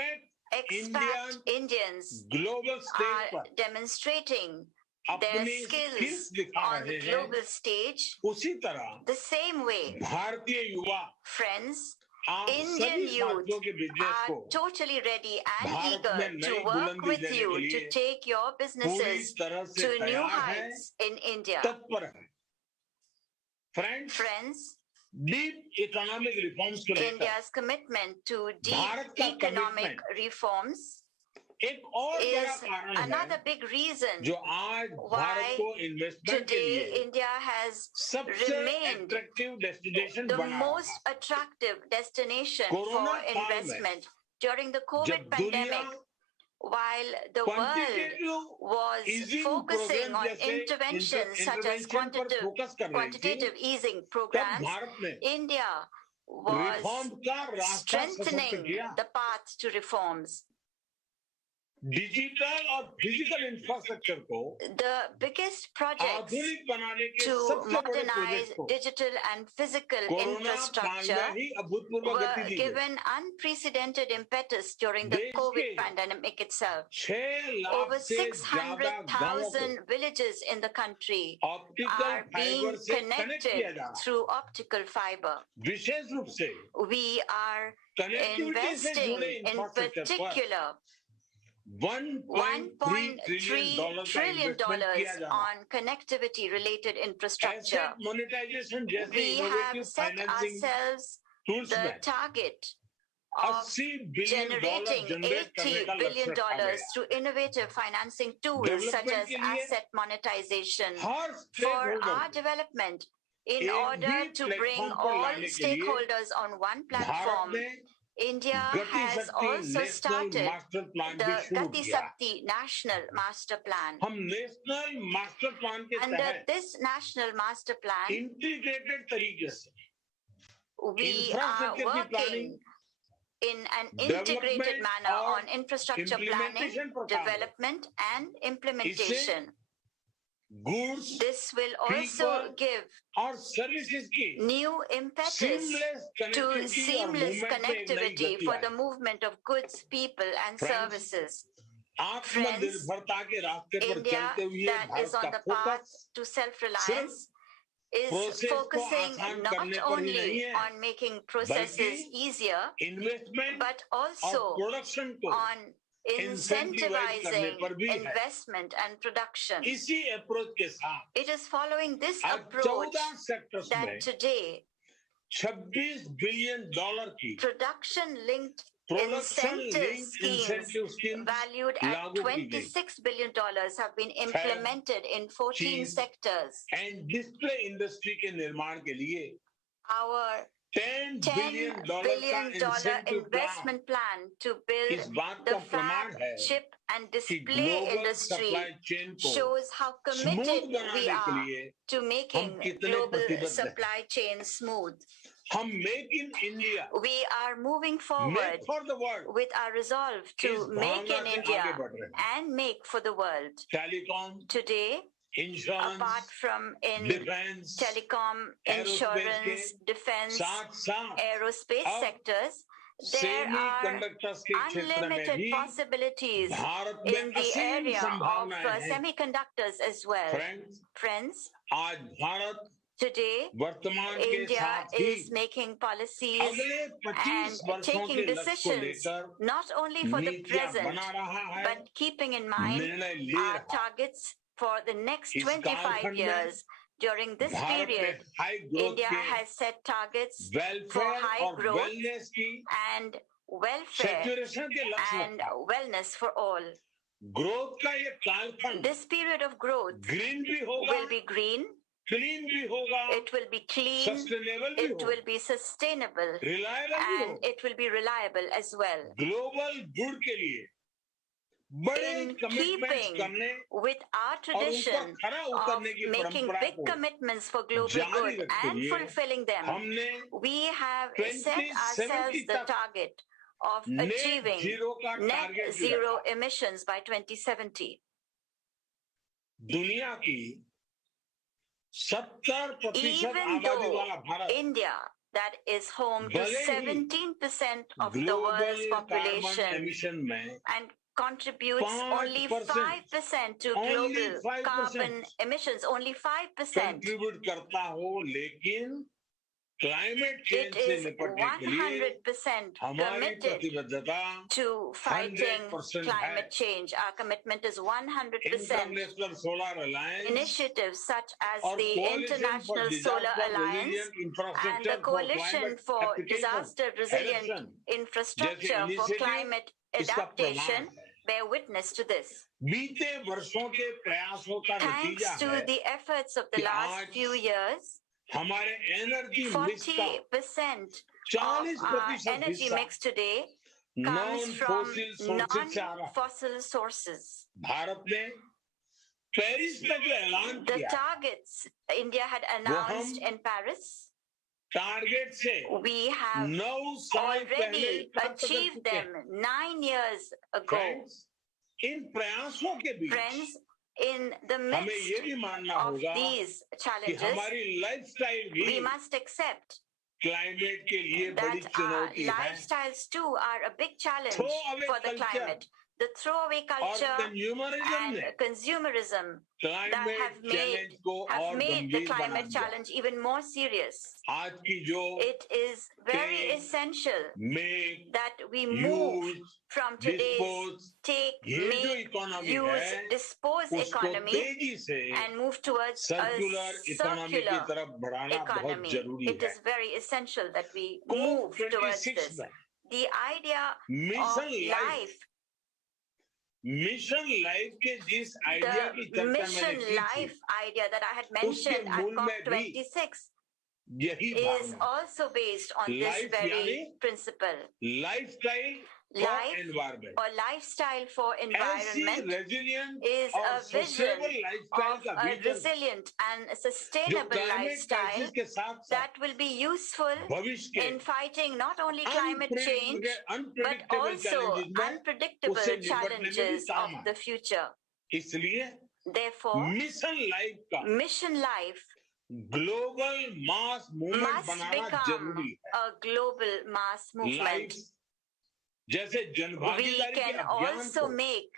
expat Indians global stage are पर demonstrating their अपनी skills स्किल्स दिखा on the रहे हैं, global stage, उसी तरह the same way, Bharatiya Yuva friends, आप Indian सभी youth साथियों के बिजनेस are को totally ready and Bharat eager में to नई work बुलंदी with देने के you लिए to take your पूरी businesses तरह से to new तैयार हैं, heights in India. तत्पर हैं। Friends, डीप इकोनॉमिक रिफॉर्म्स को लेकर India's commitment to Bharat deep का economic commitment reforms एक और बड़ा is कारण another है big reason जो आज भारत why को इन्वेस्टमेंट के today लिए India has सबसे remained अट्रैक्टिव डेस्टिनेशन the बना most रहा। attractive destination कोरोना for काल में investment during the जब COVID दुनिया pandemic. While the world quantitative was easing focusing program on जैसे interventions such as इंटरवेंशन पर फोकस कर रही थी, quantitative easing तब programs, भारत ने India रिफॉर्म was का रास्ता सशक्त strengthening किया। the path to reforms. Digital और फिजिकल इंफ्रास्ट्रक्चर को The biggest projects आधुनिक बनाने के to सबसे बड़े modernize प्रोजेक्ट को digital and physical कोरोना काल infrastructure में ही अभूतपूर्व गति were दी गई। given unprecedented impetus during the देश के COVID pandemic itself. 6 lakh Over से ज्यादा गांवों को 600,000 villages in the country optical are being fibre से कनेक्ट किया connected जा रहा through optical fiber. है। विशेष रूप से We are कनेक्टिविटी से investing जुड़े in इंफ्रास्ट्रक्चर पर particular $1.3 trillion का trillion इन्वेस्टमेंट किया जा रहा है। on connectivity related infrastructure. Asset monetization जैसे We innovative have set financing ourselves tools the में target of $80 billion generating generate करने $80 का लक्ष्य billion रखा गया है। through innovative financing tools such development as के लिए asset monetization her for stakeholder our development in एक order he to bring platform पर all लाने के लिए stakeholders on one Bharat platform. ने India गति has शक्ति also national started master plan भी the शुरू Gati किया। Shakti National Master Plan. हम नेशनल मास्टर प्लान के Under तहत this National Master Plan, integrated तरीके से we are इंफ्रास्ट्रक्चर की working planning in an integrated Development manner और on infrastructure planning, implementation पर काम development, and implementation. Goods This will also people give और services की new impetus seamless to connectivity और seamless movement पे एक नई connectivity गति for आए। the movement of goods, people, and Friends, services. Friends, India that is on the path to self-reliance is focusing not only on making processes easier, but also on incentivizing investment and production. It is following this approach that today production-linked incentive schemes valued at $26 billion have been implemented in 14 sectors. Our $10 billion investment plan to build the fab, chip, and display industry shows how committed we are to making global supply chains smooth. We are moving forward with our resolve to make in India and make for the world. Today, apart from in telecom, insurance, defense, aerospace sectors, there are unlimited possibilities in the area of semiconductors as well. Friends, today, India is making policies and taking decisions not only for the present, but keeping in mind our targets for the next 25 years. During this period, India has set targets for high growth and welfare and wellness for all. This period of growth will be green, it will be clean, it will be sustainable, and it will be reliable as well. In keeping with our tradition of making big commitments for global good and fulfilling them, we have set ourselves the target of achieving net zero emissions by 2070. Even though India, that is home to 17% of the world's population and contributes only 5% to global carbon emissions, only 5%. It is 100% committed to fighting climate change. Our commitment is 100%. Initiatives such as the International Solar Alliance and the Coalition for Disaster Resilient Infrastructure for Climate Adaptation bear witness to this. Thanks to the efforts of the last few years, 40% of our energy mix today comes from non-fossil sources. The targets India had announced in Paris, we have already achieved them 9 years ago. Friends, in the midst of these challenges, we must accept that our lifestyles too are a big challenge for the climate. The throwaway culture and consumerism that have made the climate challenge even more serious. It is very essential that we move from today's take, make, use, dispose economy and move towards a circular economy. It is very essential that we move towards this. The idea of life, the mission life idea that I had mentioned at COP26 is also based on this very principle. Life or lifestyle for environment is a vision of a resilient and sustainable lifestyle that will be useful in fighting not only climate change but also unpredictable challenges of the future. Therefore, mission life must become a global mass movement. We can also make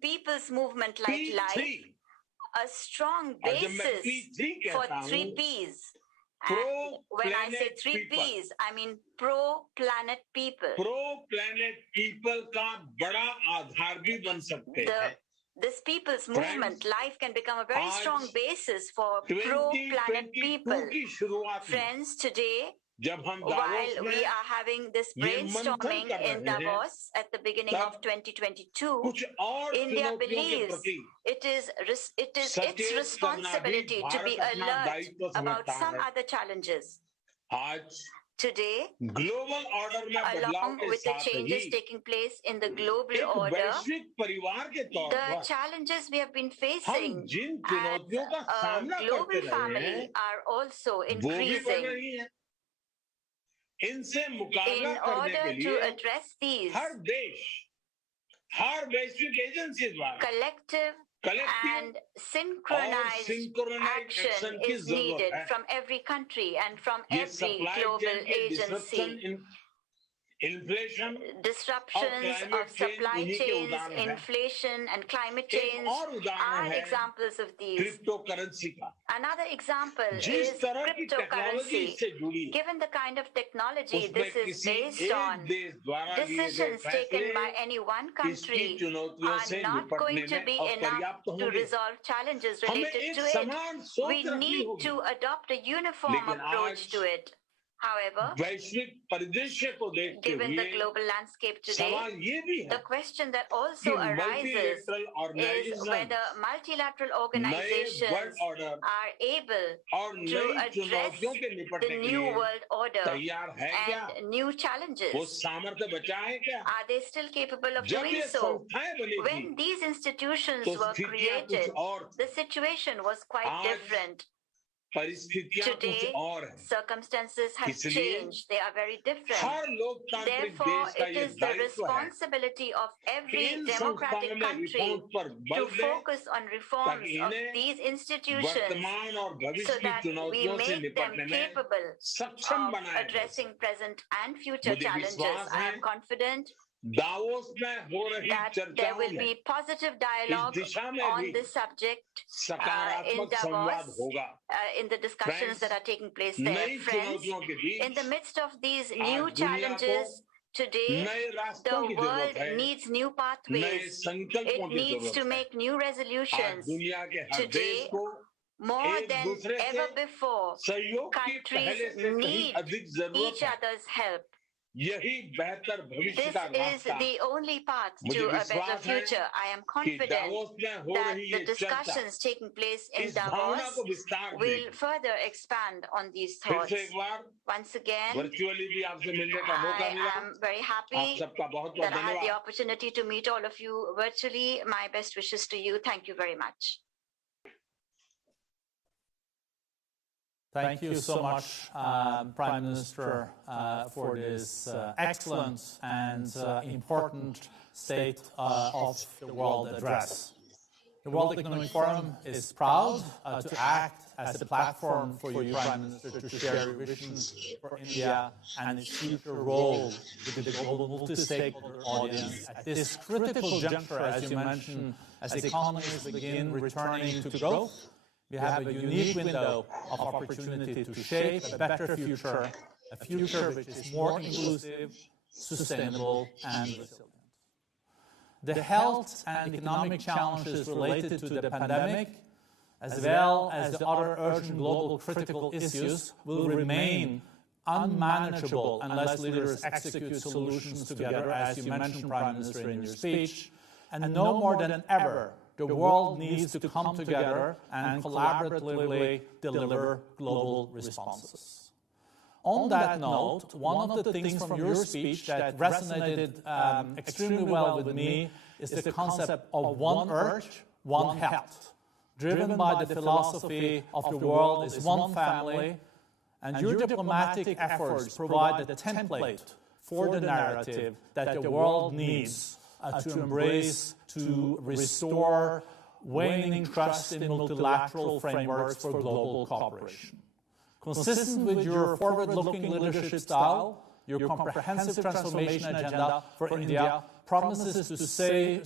people's movement like life a strong basis for 3 Ps. And when I say 3 Ps, I mean pro-planet people. Pro-planet people का बड़ा आधार भी बन सकते हैं. This people's movement, life can become a very strong basis for pro-planet people. Friends, today, while we are having this brainstorming in Davos at the beginning of 2022, India believes it is its responsibility to be alert about some other challenges. Today, along with the changes taking place in the global order, the challenges we have been facing as a global family are also increasing. In order to address these, collective and synchronized action is needed from every country and from every global agency. Disruptions of supply chains, inflation, and climate change are examples of these. Another example is cryptocurrency. Given the kind of technology this is based on, decisions taken by any one country are not going to be enough to resolve challenges related to it. We need to adopt a uniform approach to it. However, given the global landscape today, the question that also arises is whether multilateral organizations are able to address the new world order and new challenges. Are they still capable of doing so? When these institutions were created, the situation was quite different. Today, circumstances have changed. They are very different. Therefore, it is the responsibility of every democratic country to focus on reforms of these institutions so that we make them capable of addressing present and future challenges. I am confident that there will be positive dialogue on this subject in Davos, in the discussions that are taking place there. Friends, in the midst of these new challenges, today, the world needs new pathways. It needs to make new resolutions. Today, more than ever before, countries need each other's help. This is the only path to a better future. I am confident that the discussions taking place in Davos will further expand on these thoughts. Once again, I am very happy that I had the opportunity to meet all of you virtually. My best wishes to you. Thank you very much. Thank you so much, Prime Minister, for this excellent and important State of the World address. The World Economic Forum is proud to act as a platform for you, Prime Minister, to share your visions for India and its future role with the global multi-stakeholder audience at this critical juncture, as you mentioned, as economies begin returning to growth. We have a unique window of opportunity to shape a better future, a future which is more inclusive, sustainable, and resilient. The health and economic challenges related to the pandemic, as well as the other urgent global critical issues, will remain unmanageable unless leaders execute solutions together, as you mentioned, Prime Minister, in your speech, and no more than ever, the world needs to come together and collaboratively deliver global responses. On that note, one of the things from your speech that resonated extremely well with me is the concept of one Earth, one health, driven by the philosophy of the world is one family, and your diplomatic efforts provide the template for the narrative that the world needs to embrace, to restore waning trust in multilateral frameworks for global cooperation. Consistent with your forward-looking leadership style, your comprehensive transformation agenda for India promises to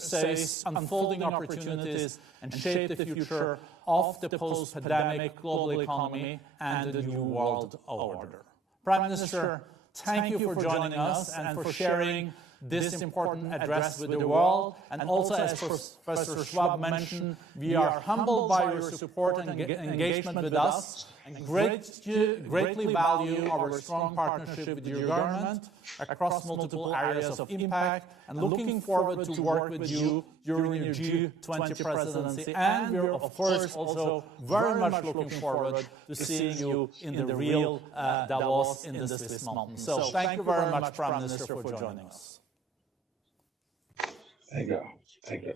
seize unfolding opportunities and shape the future of the post-pandemic global economy and the new world order. Prime Minister, thank you for joining us and for sharing this important address with the world. And also, as Professor Schwab mentioned, we are humbled by your support and engagement with us, and greatly value our strong partnership with your government across multiple areas of impact, and looking forward to work with you during your G20 presidency. And we're, of course, also very much looking forward to seeing you in the real Davos in the Swiss mountains. So thank you very much, Prime Minister, for joining us. Thank you. Thank you.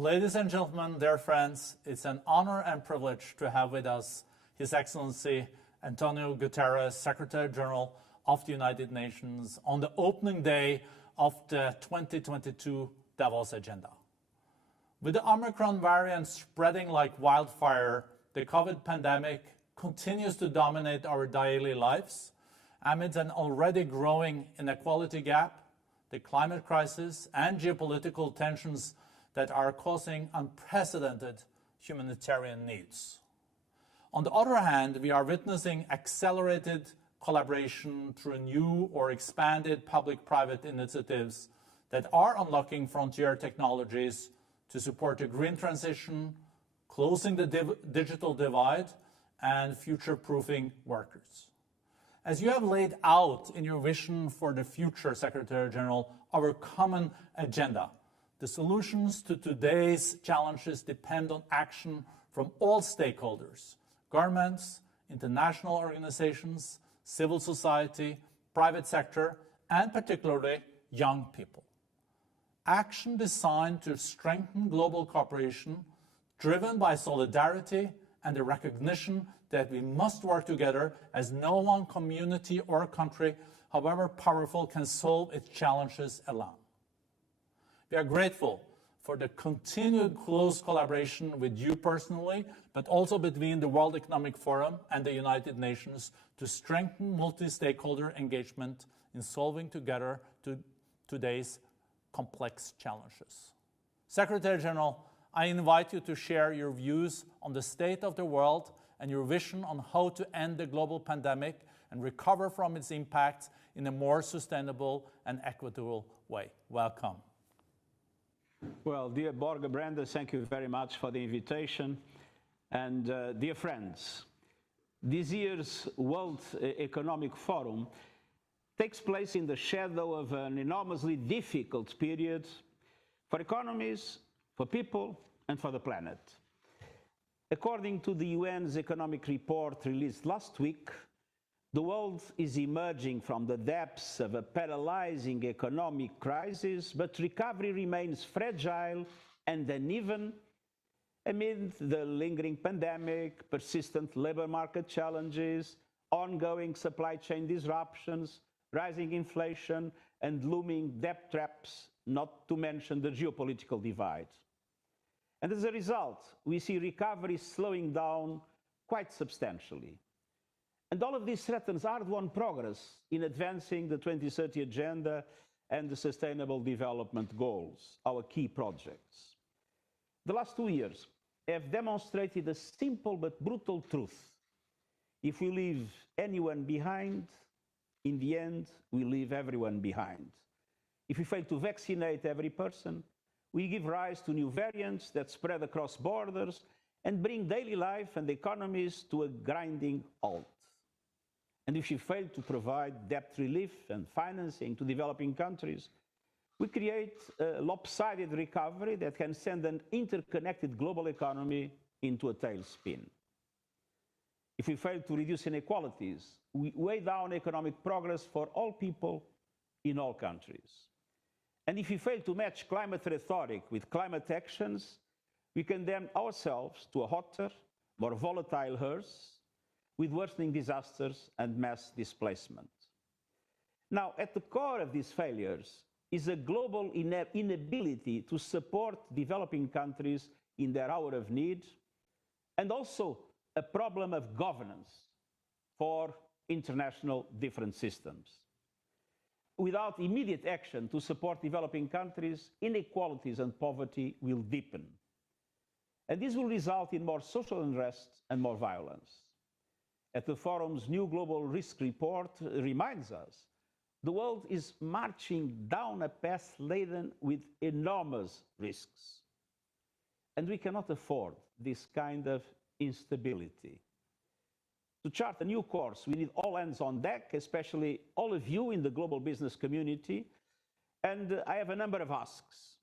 Ladies and gentlemen, dear friends, it's an honor and privilege to have with us His Excellency Antonio Guterres, Secretary General of the United Nations, on the opening day of the 2022 Davos Agenda. With the Omicron variant spreading like wildfire, the COVID pandemic continues to dominate our daily lives amid an already growing inequality gap, the climate crisis, and geopolitical tensions that are causing unprecedented humanitarian needs. On the other hand, we are witnessing accelerated collaboration through new or expanded public-private initiatives that are unlocking frontier technologies to support the green transition, closing the digital divide, and future-proofing workers. As you have laid out in your vision for the future, Secretary General, our common agenda, the solutions to today's challenges depend on action from all stakeholders: governments, international organizations, civil society, private sector, and particularly young people. Action designed to strengthen global cooperation, driven by solidarity and the recognition that we must work together, as no one community or country, however powerful, can solve its challenges alone. We are grateful for the continued close collaboration with you personally, but also between the World Economic Forum and the United Nations to strengthen multi-stakeholder engagement in solving together today's complex challenges. Secretary General, I invite you to share your views on the state of the world and your vision on how to end the global pandemic and recover from its impacts in a more sustainable and equitable way. Welcome. Well, dear Borge Brenda, thank you very much for the invitation. And dear friends, this year's World Economic Forum takes place in the shadow of an enormously difficult period for economies, for people, and for the planet. According to the UN's economic report released last week, the world is emerging from the depths of a paralyzing economic crisis, but recovery remains fragile and uneven amid the lingering pandemic, persistent labor market challenges, ongoing supply chain disruptions, rising inflation, and looming debt traps, not to mention the geopolitical divide. And as a result, we see recovery slowing down quite substantially. And all of this threatens hard-won progress in advancing the 2030 Agenda and the Sustainable Development Goals, our key projects. The last 2 years have demonstrated a simple but brutal truth. If we leave anyone behind, in the end, we leave everyone behind. If we fail to vaccinate every person, we give rise to new variants that spread across borders and bring daily life and economies to a grinding halt. And if we fail to provide debt relief and financing to developing countries, we create a lopsided recovery that can send an interconnected global economy into a tailspin. If we fail to reduce inequalities, we weigh down economic progress for all people in all countries. And if we fail to match climate rhetoric with climate actions, we condemn ourselves to a hotter, more volatile hearse with worsening disasters and mass displacement. Now, at the core of these failures is a global inability to support developing countries in their hour of need, and also a problem of governance for international different systems. Without immediate action to support developing countries, inequalities and poverty will deepen. And this will result in more social unrest and more violence. As the Forum's new global risk report reminds us, the world is marching down a path laden with enormous risks. And we cannot afford this kind of instability. To chart a new course, we need all hands on deck, especially all of you in the global business community. And I have a number of asks.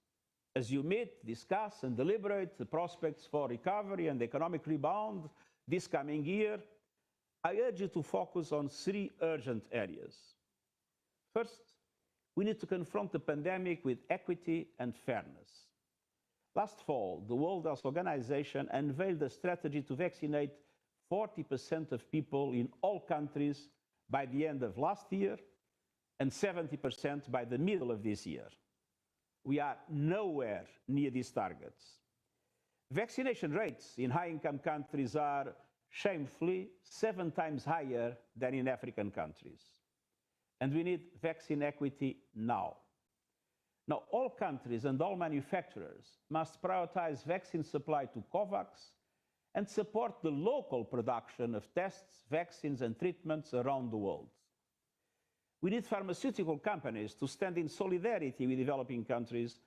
As you meet, discuss, and deliberate the prospects for recovery and economic rebound this coming year, I urge you to focus on 3 urgent areas. First, we need to confront the pandemic with equity and fairness. Last fall, the World Health Organization unveiled a strategy to vaccinate 40% of people in all countries by the end of last year and 70% by the middle of this year. We are nowhere near these targets. Vaccination rates in high-income countries are shamefully 7 times higher than in African countries. And we need vaccine equity now. Now, all countries and all manufacturers must prioritize vaccine supply to COVAX and support the local production of tests, vaccines, and treatments around the world. We need pharmaceutical companies to stand in solidarity with developing countries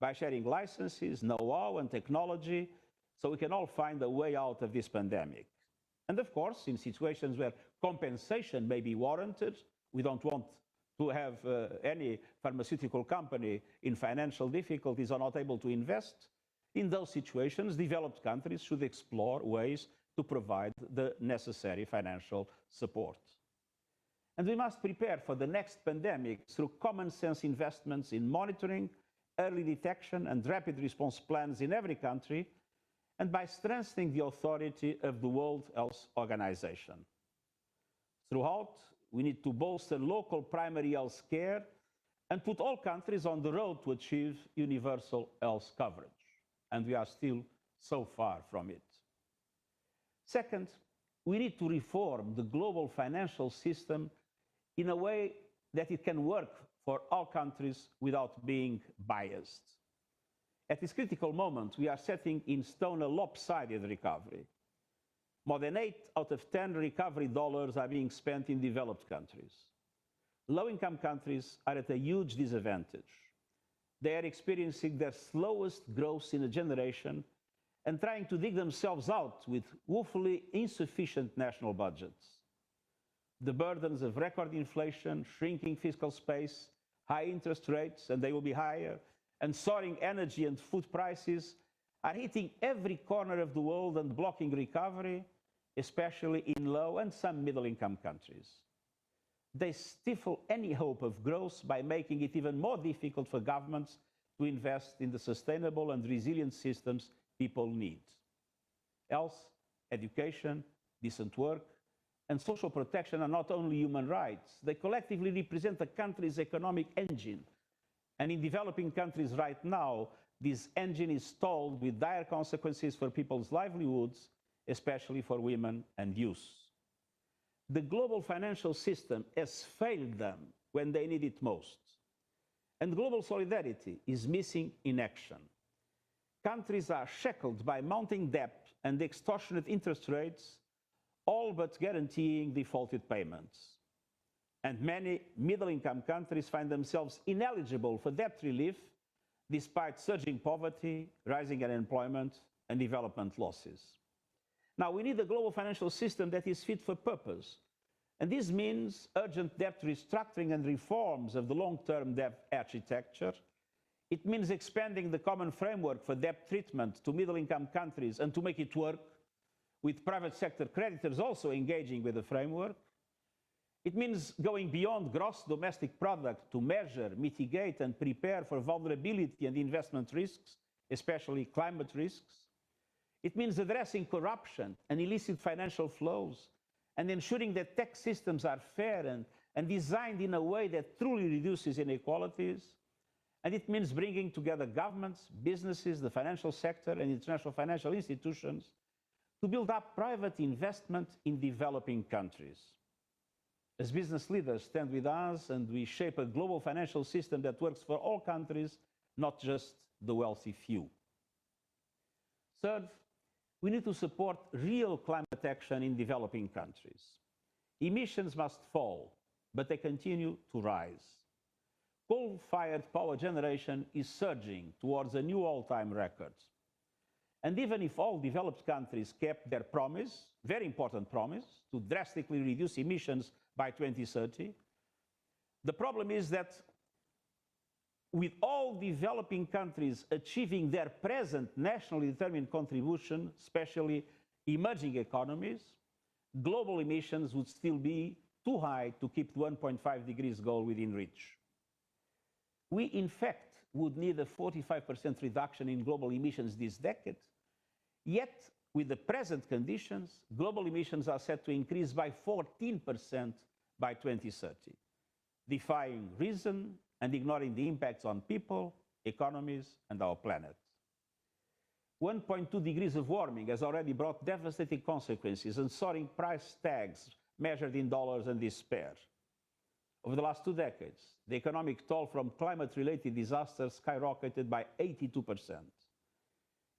by sharing licenses, know-how, and technology so we can all find a way out of this pandemic. And of course, in situations where compensation may be warranted, we don't want to have any pharmaceutical company in financial difficulties or not able to invest. In those situations, developed countries should explore ways to provide the necessary financial support. And we must prepare for the next pandemic through common sense investments in monitoring, early detection, and rapid response plans in every country, and by strengthening the authority of the World Health Organization. Throughout, we need to bolster local primary health care and put all countries on the road to achieve universal health coverage. And we are still so far from it. Second, we need to reform the global financial system in a way that it can work for all countries without being biased. At this critical moment, we are setting in stone a lopsided recovery. More than 8 out of 10 recovery dollars are being spent in developed countries. Low-income countries are at a huge disadvantage. They are experiencing their slowest growth in a generation and trying to dig themselves out with woefully insufficient national budgets. The burdens of record inflation, shrinking fiscal space, high interest rates, and they will be higher, and soaring energy and food prices are hitting every corner of the world and blocking recovery, especially in low and some middle-income countries. They stifle any hope of growth by making it even more difficult for governments to invest in the sustainable and resilient systems people need. Health, education, decent work, and social protection are not only human rights, they collectively represent a country's economic engine. And in developing countries right now, this engine is stalled with dire consequences for people's livelihoods, especially for women and youth. The global financial system has failed them when they need it most. And global solidarity is missing in action. Countries are shackled by mounting debt and extortionate interest rates, all but guaranteeing defaulted payments. And many middle-income countries find themselves ineligible for debt relief despite surging poverty, rising unemployment, and development losses. Now, we need a global financial system that is fit for purpose. And this means urgent debt restructuring and reforms of the long-term debt architecture. It means expanding the common framework for debt treatment to middle-income countries and to make it work, with private sector creditors also engaging with the framework. It means going beyond gross domestic product to measure, mitigate, and prepare for vulnerability and investment risks, especially climate risks. It means addressing corruption and illicit financial flows and ensuring that tax systems are fair and designed in a way that truly reduces inequalities. And it means bringing together governments, businesses, the financial sector, and international financial institutions to build up private investment in developing countries. As business leaders, stand with us and we shape a global financial system that works for all countries, not just the wealthy few. Third, we need to support real climate action in developing countries. Emissions must fall, but they continue to rise. Coal-fired power generation is surging towards a new all-time record. And even if all developed countries kept their promise, very important promise, to drastically reduce emissions by 2030, the problem is that with all developing countries achieving their present nationally determined contribution, especially emerging economies, global emissions would still be too high to keep the 1.5 degrees goal within reach. We, in fact, would need a 45% reduction in global emissions this decade. Yet, with the present conditions, global emissions are set to increase by 14% by 2030, defying reason and ignoring the impacts on people, economies, and our planet. 1.2 degrees of warming has already brought devastating consequences and soaring price tags measured in dollars and despair. Over the last 2 decades, the economic toll from climate-related disasters skyrocketed by 82%.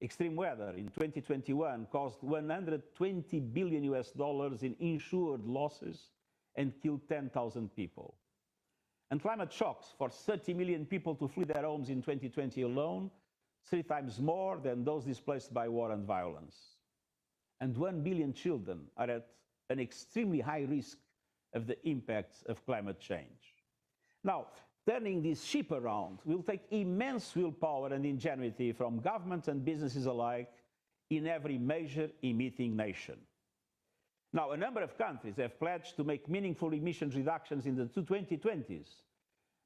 Extreme weather in 2021 caused $120 billion in insured losses and killed 10,000 people. And climate shocks forced 30 million people to flee their homes in 2020 alone, 3 times more than those displaced by war and violence. And 1 billion children are at an extremely high risk of the impacts of climate change. Now, turning this ship around will take immense willpower and ingenuity from governments and businesses alike in every major emitting nation. Now, a number of countries have pledged to make meaningful emissions reductions in the 2020s,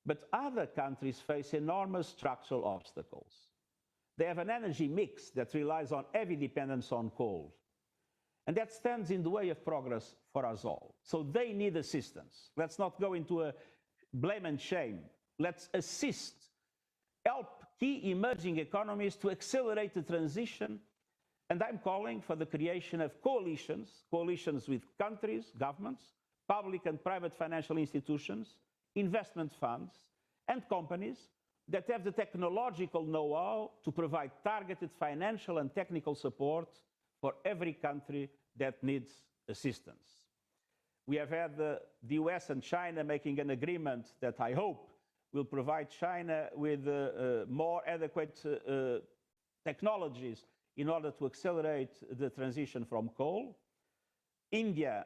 but other countries face enormous structural obstacles. They have an energy mix that relies on heavy dependence on coal, and that stands in the way of progress for us all. So they need assistance. Let's not go into a blame and shame. Let's assist, help key emerging economies to accelerate the transition. And I'm calling for the creation of coalitions with countries, governments, public and private financial institutions, investment funds, and companies that have the technological know-how to provide targeted financial and technical support for every country that needs assistance. We have had the US and China making an agreement that I hope will provide China with more adequate technologies in order to accelerate the transition from coal. India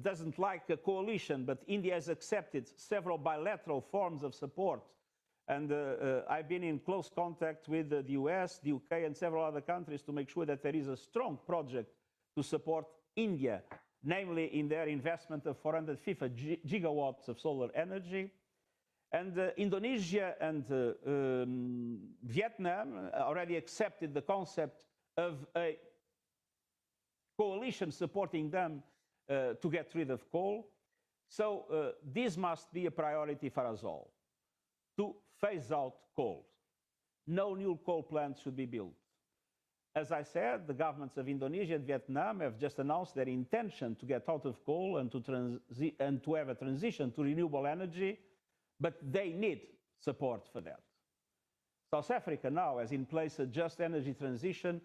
doesn't like a coalition, but India has accepted several bilateral forms of support. And I've been in close contact with the US, the UK, and several other countries to make sure that there is a strong project to support India, namely in their investment of 450 gigawatts of solar energy. And Indonesia and Vietnam already accepted the concept of a coalition supporting them to get rid of coal. So this must be a priority for us all, to phase out coal. No new coal plants should be built. As I said, the governments of Indonesia and Vietnam have just announced their intention to get out of coal and to have a transition to renewable energy, but they need support for that. South Africa now has in place a just energy transition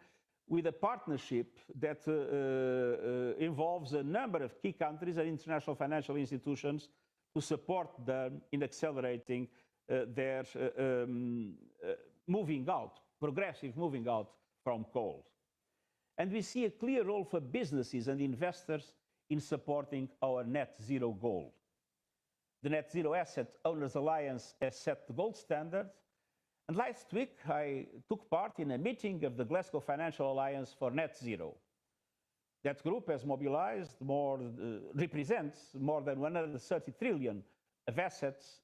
with a partnership that involves a number of key countries and international financial institutions to support them in accelerating their moving out, progressive moving out from coal. And we see a clear role for businesses and investors in supporting our net zero goal. The Net Zero Asset Owners Alliance has set the gold standard. And last week, I took part in a meeting of the Glasgow Financial Alliance for Net Zero. That group has mobilized represents more than 130 trillion of assets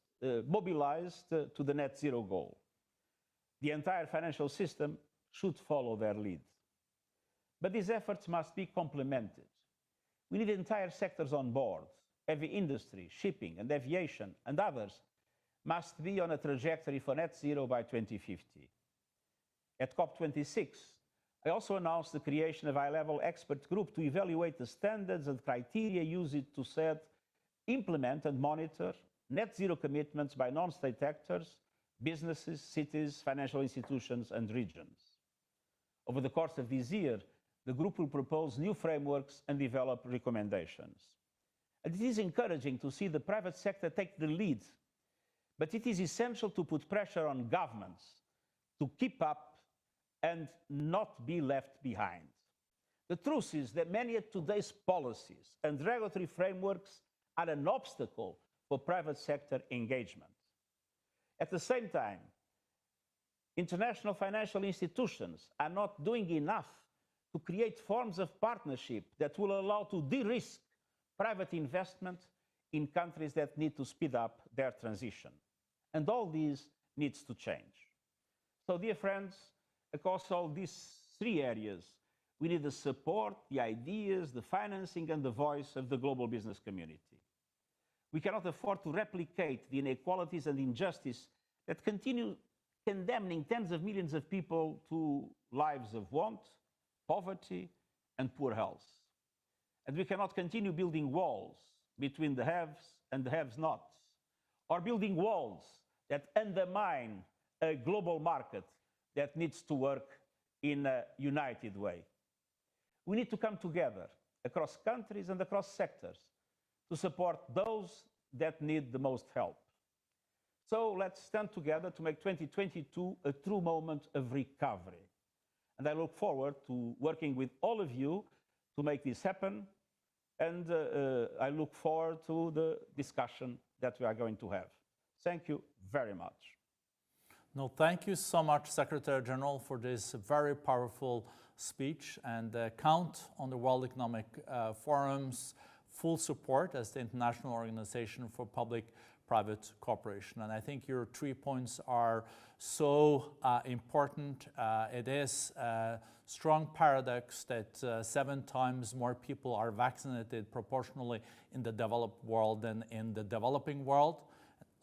mobilized to the net zero goal. The entire financial system should follow their lead. But these efforts must be complemented. We need entire sectors on board. Heavy industry, shipping and aviation and others must be on a trajectory for net zero by 2050. At COP26, I also announced the creation of a high-level expert group to evaluate the standards and criteria used to set, implement and monitor net zero commitments by non-state actors, businesses, cities, financial institutions and regions. Over the course of this year, the group will propose new frameworks and develop recommendations. And it is encouraging to see the private sector take the lead, but it is essential to put pressure on governments to keep up and not be left behind. The truth is that many of today's policies and regulatory frameworks are an obstacle for private sector engagement. At the same time, international financial institutions are not doing enough to create forms of partnership that will allow to de-risk private investment in countries that need to speed up their transition. And all this needs to change. So, dear friends, across all these three areas, we need the support, the ideas, the financing, and the voice of the global business community. We cannot afford to replicate the inequalities and injustice that continue condemning tens of millions of people to lives of want, poverty, and poor health. And we cannot continue building walls between the haves and the have-nots, or building walls that undermine a global market that needs to work in a united way. We need to come together across countries and across sectors to support those that need the most help. So let's stand together to make 2022 a true moment of recovery. And I look forward to working with all of you to make this happen. And I look forward to the discussion that we are going to have. Thank you very much. No, thank you so much, Secretary General, for this very powerful speech, and count on the World Economic Forum's full support as the International Organization for Public-Private Cooperation. And I think your 3 points are so important. It is a strong paradox that 7 times more people are vaccinated proportionally in the developed world than in the developing world.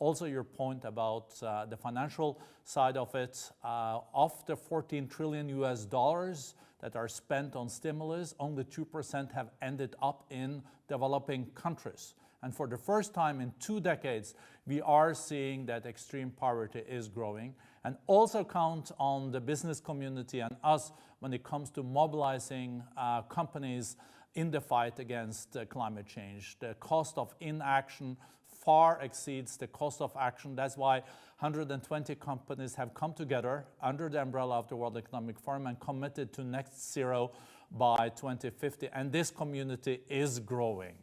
Also, your point about the financial side of it, of the $14 trillion that are spent on stimulus, only 2% have ended up in developing countries. And for the first time in 2 decades, we are seeing that extreme poverty is growing. And also count on the business community and us when it comes to mobilizing companies in the fight against climate change. The cost of inaction far exceeds the cost of action. That's why 120 companies have come together under the umbrella of the World Economic Forum and committed to net zero by 2050. And this community is growing.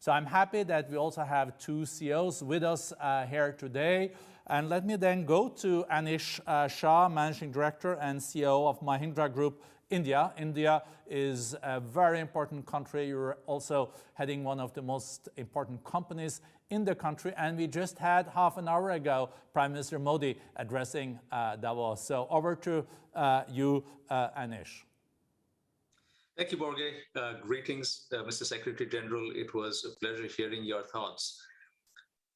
So I'm happy that we also have 2 CEOs with us here today. And let me then go to Anish Shah, Managing Director and CEO of Mahindra Group, India. India is a very important country. You're also heading one of the most important companies in the country. And we just had half an hour ago Prime Minister Modi addressing Davos. So over to you, Anish. Thank you, Borge. Greetings, Mr. Secretary General. It was a pleasure hearing your thoughts.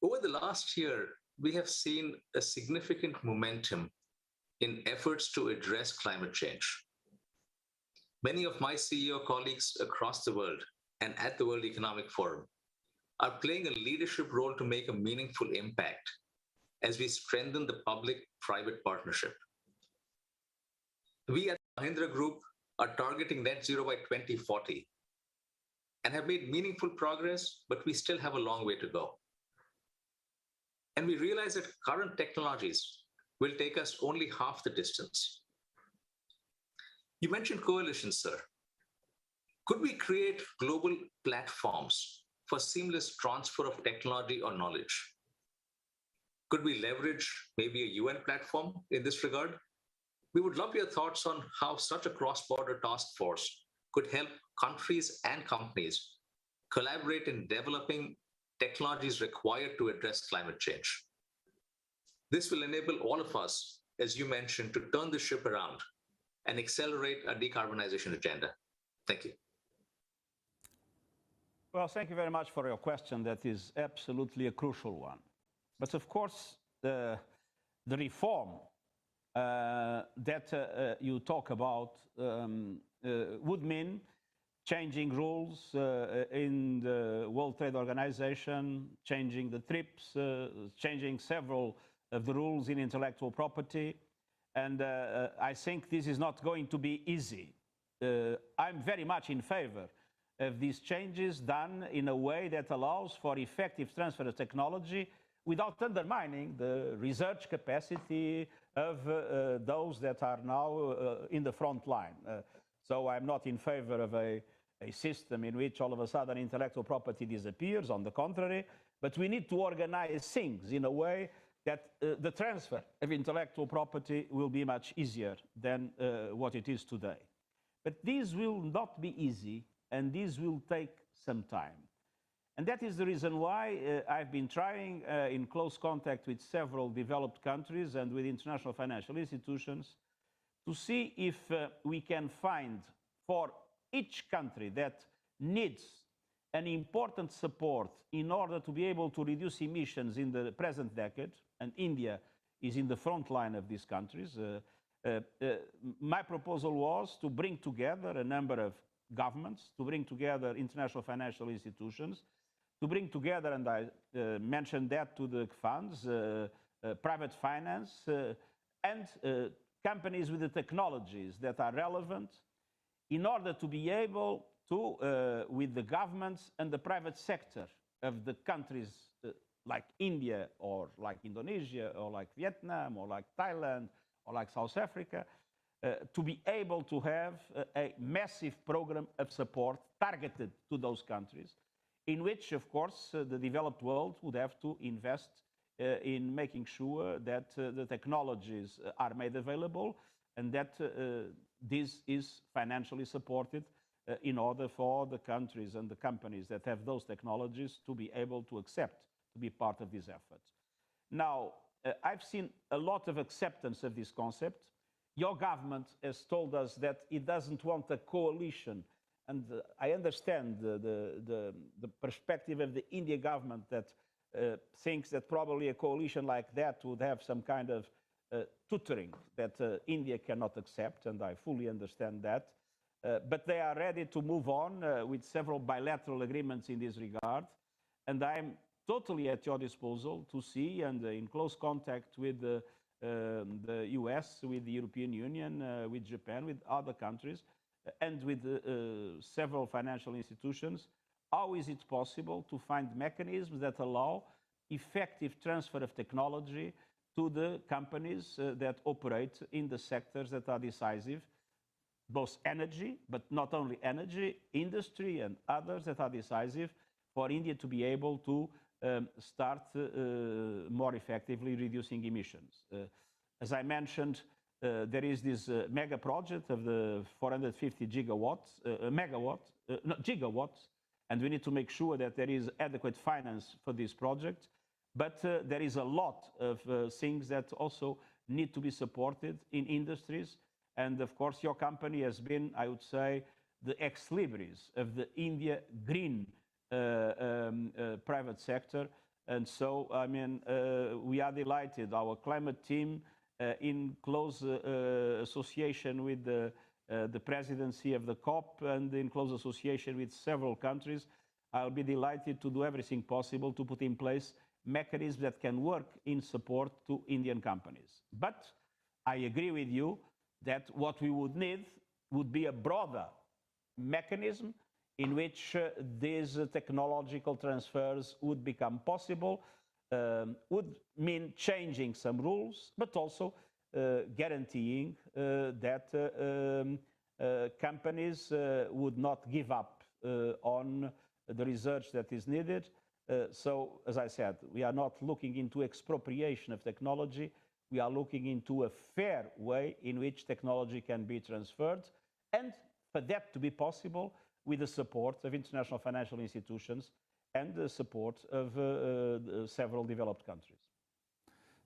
Over the last year, we have seen a significant momentum in efforts to address climate change. Many of my CEO colleagues across the world and at the World Economic Forum are playing a leadership role to make a meaningful impact as we strengthen the public-private partnership. We at Mahindra Group are targeting net zero by 2040 and have made meaningful progress, but we still have a long way to go. And we realize that current technologies will take us only half the distance. You mentioned coalitions, sir. Could we create global platforms for seamless transfer of technology or knowledge? Could we leverage maybe a UN platform in this regard? We would love your thoughts on how such a cross-border task force could help countries and companies collaborate in developing technologies required to address climate change. This will enable all of us, as you mentioned, to turn the ship around and accelerate our decarbonization agenda. Thank you. Well, thank you very much for your question. That is absolutely a crucial one. But of course, the reform that you talk about would mean changing rules in the World Trade Organization, changing the TRIPS, changing several of the rules in intellectual property. And I think this is not going to be easy. I'm very much in favor of these changes done in a way that allows for effective transfer of technology without undermining the research capacity of those that are now in the front line. So I'm not in favor of a system in which all of a sudden intellectual property disappears. On the contrary, but we need to organize things in a way that the transfer of intellectual property will be much easier than what it is today. But this will not be easy, and this will take some time. And that is the reason why I've been trying, in close contact with several developed countries and with international financial institutions, to see if we can find for each country that needs an important support in order to be able to reduce emissions in the present decade, and India is in the front line of these countries. My proposal was to bring together a number of governments, to bring together international financial institutions, to bring together, and I mentioned that to the funds, private finance, and companies with the technologies that are relevant in order to be able to, with the governments and the private sector of the countries like India or like Indonesia or like Vietnam or like Thailand or like South Africa, to be able to have a massive program of support targeted to those countries, in which, of course, the developed world would have to invest in making sure that the technologies are made available and that this is financially supported in order for the countries and the companies that have those technologies to be able to accept to be part of this effort. Now, I've seen a lot of acceptance of this concept. Your government has told us that it doesn't want a coalition, and I understand the perspective of the Indian government that thinks that probably a coalition like that would have some kind of tutoring that India cannot accept, and I fully understand that. But they are ready to move on with several bilateral agreements in this regard, and I'm totally at your disposal to see, and in close contact with the US, with the European Union, with Japan, with other countries, and with several financial institutions, how is it possible to find mechanisms that allow effective transfer of technology to the companies that operate in the sectors that are decisive, both energy, but not only energy, industry and others that are decisive for India to be able to start more effectively reducing emissions. As I mentioned, there is this mega project of the 450 gigawatts, gigawatts, and we need to make sure that there is adequate finance for this project. But there is a lot of things that also need to be supported in industries. And of course, your company has been, I would say, the ex libris of the India green private sector. And so, I mean, we are delighted. Our climate team, in close association with the presidency of the COP and in close association with several countries, I'll be delighted to do everything possible to put in place mechanisms that can work in support to Indian companies. But I agree with you that what we would need would be a broader mechanism in which these technological transfers would become possible, would mean changing some rules, but also guaranteeing that companies would not give up on the research that is needed. So, as I said, we are not looking into expropriation of technology. We are looking into a fair way in which technology can be transferred, and for that to be possible with the support of international financial institutions and the support of several developed countries.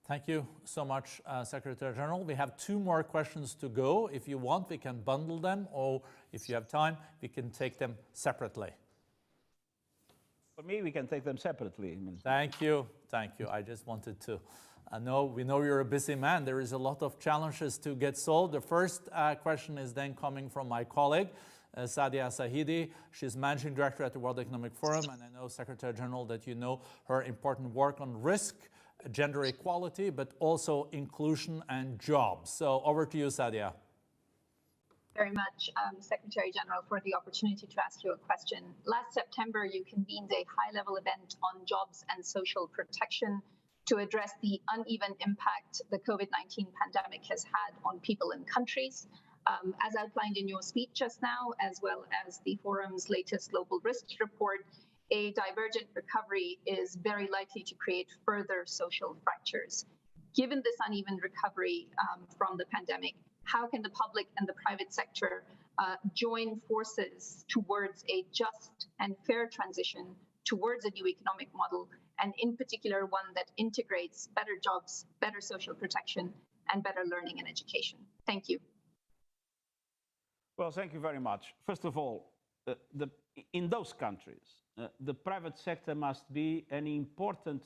Thank you so much, Secretary General. We have 2 more questions to go. If you want, we can bundle them, or if you have time, we can take them separately. For me, we can take them separately. Thank you. Thank you. I just wanted to we know you're a busy man. There is a lot of challenges to get solved. The first question is then coming from my colleague, Sadia Sahidi. She's Managing Director at the World Economic Forum, and I know, Secretary General, that you know her important work on risk, gender equality, but also inclusion and jobs. So over to you, Sadia. Very much, Secretary General, for the opportunity to ask you a question. Last September, you convened a high-level event on jobs and social protection to address the uneven impact the COVID-19 pandemic has had on people and countries. As outlined in your speech just now, as well as the forum's latest global risks report, a divergent recovery is very likely to create further social fractures. Given this uneven recovery from the pandemic, how can the public and the private sector join forces towards a just and fair transition towards a new economic model, and in particular one that integrates better jobs, better social protection, and better learning and education? Thank you. Well, thank you very much. First of all, in those countries, the private sector must be an important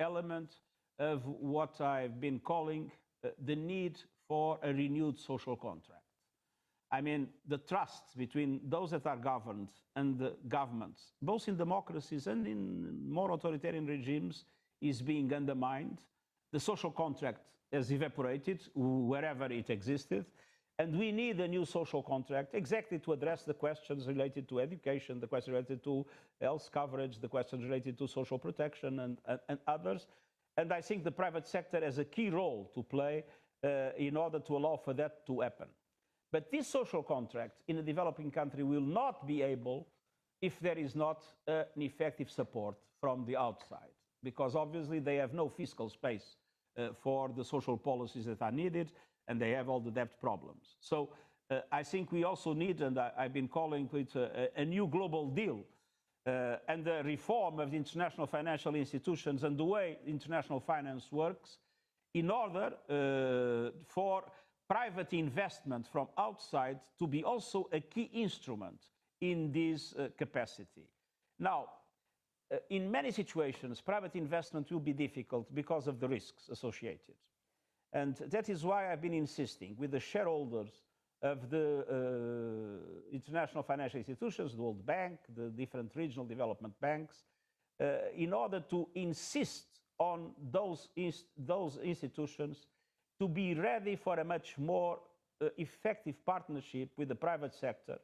element of what I've been calling the need for a renewed social contract. I mean, the trust between those that are governed and the governments, both in democracies and in more authoritarian regimes, is being undermined. The social contract has evaporated wherever it existed. And we need a new social contract exactly to address the questions related to education, the questions related to health coverage, the questions related to social protection and others. And I think the private sector has a key role to play in order to allow for that to happen. But this social contract in a developing country will not be able if there is not an effective support from the outside, because obviously they have no fiscal space for the social policies that are needed, and they have all the debt problems. So I think we also need, and I've been calling it a new global deal, and the reform of the international financial institutions and the way international finance works in order for private investment from outside to be also a key instrument in this capacity. Now, in many situations, private investment will be difficult because of the risks associated. And that is why I've been insisting with the shareholders of the international financial institutions, the World Bank, the different regional development banks, in order to insist on those institutions to be ready for a much more effective partnership with the private sector,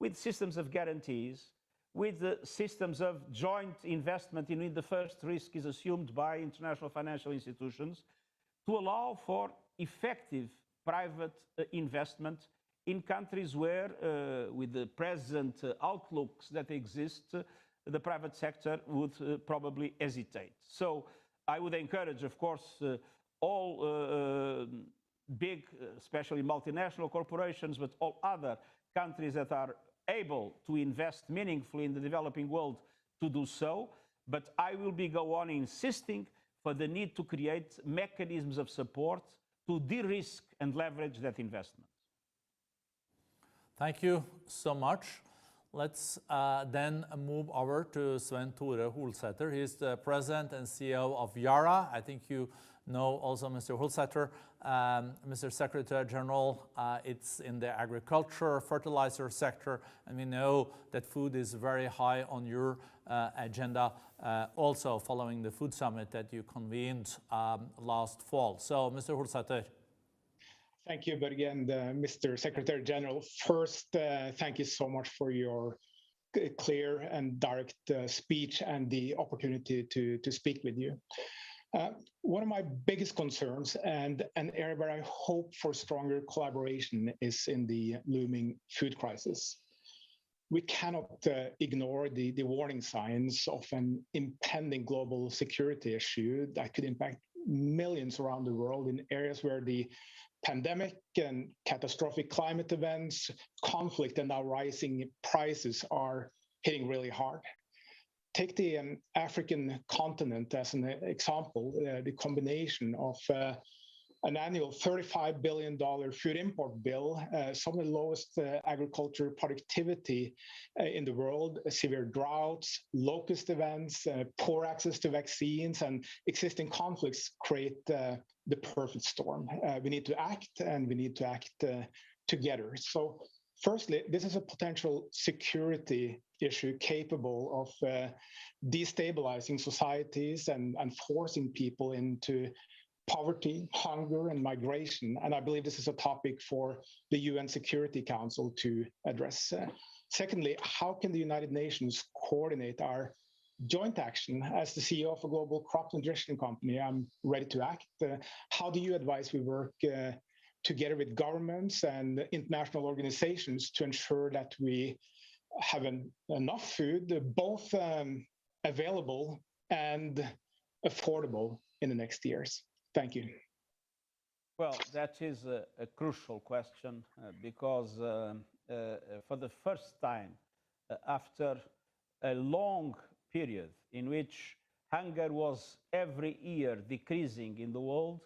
with systems of guarantees, with the systems of joint investment in which the first risk is assumed by international financial institutions, to allow for effective private investment in countries where, with the present outlooks that exist, the private sector would probably hesitate. So I would encourage, of course, all big, especially multinational corporations, but all other countries that are able to invest meaningfully in the developing world to do so. But I will go on insisting for the need to create mechanisms of support to de-risk and leverage that investment. Thank you so much. Let's then move over to Svein Tore Holsæter. He's the president and CEO of Yara. I think you know also Mr. Holsæter. Mr. Secretary General, it's in the agriculture, fertilizer sector, and we know that food is very high on your agenda, also following the food summit that you convened last fall. So, Mr. Holsæter. Thank you, but again, Mr. Secretary General, first, thank you so much for your clear and direct speech and the opportunity to speak with you. One of my biggest concerns and an area where I hope for stronger collaboration is in the looming food crisis. We cannot ignore the warning signs of an impending global security issue that could impact millions around the world in areas where the pandemic and catastrophic climate events, conflict, and now rising prices are hitting really hard. Take the African continent as an example, the combination of an annual $35 billion food import bill, some of the lowest agriculture productivity in the world, severe droughts, locust events, poor access to vaccines, and existing conflicts create the perfect storm. We need to act, and we need to act together. So firstly, this is a potential security issue capable of destabilizing societies and forcing people into poverty, hunger, and migration. And I believe this is a topic for the UN Security Council to address. Secondly, how can the United Nations coordinate our joint action? As the CEO of a global crop nutrition company, I'm ready to act. How do you advise we work together with governments and international organizations to ensure that we have enough food, both available and affordable in the next years? Thank you. Well, that is a crucial question because for the first time after a long period in which hunger was every year decreasing in the world,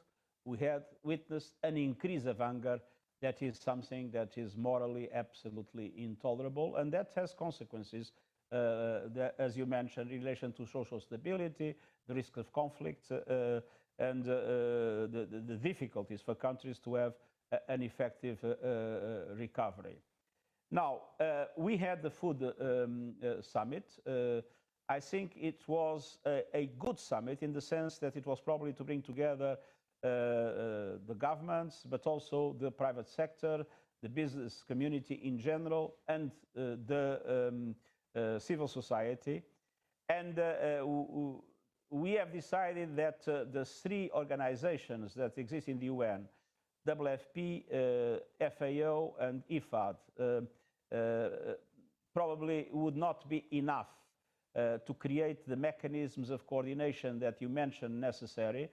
we had witnessed an increase of hunger that is something that is morally absolutely intolerable, and that has consequences, as you mentioned, in relation to social stability, the risk of conflict, and the difficulties for countries to have an effective recovery. Now, we had the food summit. I think it was a good summit in the sense that it was probably to bring together the governments, but also the private sector, the business community in general, and the civil society. And we have decided that the three organizations that exist in the UN, WFP, FAO, and IFAD, probably would not be enough to create the mechanisms of coordination that you mentioned necessary.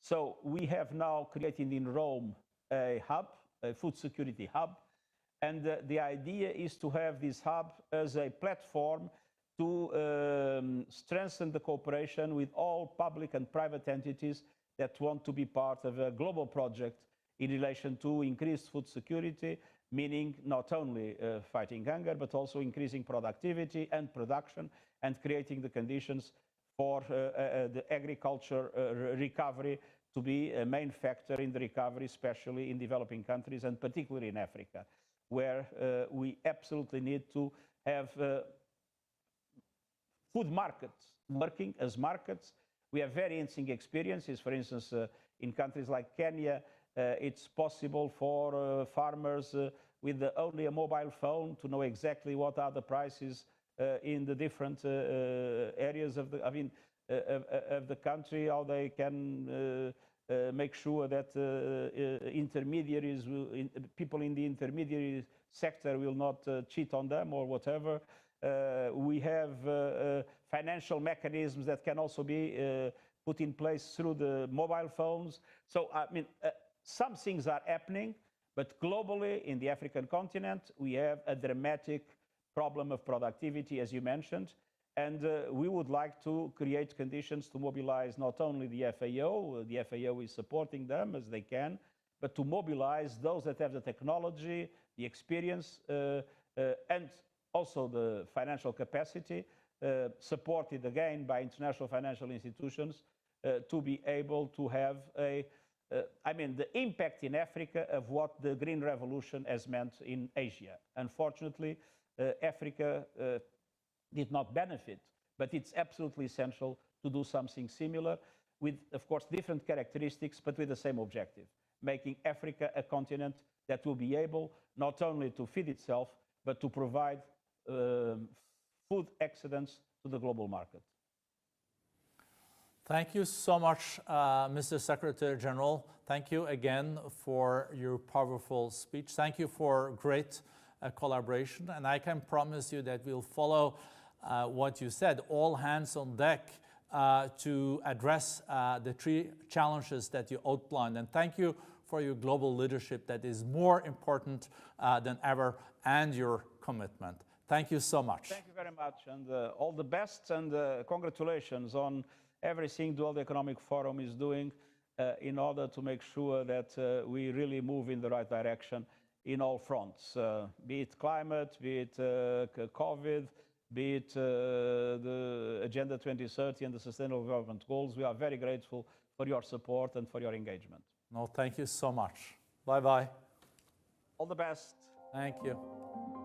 So we have now created in Rome a hub, a food security hub, and the idea is to have this hub as a platform to strengthen the cooperation with all public and private entities that want to be part of a global project in relation to increased food security, meaning not only fighting hunger, but also increasing productivity and production and creating the conditions for the agriculture recovery to be a main factor in the recovery, especially in developing countries and particularly in Africa, where we absolutely need to have food markets working as markets. We have very interesting experiences. For instance, in countries like Kenya, it's possible for farmers with only a mobile phone to know exactly what are the prices in the different areas of the country, how they can make sure that intermediaries, people in the intermediary sector will not cheat on them or whatever. We have financial mechanisms that can also be put in place through the mobile phones. So, I mean, some things are happening, but globally in the African continent, we have a dramatic problem of productivity, as you mentioned, and we would like to create conditions to mobilize not only the FAO is supporting them as they can, but to mobilize those that have the technology, the experience, and also the financial capacity, supported again by international financial institutions, to be able to have the impact in Africa of what the Green Revolution has meant in Asia. Unfortunately, Africa did not benefit, but it's absolutely essential to do something similar with, of course, different characteristics, but with the same objective, making Africa a continent that will be able not only to feed itself, but to provide food excellence to the global market. Thank you so much, Mr. Secretary General. Thank you again for your powerful speech. Thank you for great collaboration. And I can promise you that we'll follow what you said, all hands on deck to address the three challenges that you outlined. And thank you for your global leadership that is more important than ever, and your commitment. Thank you so much. Thank you very much, and all the best, and congratulations on everything the World Economic Forum is doing in order to make sure that we really move in the right direction in all fronts, be it climate, be it COVID, be it the Agenda 2030 and the Sustainable Development Goals. We are very grateful for your support and for your engagement. No, thank you so much. Bye-bye. All the best. Thank you.